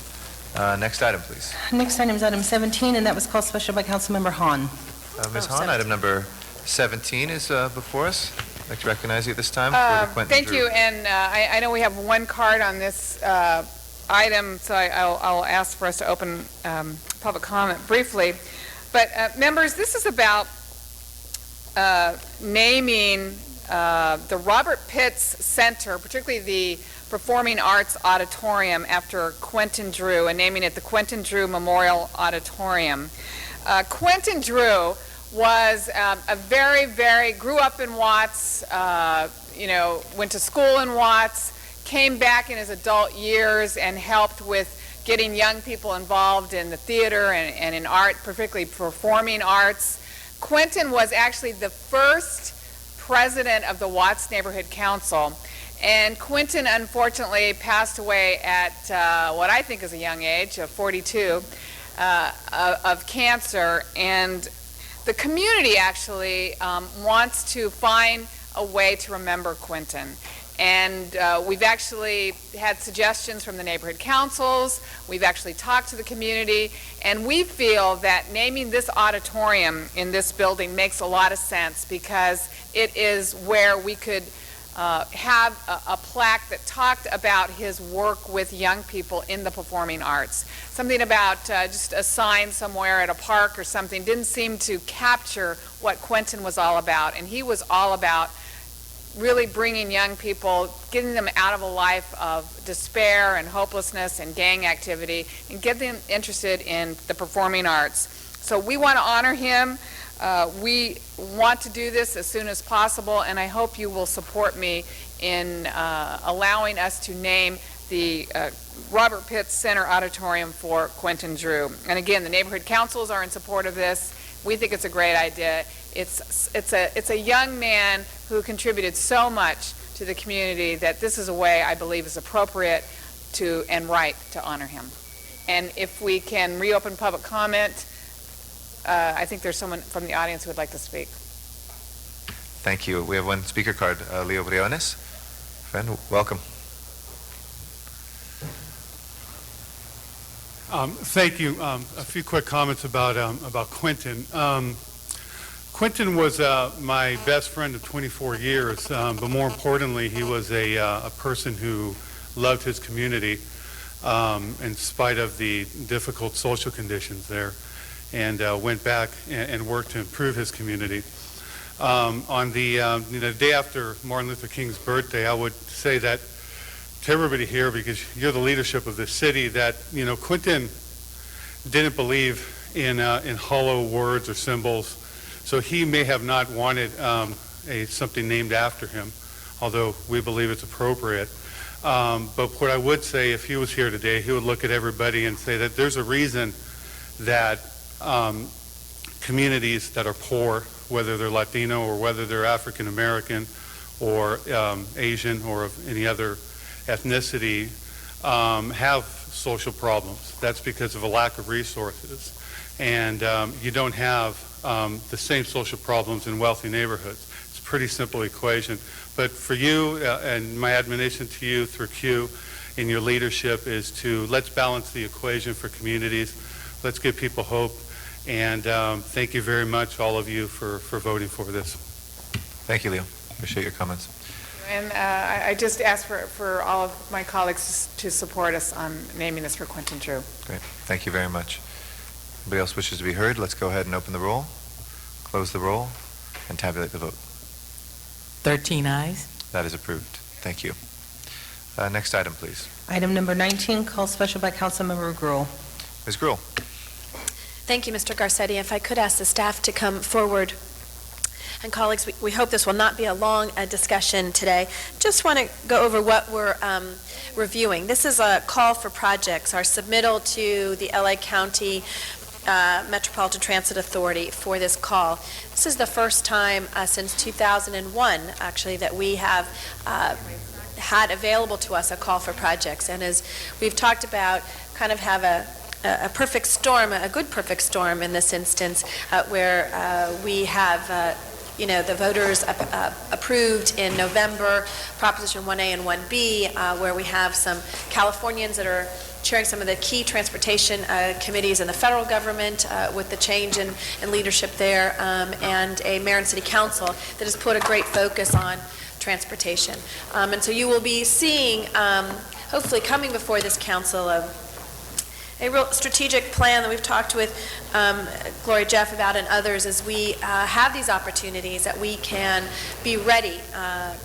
Next item, please. Next item is item 17, and that was called special by Councilmember Hahn. Ms. Hahn, item number 17 is before us. I'd like to recognize you at this time for the Quentin Thank Drew. you, and I know we have one card on this item, so I'll ask for us to open public comment briefly. But members, this is about naming the Robert Pitts Center, particularly the Performing Arts Auditorium, after Quentin Drew, and naming it the Quentin Drew Memorial Auditorium. Quentin Drew was grew up in Watts, went to school in Watts, came back in his adult years and helped with getting young people involved in the theater and in art, particularly performing arts. Quentin was actually the first president of the Watts Neighborhood Council, and Quentin unfortunately passed away at what I think is a young age, of 42, of cancer, and the community actually wants to find a way to remember Quentin. And we've actually had suggestions from the neighborhood councils. We've actually talked to the community. And we feel that naming this auditorium in this building makes a lot of sense, because it is where we could have a plaque that talked about his work with young people in the performing arts. Something about just a sign somewhere at a park or something didn't seem to capture what Quentin was all about. And he was all about really bringing young people, getting them out of a life of despair and hopelessness and gang activity, and get them interested in the performing arts. So we want to honor him. We want to do this as soon as possible, and I hope you will support me in allowing us to name the Robert Pitts Center Auditorium for Quentin Drew. And again, the neighborhood councils are in support of this. We think it's a great idea. It's a young man who contributed so much to the community that this is a way I believe is appropriate to and right to honor him. And if we can reopen public comment, I think there's someone from the audience who would like to speak. Thank you. We have one speaker card, Leo Briones. Friend, welcome. Thank you. A few quick comments about Quentin. Quentin was my best friend of 24 years, but more importantly, he was a person who loved his community in spite of the difficult social conditions there, and went back and worked to improve his community. On the day after Martin Luther King's birthday, I would say that to everybody here, because you're the leadership of this city, that Quentin didn't believe in hollow words or symbols, so he may have not wanted something named after him, although we believe it's appropriate. But what I would say, if he was here today, he would look at everybody and say that there's a reason that communities that are poor, whether they're Latino or whether they're African American or Asian or of any other ethnicity, have social problems. That's because of a lack of resources. And you don't have the same social problems in wealthy neighborhoods. It's a pretty simple equation. But for you, and my admonition to you through Q in your leadership is to let's balance the equation for communities. Let's give people hope. And thank you very much, all of you, for voting for this. Thank you, Leo. Appreciate your comments. And I just ask for all of my colleagues to support us on naming this for Quentin Drew. Great. Thank you very much. Anybody else wishes to be heard? Let's go ahead and open the roll, close the roll, and tabulate the vote. 13 ayes. That is approved. Thank you. Next item, please. Item number 19, called special by Councilmember Gruhl. Ms. Gruhl. Thank you, Mr. Garcetti. If I could ask the staff to come forward. And colleagues, we hope this will not be a long discussion today. Just want to go over what we're reviewing. This is a call for projects, our submittal to the LA County Metropolitan Transit Authority for this call. This is the first time since 2001, actually, that we have had available to us a call for projects. And as we've talked about, kind of have a perfect storm, a good perfect storm in this instance, where we have the voters approved in November Proposition 1A and 1B, where we have some Californians that are chairing some of the key transportation committees in the federal government with the change in leadership there, and a mayor and city council that has put a great focus on transportation. And so you will be seeing, hopefully coming before this council, a real strategic plan that we've talked with Gloria Jeff about and others as we have these opportunities that we can be ready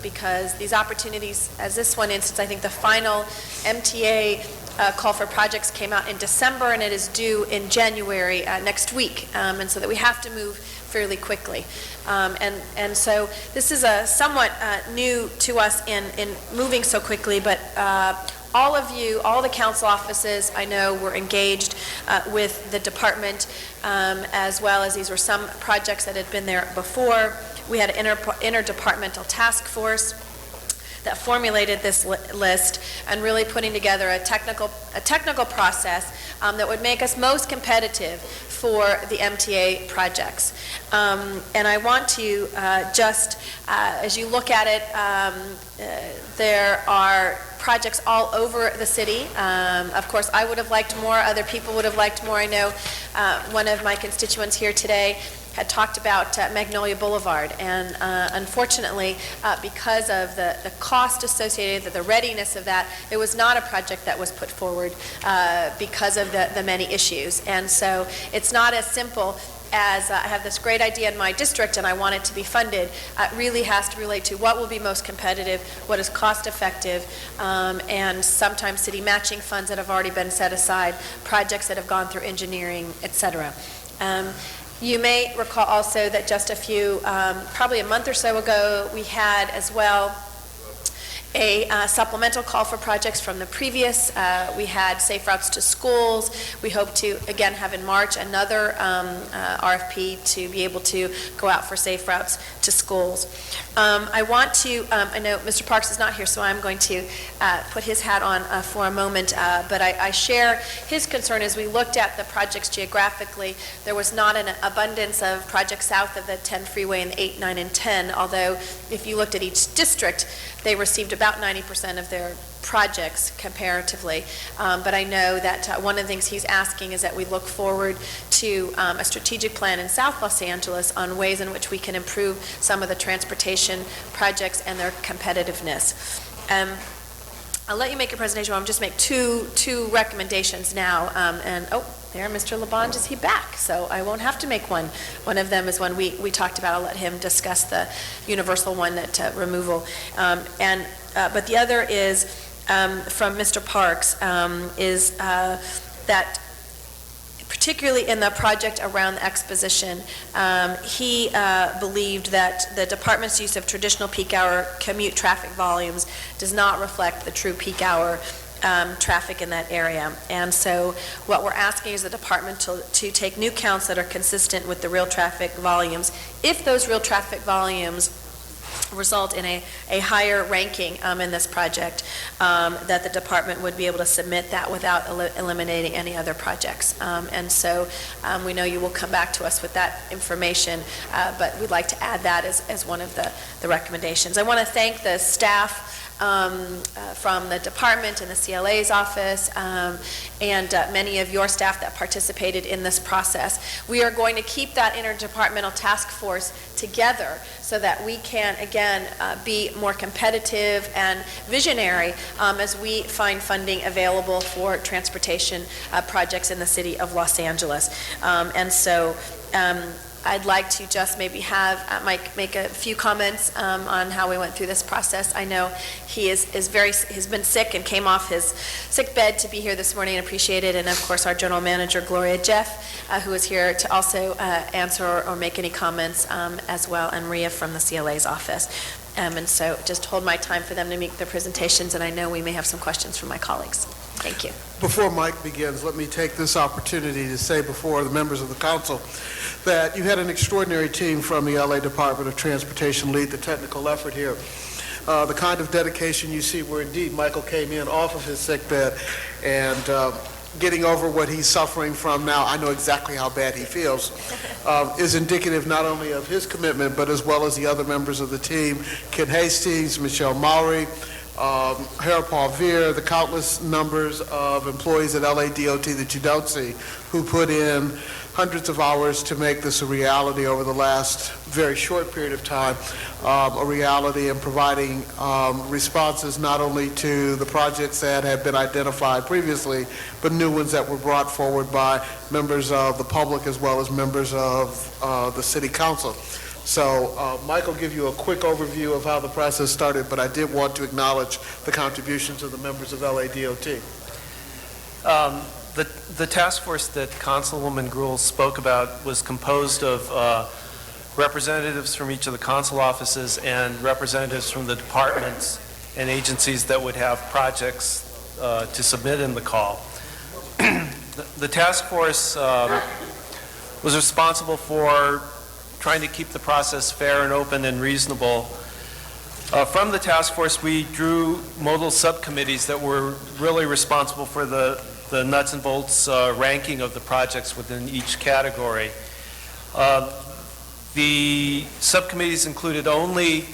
because these opportunities, as this one instance, I think the final MTA call for projects came out in December and it is due in January next week, and so that we have to move fairly quickly. And so this is somewhat new to us in moving so quickly, but all of you, all the council offices, I know, were engaged with the department, as well as these were some projects that had been there before. We had an interdepartmental task force that formulated this list and really putting together a technical process that would make us most competitive for the MTA projects. And I want to just, as you look at it, there are projects all over the city. Of course, I would have liked more. Other people would have liked more. I know one of my constituents here today had talked about Magnolia Boulevard, and unfortunately, because of the cost associated, the readiness of that, it was not a project that was put forward because of the many issues. And so it's not as simple as I have this great idea in my district and I want it to be funded. It really has to relate to what will be most competitive, what is cost effective, and sometimes city matching funds that have already been set aside, projects that have gone through engineering, etc. You may recall also that just a few, probably a month or so ago, we had as well a supplemental call for projects from the previous. We had Safe Routes to Schools. We hope to, again, have in March another RFP to be able to go out for Safe Routes to Schools. I want to, I know Mr. Parks is not here, so I'm going to put his hat on for a moment, but I share his concern. As we looked at the projects geographically, there was not an abundance of projects south of the 10 freeway in 8, 9, and 10, although if you looked at each district, they received about 90% of their projects comparatively. But I know that one of the things he's asking is that we look forward to a strategic plan in South Los Angeles on ways in which we can improve some of the transportation projects and their competitiveness. I'll let you make your presentation, but I'll just make two recommendations now. There, Mr. Labange, is he back? So I won't have to make one. One of them is one we talked about. I'll let him discuss the universal one, that removal. But the other is from Mr. Parks, is that particularly in the project around the exposition, he believed that the department's use of traditional peak hour commute traffic volumes does not reflect the true peak hour traffic in that area. And so what we're asking is the department to take new counts that are consistent with the real traffic volumes. If those real traffic volumes result in a higher ranking in this project, that the department would be able to submit that without eliminating any other projects. And so we know you will come back to us with that information, but we'd like to add that as one of the recommendations. I want to thank the staff from the department and the CLA's office, and many of your staff that participated in this process. We are going to keep that interdepartmental task force together so that we can, again, be more competitive and visionary as we find funding available for transportation projects in the city of Los Angeles. And so I'd like to just maybe have Mike make a few comments on how we went through this process. I know he has been sick and came off his sick bed to be here this morning, and appreciate it. And of course, our general manager, Gloria Jeff, who is here to also answer or make any comments as well, and Maria from the CLA's office. And so just hold my time for them to make their presentations, and I know we may have some questions from my colleagues. Thank you. Before Mike begins, let me take this opportunity to say before the members of the council that you had an extraordinary team from the LA Department of Transportation lead the technical effort here. The kind of dedication you see where indeed Michael came in off of his sick bed and getting over what he's suffering from now, I know exactly how bad he feels, is indicative not only of his commitment, but as well as the other members of the team, Ken Hastings, Michelle Maury, Harold Paul Veer, the countless numbers of employees at LADOT that you don't see, who put in hundreds of hours to make this a reality over the last very short period of time, a reality, and providing responses not only to the projects that have been identified previously, but new ones that were brought forward by members of the public as well as members of the city council. So Mike will give you a quick overview of how the process started, but I did want to acknowledge the contributions of the members of LADOT. The task force that Councilwoman Gruhl spoke about was composed of representatives from each of the council offices and representatives from the departments and agencies that would have projects to submit in the call. The task force was responsible for trying to keep the process fair and open and reasonable. From the task force, we drew modal subcommittees that were really responsible for the nuts and bolts ranking of the projects within each category. The subcommittees included only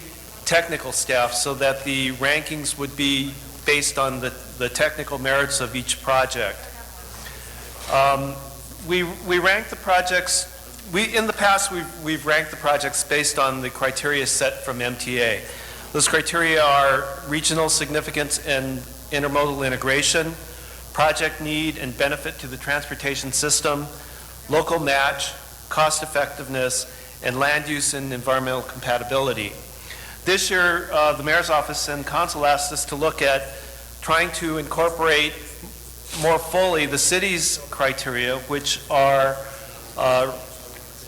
technical staff so that the rankings would be based on the technical merits of each project. We ranked the projects. In the past, we've ranked the projects based on the criteria set from MTA. Those criteria are regional significance and intermodal integration, project need and benefit to the transportation system, local match, cost effectiveness, and land use and environmental compatibility. This year, the Mayor's Office and Council asked us to look at trying to incorporate more fully the city's criteria, which are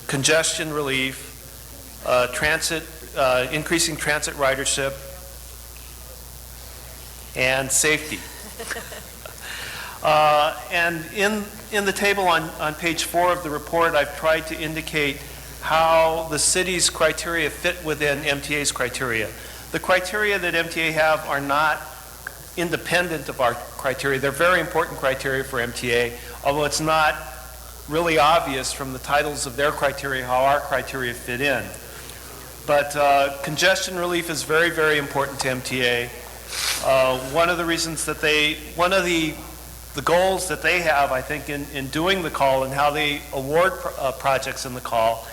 congestion relief, increasing transit ridership, and safety. And in the table on page 4 of the report, I've tried to indicate how the city's criteria fit within MTA's criteria. The criteria that MTA have are not independent of our criteria. They're very important criteria for MTA, although it's not really obvious from the titles of their criteria how our criteria fit in. But congestion relief is very, very important to MTA. One of the reasons that one of the goals that they have, I think, in doing the call and how they award projects in the call,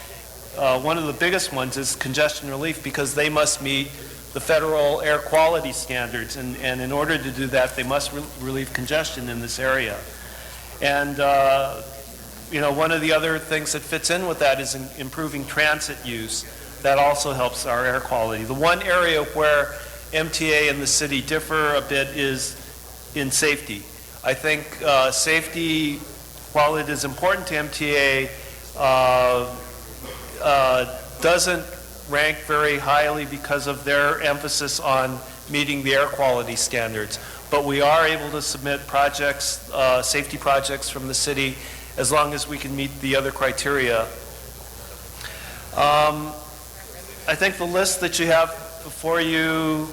one of the biggest ones is congestion relief, because they must meet the federal air quality standards, and in order to do that, they must relieve congestion in this area. And one of the other things that fits in with that is improving transit use. That also helps our air quality. The one area where MTA and the city differ a bit is in safety. I think safety, while it is important to MTA, doesn't rank very highly because of their emphasis on meeting the air quality standards. But we are able to submit projects, safety projects from the city, as long as we can meet the other criteria. I think the list that you have before you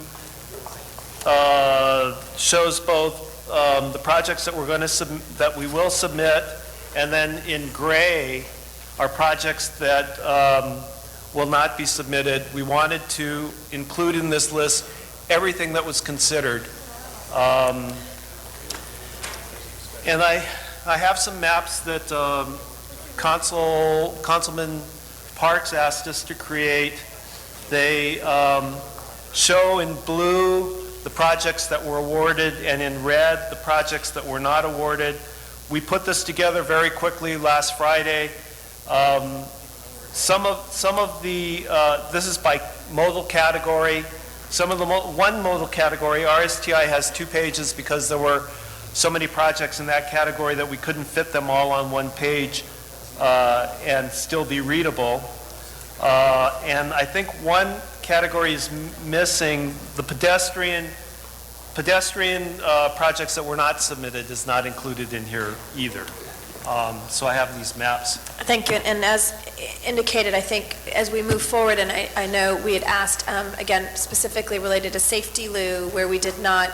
shows both the projects that that we will submit, and then in gray are projects that will not be submitted. We wanted to include in this list everything that was considered. And I have some maps that Councilman Parks asked us to create. They show in blue the projects that were awarded, and in red the projects that were not awarded. We put this together very quickly last Friday. Some of the this is by modal category. Some of the one modal category, RSTI, has 2 pages because there were so many projects in that category that we couldn't fit them all on one page and still be readable. And I think one category is missing. The pedestrian projects that were not submitted is not included in here either. So I have these maps. Thank you. And as indicated, I think as we move forward, and I know we had asked, again, specifically related to safety, Lou, where we did not,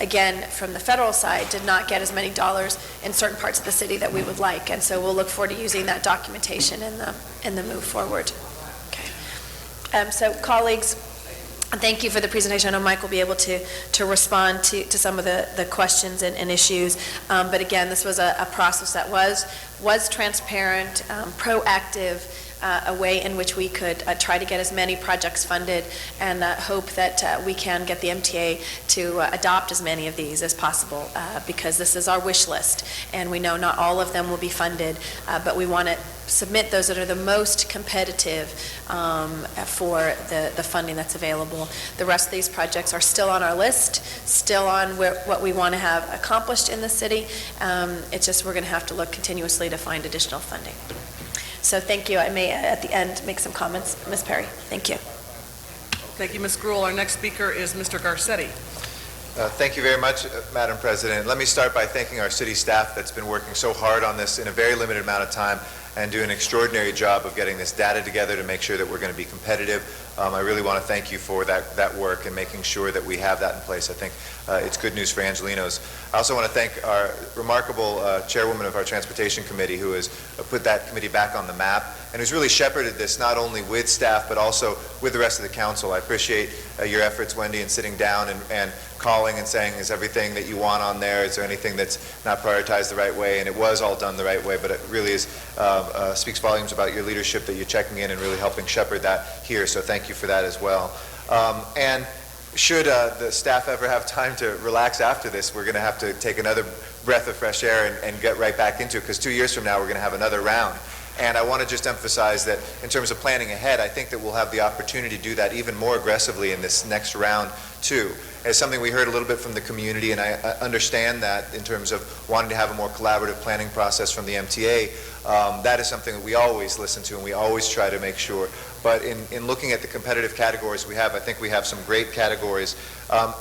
again, from the federal side, did not get as many dollars in certain parts of the city that we would like. And so we'll look forward to using that documentation in the move forward. Okay. So colleagues, thank you for the presentation. I know Mike will be able to respond to some of the questions and issues. But again, this was a process that was transparent, proactive, a way in which we could try to get as many projects funded, and hope that we can get the MTA to adopt as many of these as possible, because this is our wish list, and we know not all of them will be funded, but we want to submit those that are the most competitive for the funding that's available. The rest of these projects are still on our list, still on what we want to have accomplished in the city. It's just we're going to have to look continuously to find additional funding. So thank you. I may, at the end, make some comments. Ms. Perry, thank you. Thank you, Ms. Gruhl. Our next speaker is Mr. Garcetti. Thank you very much, Madam President. Let me start by thanking our city staff that's been working so hard on this in a very limited amount of time and do an extraordinary job of getting this data together to make sure that we're going to be competitive. I really want to thank you for that work and making sure that we have that in place. I think it's good news for Angelenos. I also want to thank our remarkable chairwoman of our Transportation Committee, who has put that committee back on the map and who's really shepherded this not only with staff but also with the rest of the council. I appreciate your efforts, Wendy, in sitting down and calling and saying, is everything that you want on there? Is there anything that's not prioritized the right way? And it was all done the right way, but it really is speaks volumes about your leadership that you're checking in and really helping shepherd that here. So thank you for that as well. And should the staff ever have time to relax after this, we're going to have to take another breath of fresh air and get right back into it, because 2 years from now we're going to have another round. And I want to just emphasize that in terms of planning ahead, I think that we'll have the opportunity to do that even more aggressively in this next round too. It's something we heard a little bit from the community, and I understand that in terms of wanting to have a more collaborative planning process from the MTA. That is something that we always listen to and we always try to make sure. But in looking at the competitive categories we have, I think we have some great categories.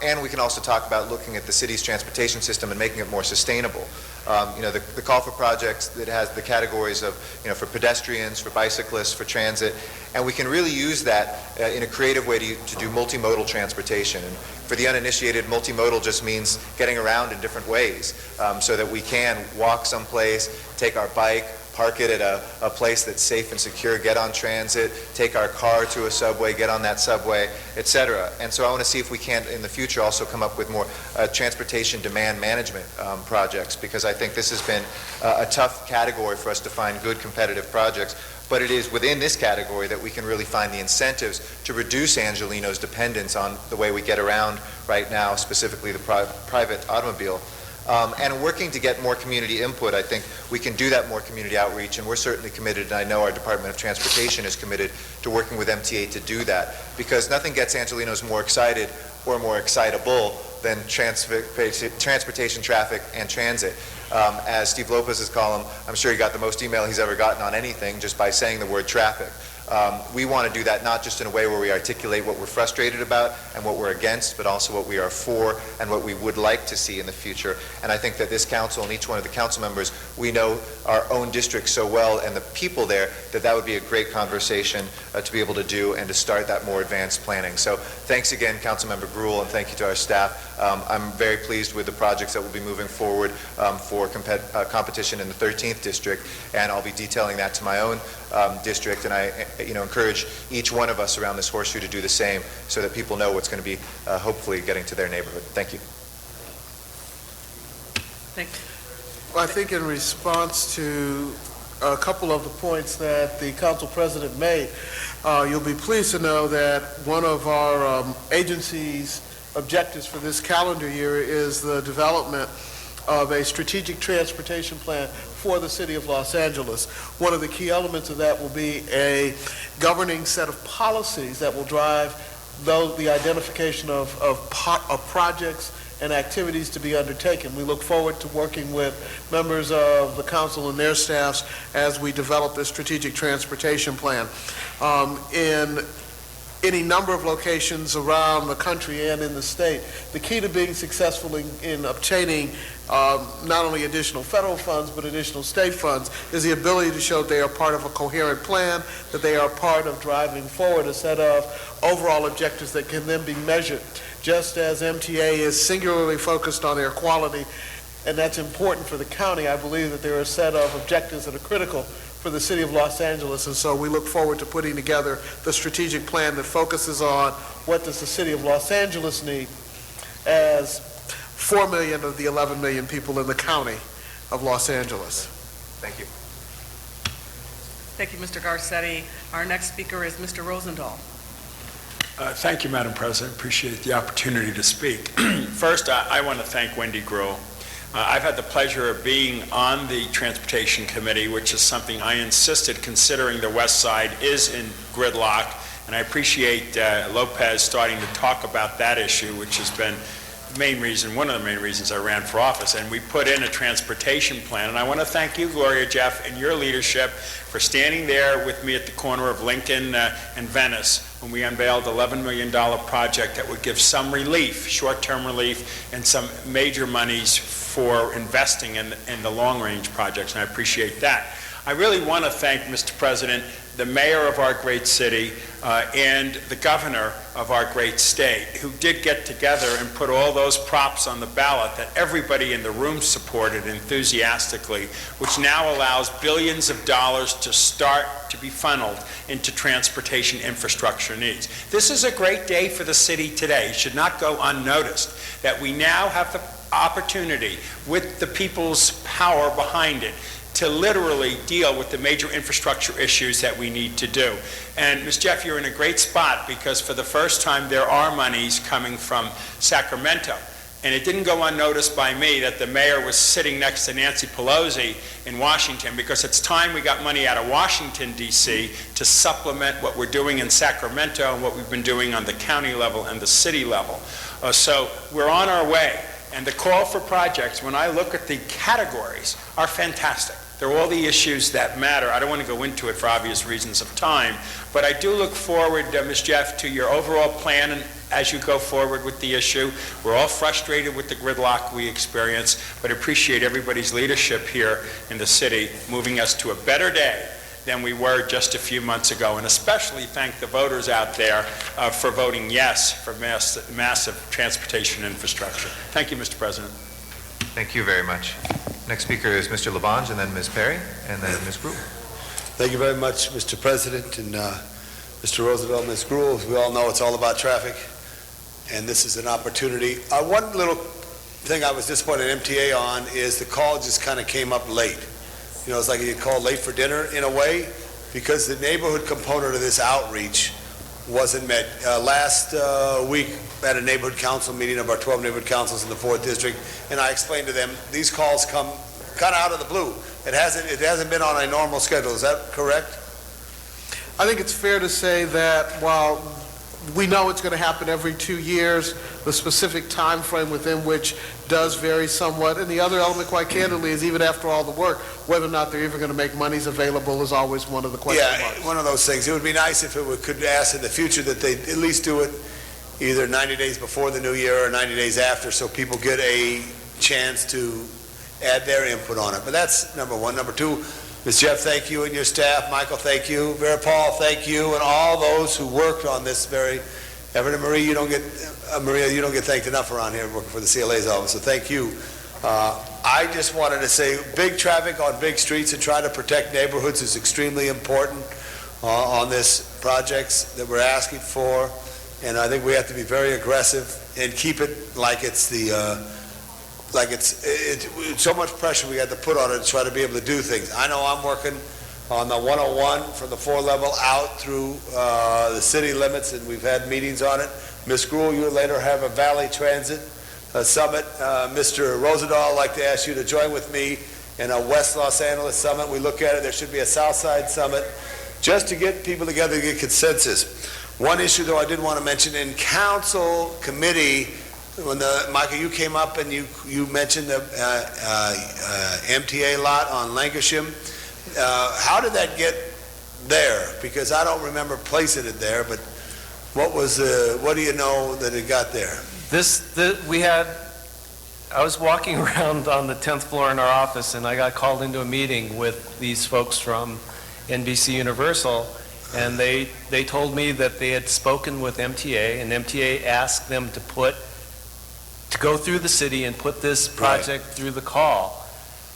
And we can also talk about looking at the city's transportation system and making it more sustainable. The call for projects that has the categories of, for pedestrians, for bicyclists, for transit, and we can really use that in a creative way to do multimodal transportation. And for the uninitiated, multimodal just means getting around in different ways, so that we can walk someplace, take our bike, park it at a place that's safe and secure, get on transit, take our car to a subway, get on that subway, etc. And so I want to see if we can, in the future, also come up with more transportation demand management projects, because I think this has been a tough category for us to find good competitive projects. But it is within this category that we can really find the incentives to reduce Angelino's dependence on the way we get around right now, specifically the private automobile. And working to get more community input, I think we can do that more community outreach, and we're certainly committed, and I know our Department of Transportation is committed to working with MTA to do that, because nothing gets Angelinos more excited or more excitable than transportation, traffic, and transit. As Steve Lopez's column, I'm sure he got the most email he's ever gotten on anything just by saying the word traffic. We want to do that not just in a way where we articulate what we're frustrated about and what we're against, but also what we are for and what we would like to see in the future. And I think that this council and each one of the council members, we know our own district so well and the people there, that would be a great conversation to be able to do and to start that more advanced planning. So thanks again, Councilmember Gruhl, and thank you to our staff. I'm very pleased with the projects that will be moving forward for competition in the 13th district, and I'll be detailing that to my own district, and I encourage each one of us around this horseshoe to do the same so that people know what's going to be hopefully getting to their neighborhood. Thank you. Thank you. Well, I think in response to a couple of the points that the council president made, you'll be pleased to know that one of our agency's objectives for this calendar year is the development of a strategic transportation plan for the city of Los Angeles. One of the key elements of that will be a governing set of policies that will drive the identification of projects and activities to be undertaken. We look forward to working with members of the council and their staffs as we develop this strategic transportation plan. In any number of locations around the country and in the state, the key to being successful in obtaining not only additional federal funds but additional state funds is the ability to show they are part of a coherent plan, that they are part of driving forward a set of overall objectives that can then be measured. Just as MTA is singularly focused on air quality, and that's important for the county, I believe that there are a set of objectives that are critical for the city of Los Angeles, and so we look forward to putting together the strategic plan that focuses on what does the city of Los Angeles need as 4 million of the 11 million people in the county of Los Angeles. Thank you. Thank you, Mr. Garcetti. Our next speaker is Mr. Rosendahl. Thank you, Madam President. Appreciate the opportunity to speak. First, I want to thank Wendy Gruhl. I've had the pleasure of being on the Transportation Committee, which is something I insisted, considering the West Side is in gridlock, and I appreciate Lopez starting to talk about that issue, which has been one of the main reasons I ran for office. And we put in a transportation plan, and I want to thank you, Gloria Jeff, and your leadership for standing there with me at the corner of Lincoln and Venice when we unveiled the $11 million project that would give some relief, short-term relief, and some major monies for investing in the long-range projects, and I appreciate that. I really want to thank, Mr. President, the mayor of our great city and the governor of our great state, who did get together and put all those props on the ballot that everybody in the room supported enthusiastically, which now allows billions of dollars to start to be funneled into transportation infrastructure needs. This is a great day for the city today. It should not go unnoticed that we now have the opportunity, with the people's power behind it, to literally deal with the major infrastructure issues that we need to do. And Ms. Jeff, you're in a great spot, because for the first time there are monies coming from Sacramento And it didn't go unnoticed by me that the mayor was sitting next to Nancy Pelosi in Washington, because it's time we got money out of Washington, D.C. to supplement what we're doing in Sacramento and what we've been doing on the county level and the city level. So we're on our way. And the call for projects, when I look at the categories, are fantastic. They're all the issues that matter. I don't want to go into it for obvious reasons of time, but I do look forward, Ms. Jeff, to your overall plan and as you go forward with the issue. We're all frustrated with the gridlock we experience, but appreciate everybody's leadership here in the city, moving us to a better day than we were just a few months ago, and especially thank the voters out there for voting yes for massive transportation infrastructure. Thank you, Mr. President. Thank you very much. Next speaker is Mr. Labange, and then Ms. Perry, and then Ms. Gruhl. Thank you very much, Mr. President, and Mr. Rosendahl, Ms. Gruhl. As we all know, it's all about traffic, and this is an opportunity. One little thing I was disappointed in MTA on is the call just kind of came up late. You know, it's like you get called late for dinner in a way, because the neighborhood component of this outreach wasn't met. Last week, I had a neighborhood council meeting of our 12 neighborhood councils in the 4th District, and I explained to them, these calls come kind of out of the blue. It hasn't been on a normal schedule. Is that correct? I think it's fair to say that while we know it's going to happen every 2 years, the specific time frame within which does vary somewhat. And the other element, quite candidly, is even after all the work, whether or not they're even going to make monies available is always one of the question marks. Yeah, one of those things. It would be nice if it could ask in the future that they at least do it either 90 days before the new year or 90 days after, so people get a chance to add their input on it. But that's number one. Number two, Ms. Jeff, thank you and your staff. Michael, thank you. Vera Paul, thank you, and all those who worked on this very effort. And Maria, you don't get thanked enough around here working for the CLA's office, so thank you. I just wanted to say big traffic on big streets and try to protect neighborhoods is extremely important on this projects that we're asking for. And I think we have to be very aggressive and keep it like it's so much pressure we had to put on it to try to be able to do things. I know I'm working on the 101 from the 4 level out through the city limits, and we've had meetings on it. Ms. Gruhl, you later have a Valley Transit Summit. Mr. Rosendahl, I'd like to ask you to join with me in a West Los Angeles Summit. We look at it, there should be a South Side Summit, just to get people together to get consensus. One issue, though, I did want to mention, in council committee, when Michael, you came up and you mentioned the MTA lot on Lancashire. How did that get there? Because I don't remember placing it there, but what do you know that it got there? I was walking around on the 10th floor in our office, and I got called into a meeting with these folks from NBC Universal, and they told me that they had spoken with MTA, and MTA asked them to go through the city and put this project through the call.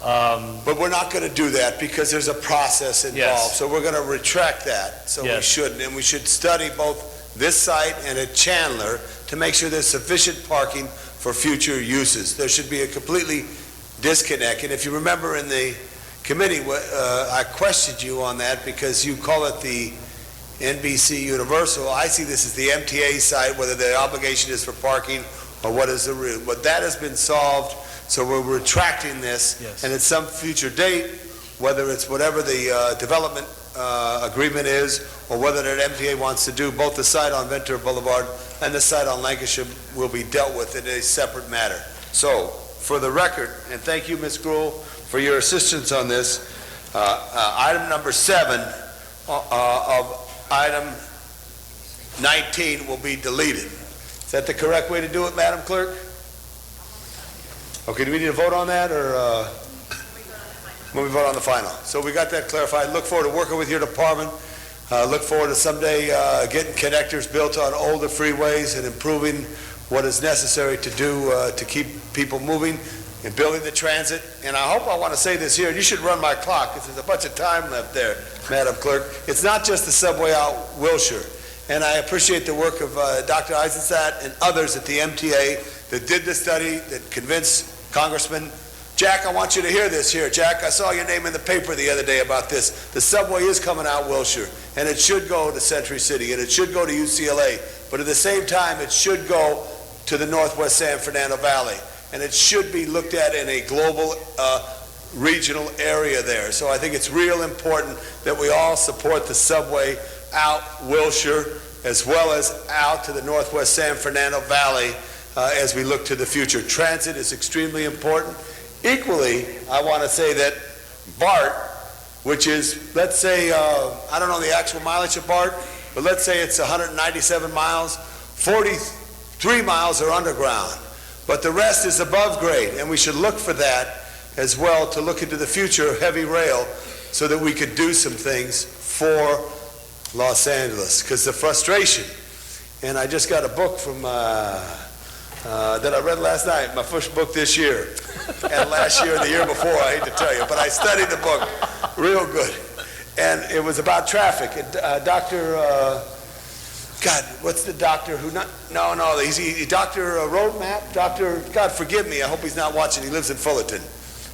But we're not going to do that because there's a process involved. Yes. So we're going to retract that. So we shouldn't. And we should study both this site and at Chandler to make sure there's sufficient parking for future uses. There should be a completely disconnect. And if you remember in the committee, I questioned you on that because you call it the NBC Universal. I see this as the MTA site, whether the obligation is for parking or what is the real. But that has been solved, so we're retracting this, and at some future date, whether it's whatever the development agreement is, or whether that MTA wants to do, both the site on Ventura Boulevard and the site on Lancashire will be dealt with in a separate matter. So, for the record, and thank you, Ms. Gruhl, for your assistance on this, item number 7 of item 19 will be deleted. Is that the correct way to do it, Madam Clerk? Okay, do we need to vote on that, or when we vote on the final? So we got that clarified. Look forward to working with your department. Look forward to someday getting connectors built on older freeways and improving what is necessary to do to keep people moving and building the transit. And I want to say this here, and you should run my clock because there's a bunch of time left there, Madam Clerk. It's not just the subway out Wilshire. And I appreciate the work of Dr. Eisenstadt and others at the MTA that did the study, that convinced Congressman. Jack, I want you to hear this here. Jack, I saw your name in the paper the other day about this. The subway is coming out Wilshire, and it should go to Century City, and it should go to UCLA. But at the same time, it should go to the northwest San Fernando Valley. And it should be looked at in a global regional area there. So I think it's real important that we all support the subway out Wilshire as well as out to the northwest San Fernando Valley as we look to the future. Transit is extremely important. Equally, I want to say that BART, which is, let's say, I don't know the actual mileage of BART, but let's say it's 197 miles, 43 miles are underground, but the rest is above grade, and we should look for that as well to look into the future of heavy rail so that we could do some things for Los Angeles, because the frustration, and I just got a book from that I read last night, my first book this year, and last year and the year before, I hate to tell you, but I studied the book real good, and it was about traffic. God, what's the doctor who he's Dr. Roadmap, God forgive me, I hope he's not watching, he lives in Fullerton.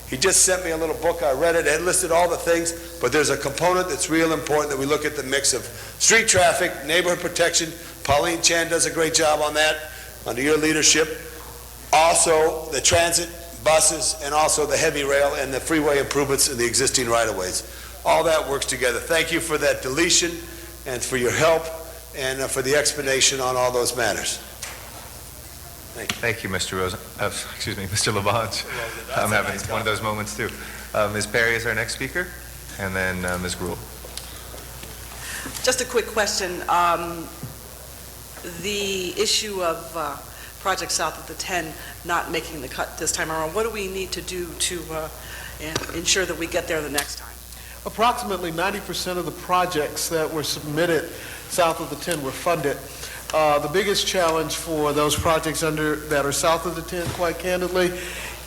He just sent me a little book, I read it, it listed all the things, but there's a component that's real important that we look at the mix of street traffic, neighborhood protection. Pauline Chan does a great job on that under your leadership. Also the transit, buses, and also the heavy rail and the freeway improvements in the existing right-of-ways. All that works together. Thank you for that deletion and for your help and for the explanation on all those matters. Thank you, Mr. Mr. Labange. I'm having one of those moments too. Ms. Perry is our next speaker, and then Ms. Gruhl. Just a quick question. The issue of project south of the 10 not making the cut this time around, what do we need to do to ensure that we get there the next time? Approximately 90% of the projects that were submitted south of the 10 were funded. The biggest challenge for those projects that are south of the 10, quite candidly,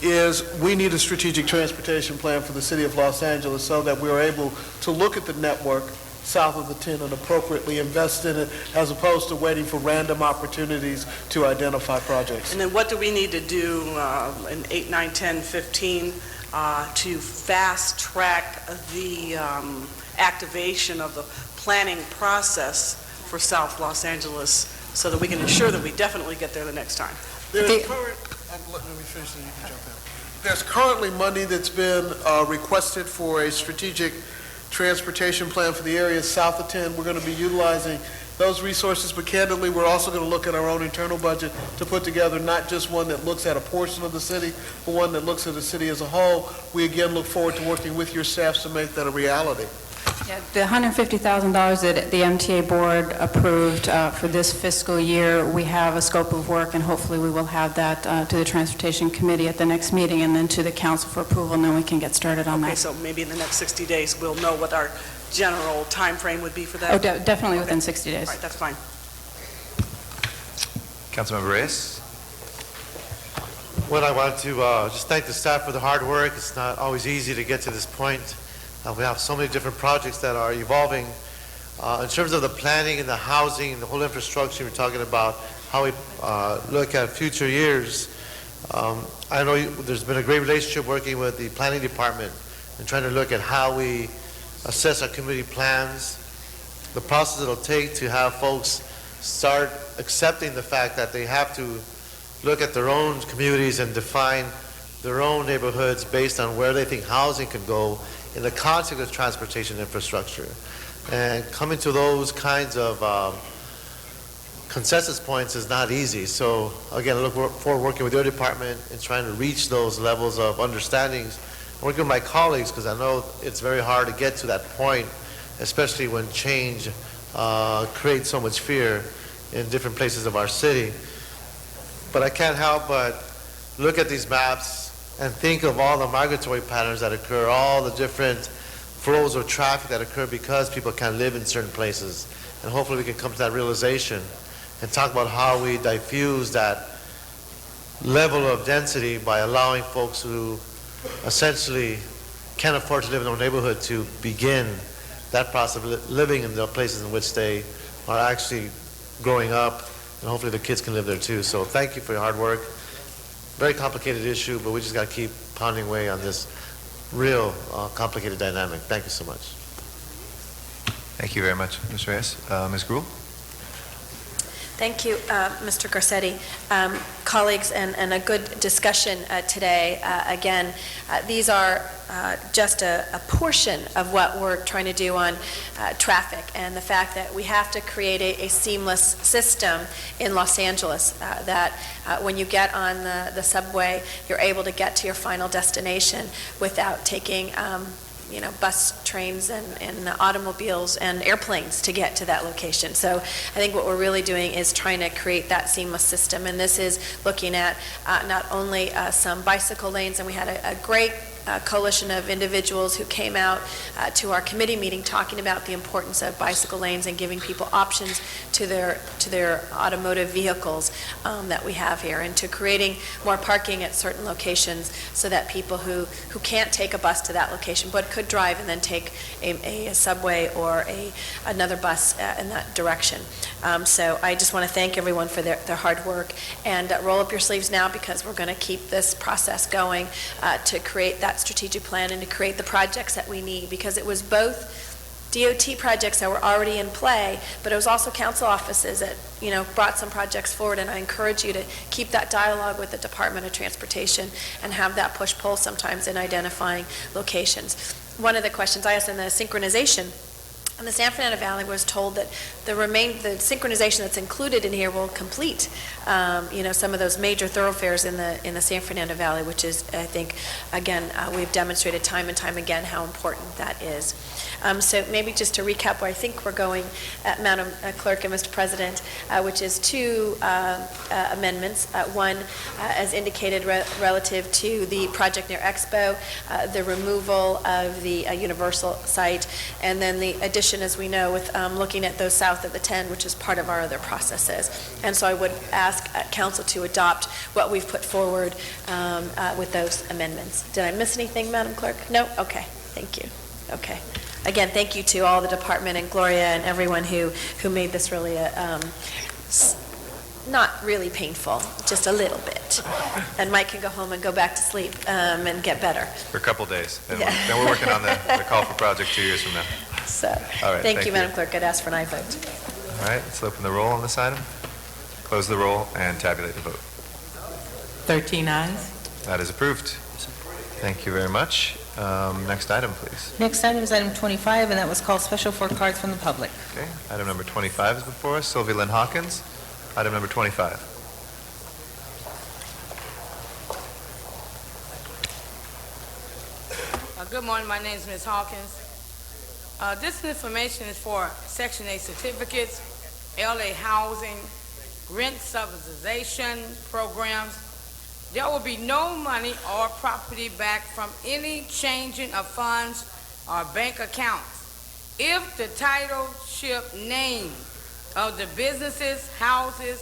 is we need a strategic transportation plan for the city of Los Angeles so that we're able to look at the network south of the 10 and appropriately invest in it, as opposed to waiting for random opportunities to identify projects. And then what do we need to do in 8, 9, 10, 15 to fast track the activation of the planning process for South Los Angeles so that we can ensure that we definitely get there the next time? Let me finish and you can jump in. There's currently money that's been requested for a strategic transportation plan for the areas south of 10. We're going to be utilizing those resources, but candidly, we're also going to look at our own internal budget to put together not just one that looks at a portion of the city, but one that looks at the city as a whole. We again look forward to working with your staffs to make that a reality. Yeah, the $150,000 that the MTA board approved for this fiscal year, we have a scope of work, and hopefully we will have that to the Transportation Committee at the next meeting, and then to the council for approval, and then we can get started on that. Okay, so maybe in the next 60 days, we'll know what our general time frame would be for that? Oh, definitely within 60 days. All right, that's fine. Councilmember Reyes. Well, I want to just thank the staff for the hard work. It's not always easy to get to this point. We have so many different projects that are evolving. In terms of the planning and the housing and the whole infrastructure, we're talking about how we look at future years. I know there's been a great relationship working with the planning department and trying to look at how we assess our community plans, the process it'll take to have folks start accepting the fact that they have to look at their own communities and define their own neighborhoods based on where they think housing can go in the context of transportation infrastructure. And coming to those kinds of consensus points is not easy. So again, I look forward to working with your department and trying to reach those levels of understandings, working with my colleagues, because I know it's very hard to get to that point, especially when change creates so much fear in different places of our city. But I can't help but look at these maps and think of all the migratory patterns that occur, all the different flows of traffic that occur because people can't live in certain places. And hopefully we can come to that realization and talk about how we diffuse that level of density by allowing folks who essentially can't afford to live in their neighborhood to begin that process of living in the places in which they are actually growing up, and hopefully the kids can live there too. So thank you for your hard work. Very complicated issue, but we just got to keep pounding away on this real complicated dynamic. Thank you so much. Thank you very much, Mr. Reyes. Ms. Gruhl? Thank you, Mr. Garcetti. Colleagues, and a good discussion today. Again, these are just a portion of what we're trying to do on traffic, and the fact that we have to create a seamless system in Los Angeles, that when you get on the subway, you're able to get to your final destination without taking bus, trains, and automobiles and airplanes to get to that location. So I think what we're really doing is trying to create that seamless system, and this is looking at not only some bicycle lanes, and we had a great coalition of individuals who came out to our committee meeting talking about the importance of bicycle lanes and giving people options to their automotive vehicles that we have here, and to creating more parking at certain locations so that people who can't take a bus to that location but could drive and then take a subway or another bus in that direction. So I just want to thank everyone for their hard work, and roll up your sleeves now, because we're going to keep this process going to create that strategic plan and to create the projects that we need, because it was both DOT projects that were already in play, but it was also council offices that brought some projects forward, and I encourage you to keep that dialogue with the Department of Transportation and have that push-pull sometimes in identifying locations. One of the questions I asked in the synchronization, and the San Fernando Valley was told that the synchronization that's included in here will complete, some of those major thoroughfares in the San Fernando Valley, which is, I think, again, we've demonstrated time and time again how important that is. So maybe just to recap where I think we're going, Madam Clerk and Mr. President, which is two amendments. One, as indicated, relative to the project near Expo, the removal of the Universal site, and then the addition, as we know, with looking at those south of the 10, which is part of our other processes. And so I would ask Council to adopt what we've put forward with those amendments. Did I miss anything, Madam Clerk? No? Okay. Thank you. Okay. Again, thank you to all the department and Gloria and everyone who made this really not really painful, just a little bit. And Mike can go home and go back to sleep and get better. For a couple days. And Yeah. then we're working on the call for project 2 years from now. So, All right, thank you, Madam Clerk. I'd ask for an aye vote. All right, let's open the roll on this item, close the roll, and tabulate the vote. 13 ayes. That is approved. Thank you very much. Next item, please. Next item is item 25, and that was called special for cards from the public. Okay, item number 25 is before us. Sylvia Lynn Hawkins, item number 25. Good morning, my name is Ms. Hawkins. This information is for Section 8 certificates, LA housing, rent subsidization programs. There will be no money or property back from any changing of funds or bank accounts if the titleship name of the businesses, houses,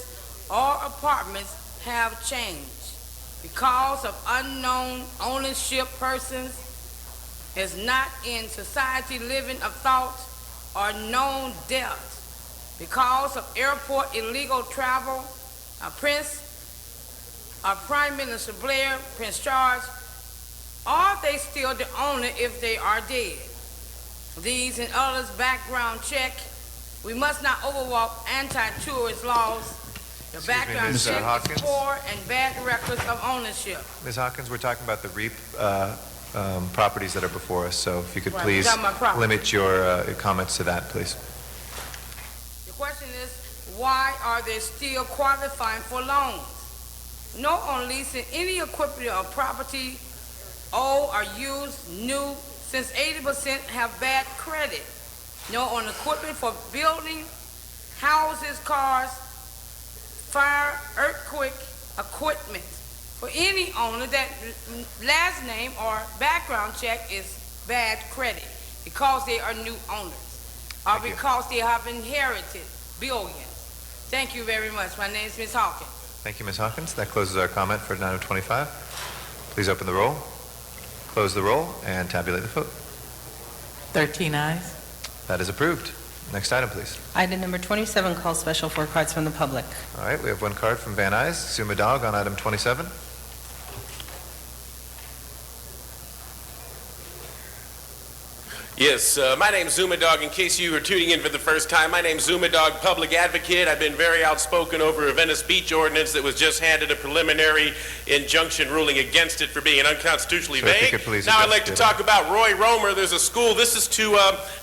or apartments have changed because of unknown ownership persons, is not in society living of thought, or known death because of airport illegal travel, Prime Minister Blair, Prince Charles, are they still the owner if they are dead? These and others background check. We must not overwalk anti-tourist laws. The background Ms. check Hawkins? is poor and bad records of ownership. Ms. Hawkins, we're talking about the REAP properties that are before us, so if you could Right, please we're talking about property. limit your comments to that, please. The question is, why are they still qualifying for loans? No on leasing any equipment or property, old or used, new, since 80% have bad credit. No on equipment for building, houses, cars, fire, earthquake equipment. For any owner that last name or background check is bad credit because they are new owners or because they have inherited billions. Thank you very much. My name is Ms. Hawkins. Thank you, Ms. Hawkins. That closes our comment for item 25. Please open the roll, close the roll, and tabulate the vote. 13 ayes. That is approved. Next item, please. Item number 27, called special for cards from the public. All right, we have one card from Van Nuys, Suma Dog on item 27. Yes, my name's Zuma Dog. In case you were tuning in for the first time, my name's Zuma Dog, public advocate. I've been very outspoken over a Venice Beach ordinance that was just handed a preliminary injunction ruling against it for being unconstitutionally Sir, if you vague. could please Now I'd address like to it. talk about Roy Romer. There's a school. This is to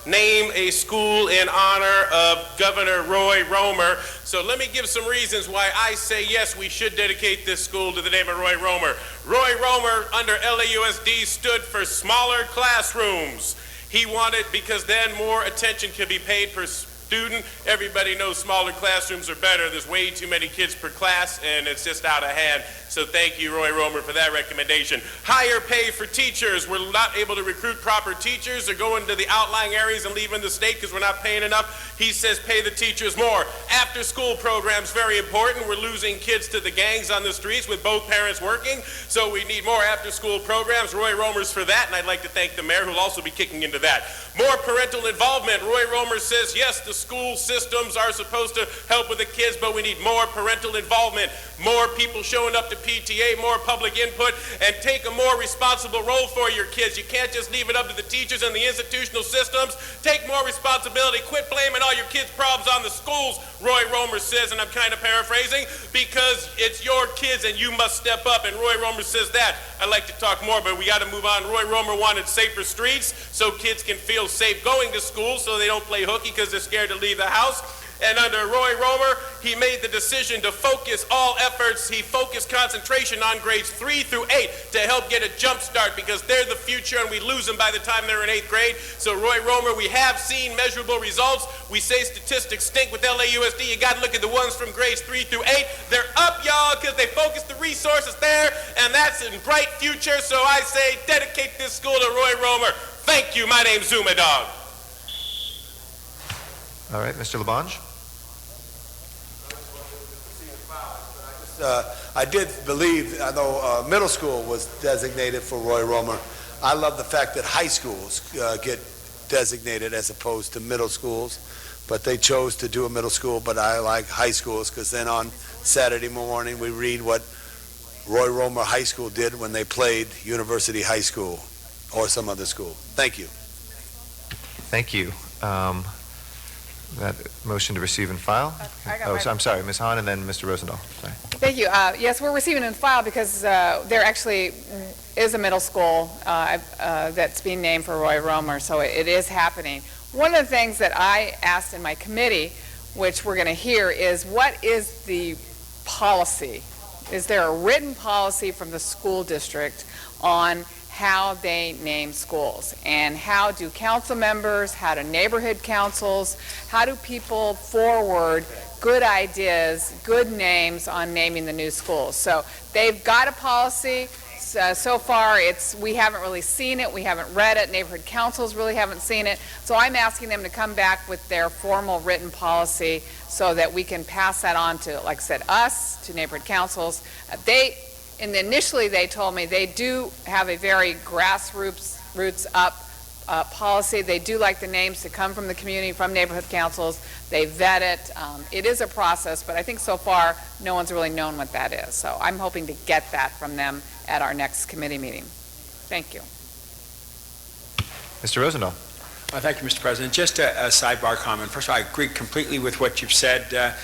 name a school in honor of Governor Roy Romer. So let me give some reasons why I say yes, we should dedicate this school to the name of Roy Romer. Roy Romer, under LAUSD, stood for smaller classrooms. He wanted, because then more attention could be paid per student. Everybody knows smaller classrooms are better. There's way too many kids per class, and it's just out of hand. So thank you, Roy Romer, for that recommendation. Higher pay for teachers. We're not able to recruit proper teachers. They're going to the outlying areas and leaving the state because we're not paying enough. He says pay the teachers more. After-school programs, very important. We're losing kids to the gangs on the streets with both parents working, so we need more after-school programs. Roy Romer's for that, and I'd like to thank the mayor, who'll also be kicking into that. More parental involvement. Roy Romer says, yes, the school systems are supposed to help with the kids, but we need more parental involvement, more people showing up to PTA, more public input, and take a more responsible role for your kids. You can't just leave it up to the teachers and the institutional systems. Take more responsibility. Quit blaming all your kids' problems on the schools, Roy Romer says, and I'm kind of paraphrasing, because it's your kids and you must step up, and Roy Romer says that. I'd like to talk more, but we got to move on. Roy Romer wanted safer streets so kids can feel safe going to school so they don't play hooky because they're scared to leave the house. And under Roy Romer, he made the decision to focus all efforts. He focused concentration on grades 3 through 8 to help get a jump start because they're the future and we lose them by the time they're in 8th grade. So Roy Romer, we have seen measurable results. We say statistics stink with LAUSD. You got to look at the ones from grades 3 through 8. They're up, y'all, because they focus the resources there, and that's in bright future. So I say dedicate this school to Roy Romer. Thank you. My name's Zuma Dog. All right, Mr. Labange. I did believe, although middle school was designated for Roy Romer, I love the fact that high schools get designated as opposed to middle schools, but they chose to do a middle school, but I like high schools because then on Saturday morning we read what Roy Romer High School did when they played University High School or some other school. Thank you. Thank you. That motion to receive and file? So I'm sorry, Ms. Hahn and then Mr. Rosendahl. Sorry. Thank you. Yes, we're receiving and file because there actually is a middle school that's being named for Roy Romer, so it is happening. One of the things that I asked in my committee, which we're going to hear, is what is the policy? Is there a written policy from the school district on how they name schools? And how do council members, how do neighborhood councils, how do people forward good ideas, good names on naming the new schools? So they've got a policy. So far, we haven't really seen it. We haven't read it. Neighborhood councils really haven't seen it. So I'm asking them to come back with their formal written policy so that we can pass that on to, like I said, us, to neighborhood councils. Initially, they told me they do have a very grassroots up policy. They do like the names to come from the community, from neighborhood councils. They vet it. It is a process, but I think so far no one's really known what that is. So I'm hoping to get that from them at our next committee meeting. Thank you. Mr. Rosendahl. Thank you, Mr. President. Just a sidebar comment. First of all, I agree completely with what you've said,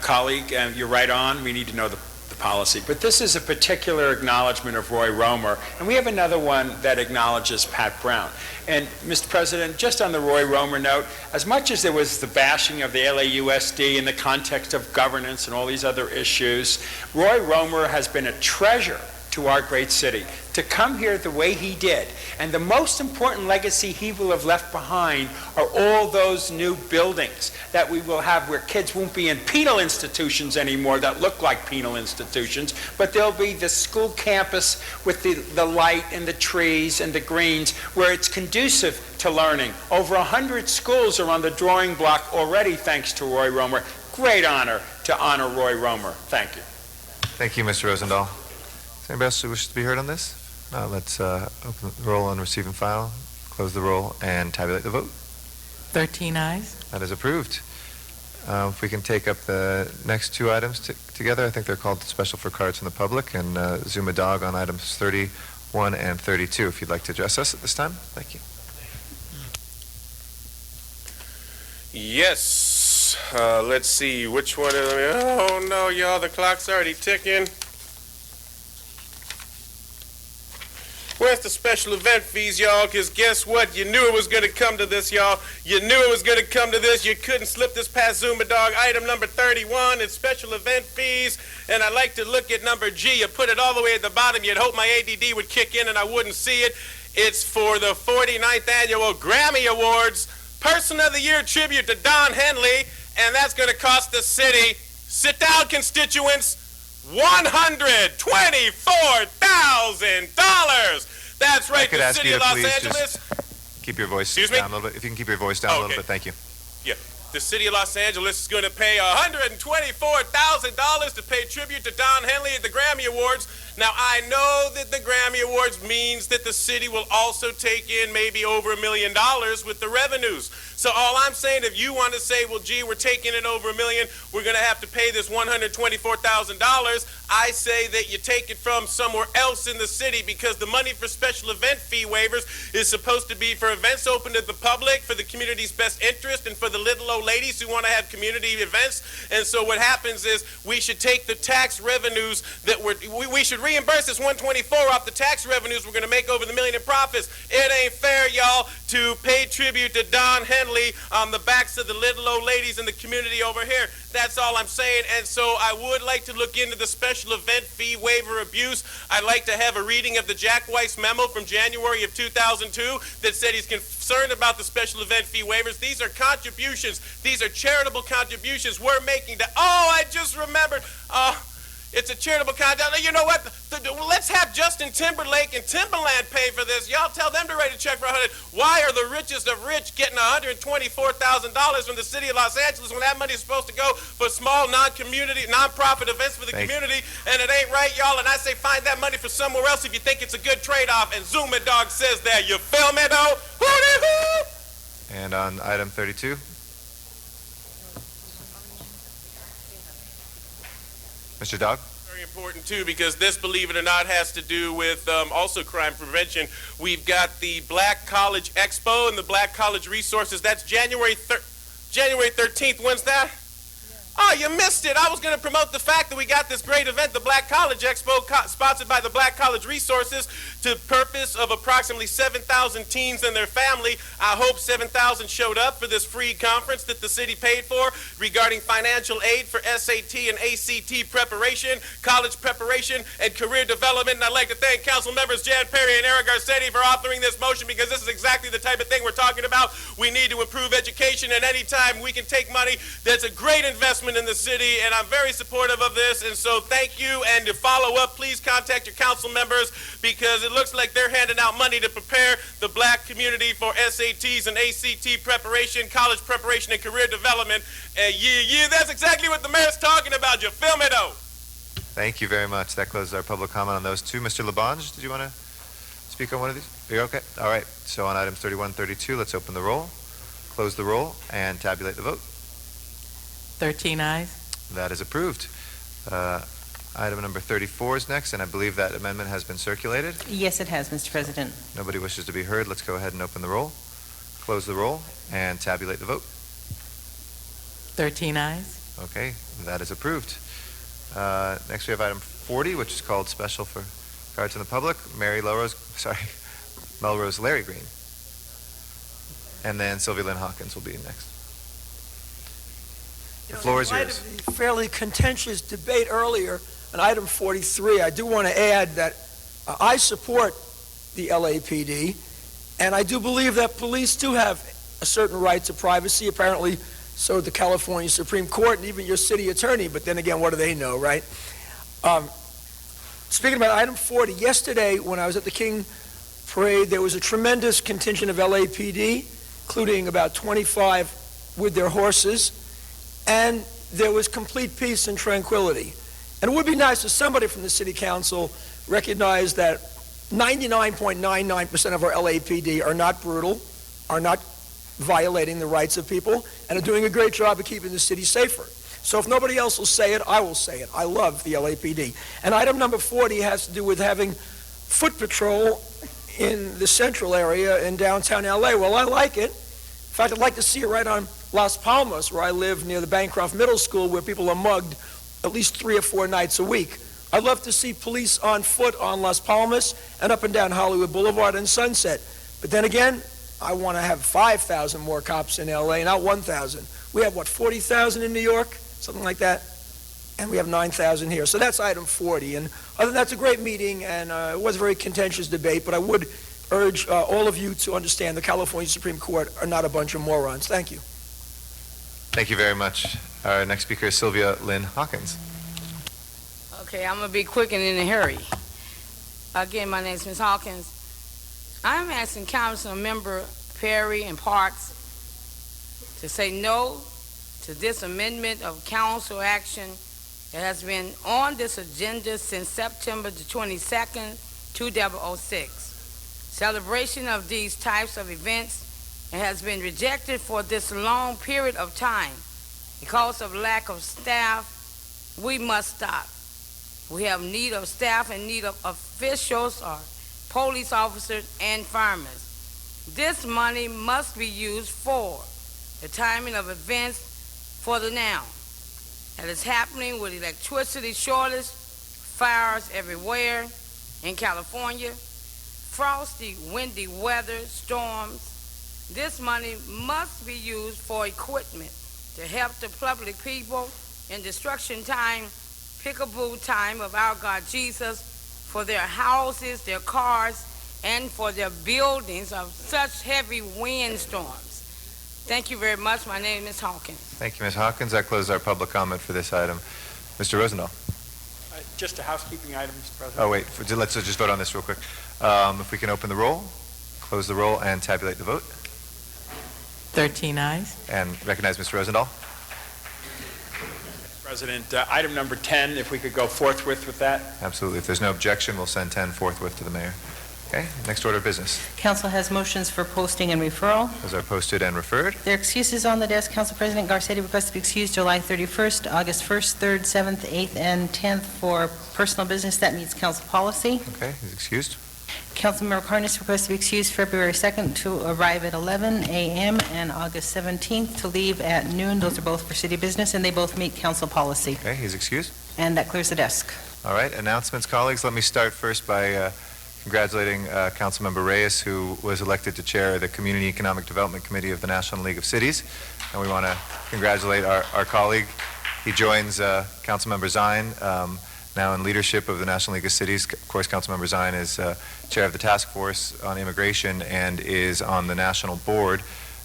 colleague, and you're right on. We need to know the policy. But this is a particular acknowledgement of Roy Romer, and we have another one that acknowledges Pat Brown. And, Mr. President, just on the Roy Romer note, as much as there was the bashing of the LAUSD in the context of governance and all these other issues, Roy Romer has been a treasure to our great city. To come here the way he did, and the most important legacy he will have left behind are all those new buildings that we will have where kids won't be in penal institutions anymore that look like penal institutions, but there'll be the school campus with the light and the trees and the greens where it's conducive to learning. Over 100 schools are on the drawing block already thanks to Roy Romer. Great honor to honor Roy Romer. Thank you. Thank you, Mr. Rosendahl. Is anybody else who wishes to be heard on this? No, let's open the roll on receive and file, close the roll, and tabulate the vote. 13 ayes. That is approved. If we can take up the next two items together, I think they're called special for cards from the public, and Zuma Dog on items 31 and 32, if you'd like to address us at this time. Thank you. Yes. Let's see, which one is... Oh, no, y'all, the clock's already ticking. Where's the special event fees, y'all? Because guess what? You knew it was going to come to this, y'all. You knew it was going to come to this. You couldn't slip this past Zuma Dog. Item number 31 is special event fees. And I like to look at number G. You put it all the way at the bottom. You'd hope my ADD would kick in and I wouldn't see it. It's for the 49th Annual Grammy Awards Person of the Year tribute to Don Henley. And that's going to cost the city, sit down, constituents, $124,000. That's right, I could the ask city you of to Los please Angeles. just keep your voice Excuse me? down a little bit. If you can keep your voice down a little Okay. bit, thank you. Yeah, the city of Los Angeles is going to pay $124,000 to pay tribute to Don Henley at the Grammy Awards. Now, I know that the Grammy Awards means that the city will also take in maybe over $1 million with the revenues. So all I'm saying, if you want to say, well, gee, we're taking in over $1 million, we're going to have to pay this $124,000, I say that you take it from somewhere else in the city, because the money for special event fee waivers is supposed to be for events open to the public, for the community's best interest, and for the little old ladies who want to have community events. And so what happens is we should take the tax revenues that we should reimburse this $124 off the tax revenues we're going to make over the $1 million in profits. It ain't fair, y'all, to pay tribute to Don Henley on the backs of the little old ladies in the community over here. That's all I'm saying. And so I would like to look into the special event fee waiver abuse. I'd like to have a reading of the Jack Weiss memo from January of 2002 that said he's concerned about the special event fee waivers. These are contributions. These are charitable contributions we're making to... Oh, I just remembered. It's a charitable contribution. You know what? Let's have Justin Timberlake and Timberland pay for this. Y'all tell them to write a check for $100. Why are the richest of rich getting $124,000 from the city of Los Angeles when that money is supposed to go for small non-profit events for the community? And it ain't right, y'all. And I say find that money for somewhere else if you think it's a good trade-off. And Zuma Dog says that. You feel me, though? Hoo-dee-hoo! And on item 32, Mr. Dog? Very important, too, because this, believe it or not, has to do with also crime prevention. We've got the Black College Expo and the Black College Resources. That's January 13th. When's that? Oh, you missed it. I was going to promote the fact that we got this great event, the Black College Expo, sponsored by the Black College Resources, to purpose of approximately 7,000 teens and their family. I hope 7,000 showed up for this free conference that the city paid for regarding financial aid for SAT and ACT preparation, college preparation, and career development. And I'd like to thank Council members Jan Perry and Eric Garcetti for authoring this motion, because this is exactly the type of thing we're talking about. We need to improve education, and anytime we can take money, that's a great investment in the city, and I'm very supportive of this. And so thank you. And to follow up, please contact your council members, because it looks like they're handing out money to prepare the black community for SATs and ACT preparation, college preparation, and career development. That's exactly what the mayor's talking about. You feel me, though? Thank you very much. That closes our public comment on those two. Mr. Labange, did you want to speak on one of these? You're okay? All right. So on items 31, 32, let's open the roll, close the roll, and tabulate the vote. 13 ayes. That is approved. Item number 34 is next, and I believe that amendment has been circulated. Yes, it has, Mr. President. Nobody wishes to be heard. Let's go ahead and open the roll, close the roll, and tabulate the vote. 13 ayes. Okay, that is approved. Next we have item 40, which is called Special for Regard to the Public. Melrose Larry Green. And then Sylvia Lynn Hawkins will be next. The floor is yours. In light of the fairly contentious debate earlier on item 43, I do want to add that I support the LAPD, and I do believe that police do have a certain right to privacy. Apparently, so the California Supreme Court and even your city attorney, but then again, what do they know, right? Speaking about item 40, yesterday when I was at the King Parade, there was a tremendous contingent of LAPD, including about 25 with their horses, and there was complete peace and tranquility. And it would be nice if somebody from the City Council recognized that 99.99% of our LAPD are not brutal, are not violating the rights of people, and are doing a great job of keeping the city safer. So if nobody else will say it, I will say it. I love the LAPD. And item number 40 has to do with having foot patrol in the central area in downtown LA. Well, I like it. In fact, I'd like to see it right on Las Palmas, where I live near the Bancroft Middle School, where people are mugged at least 3 or 4 nights a week. I'd love to see police on foot on Las Palmas and up and down Hollywood Boulevard and Sunset. But then again, I want to have 5,000 more cops in L.A., not 1,000. We have, 40,000 in New York? Something like that? And we have 9,000 here. So that's item 40. And other than that, it's a great meeting, and it was a very contentious debate, but I would urge all of you to understand the California Supreme Court are not a bunch of morons. Thank you. Thank you very much. Our next speaker is Sylvia Lynn Hawkins. Okay, I'm going to be quick and in a hurry. Again, my name is Ms. Hawkins. I'm asking Council Member Perry and Parks to say no to this amendment of council action that has been on this agenda since September the 22nd, 2006. Celebration of these types of events has been rejected for this long period of time. Because of lack of staff, we must stop. We have need of staff and need of officials or police officers and firemen. This money must be used for the timing of events for the now. That is happening with electricity shortage, fires everywhere in California, frosty, windy weather, storms. This money must be used for equipment to help the public people in destruction time, peekaboo time of our God Jesus, for their houses, their cars, and for their buildings of such heavy windstorms. Thank you very much. My name is Hawkins. Thank you, Ms. Hawkins. That closes our public comment for this item. Mr. Rosendahl. Just a housekeeping item, Mr. President. Oh, wait. Let's just vote on this real quick. If we can open the roll, close the roll, and tabulate the vote. 13 ayes. And recognize Mr. Rosendahl. President, item number 10, if we could go forthwith with that. Absolutely. If there's no objection, we'll send 10 forthwith to the mayor. Okay, next order of business. Council has motions for posting and referral. Those are posted and referred. There are excuses on the desk. Council President Garcetti requests to be excused July 31st, August 1st, 3rd, 7th, 8th, and 10th for personal business that meets council policy. Okay, he's excused. Councilmember Carnes requests to be excused February 2nd to arrive at 11 a.m. and August 17th to leave at noon. Those are both for city business, and they both meet council policy. Okay, he's excused. And that clears the desk. All right, announcements, colleagues. Let me start first by congratulating Councilmember Reyes, who was elected to chair the Community Economic Development Committee of the National League of Cities. And we want to congratulate our colleague. He joins Councilmember Zine, now in leadership of the National League of Cities. Of course, Councilmember Zine is chair of the task force on immigration and is on the national board,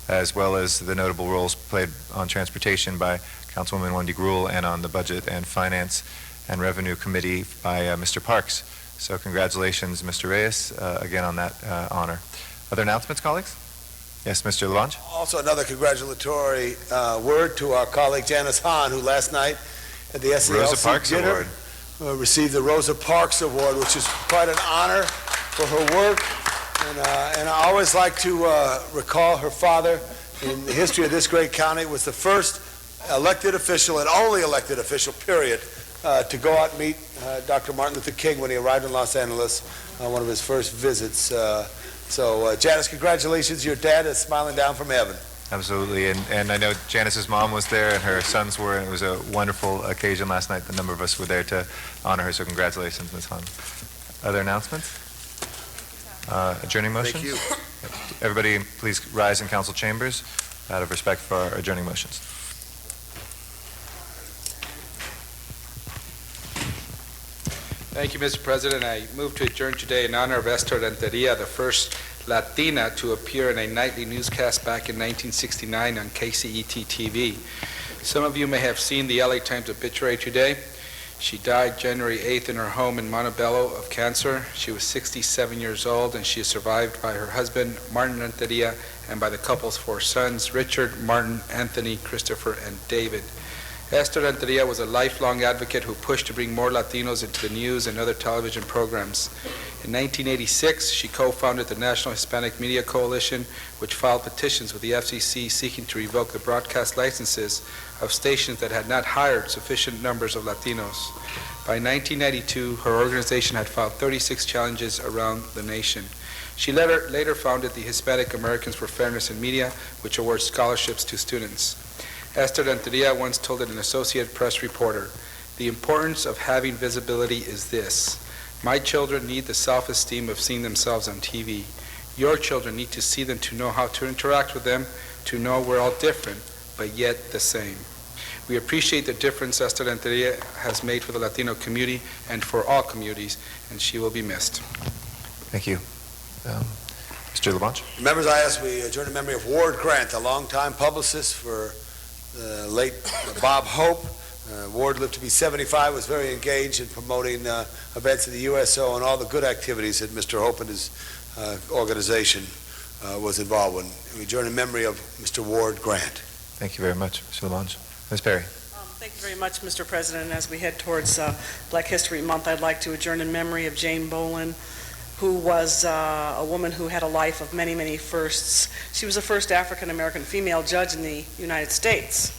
as well as the notable roles played on transportation by Councilwoman Wendy Gruhl and on the Budget and Finance and Revenue Committee by Mr. Parks. So congratulations, Mr. Reyes, again on that honor. Other announcements, colleagues? Yes, Mr. Lavange? Also, another congratulatory word to our colleague Janice Hahn, who last night at the SCLC Rosa Parks dinner Award. Received the Rosa Parks Award, which is quite an honor for her work. And I always like to recall her father in the history of this great county was the first elected official and only elected official, period, to go out and meet Dr. Martin Luther King when he arrived in Los Angeles, one of his first visits. So, Janice, congratulations. Your dad is smiling down from heaven. Absolutely, and I know Janice's mom was there and her sons were, and it was a wonderful occasion last night. The number of us were there to honor her, so congratulations, Ms. Hahn. Other announcements? Adjourning motions? Thank you. Everybody, please rise in council chambers out of respect for our adjourning motions. Thank you, Mr. President. I move to adjourn today in honor of Esther Renteria, the first Latina to appear in a nightly newscast back in 1969 on KCET TV. Some of you may have seen the LA Times obituary today. She died January 8th in her home in Montebello of cancer. She was 67 years old, and she is survived by her husband, Martin Renteria, and by the couple's 4 sons, Richard, Martin, Anthony, Christopher, and David. Esther Renteria was a lifelong advocate who pushed to bring more Latinos into the news and other television programs. In 1986, she co-founded the National Hispanic Media Coalition, which filed petitions with the FCC seeking to revoke the broadcast licenses of stations that had not hired sufficient numbers of Latinos. By 1992, her organization had filed 36 challenges around the nation. She later founded the Hispanic Americans for Fairness in Media, which awards scholarships to students. Esther Renteria once told an Associated Press reporter, "The importance of having visibility is this. My children need the self-esteem of seeing themselves on TV. Your children need to see them to know how to interact with them, to know we're all different, but yet the same." We appreciate the difference Esther Renteria has made for the Latino community and for all communities, and she will be missed. Thank you. Mr. LaBonge? Members, I ask we adjourn in memory of Ward Grant, a longtime publicist for late Bob Hope. Ward lived to be 75, was very engaged in promoting events of the USO and all the good activities that Mr. Hope and his organization was involved in. We adjourn in memory of Mr. Ward Grant. Thank you very much, Mr. LaBonge. Ms. Perry? Thank you very much, Mr. President. As we head towards Black History Month, I'd like to adjourn in memory of Jane Bolin, who was a woman who had a life of many, many firsts. She was the first African-American female judge in the United States.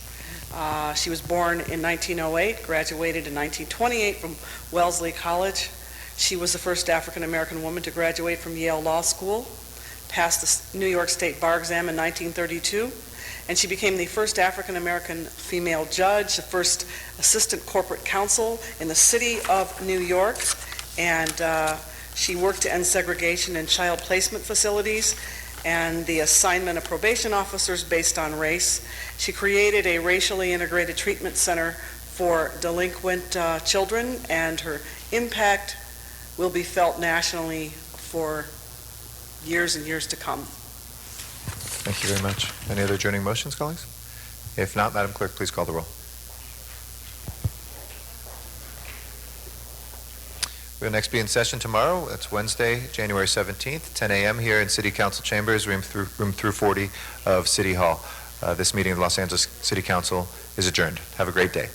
She was born in 1908, graduated in 1928 from Wellesley College. She was the first African-American woman to graduate from Yale Law School, passed the New York State Bar Exam in 1932, and she became the first African-American female judge, the first assistant corporate counsel in the city of New York, and she worked to end segregation in child placement facilities and the assignment of probation officers based on race. She created a racially integrated treatment center for delinquent children, and her impact will be felt nationally for years and years to come. Thank you very much. Any other adjourning motions, colleagues? If not, Madam Clerk, please call the roll. We'll next be in session tomorrow. That's Wednesday, January 17th, 10 a.m. here in City Council Chambers, room 340 of City Hall. This meeting of the Los Angeles City Council is adjourned. Have a great day.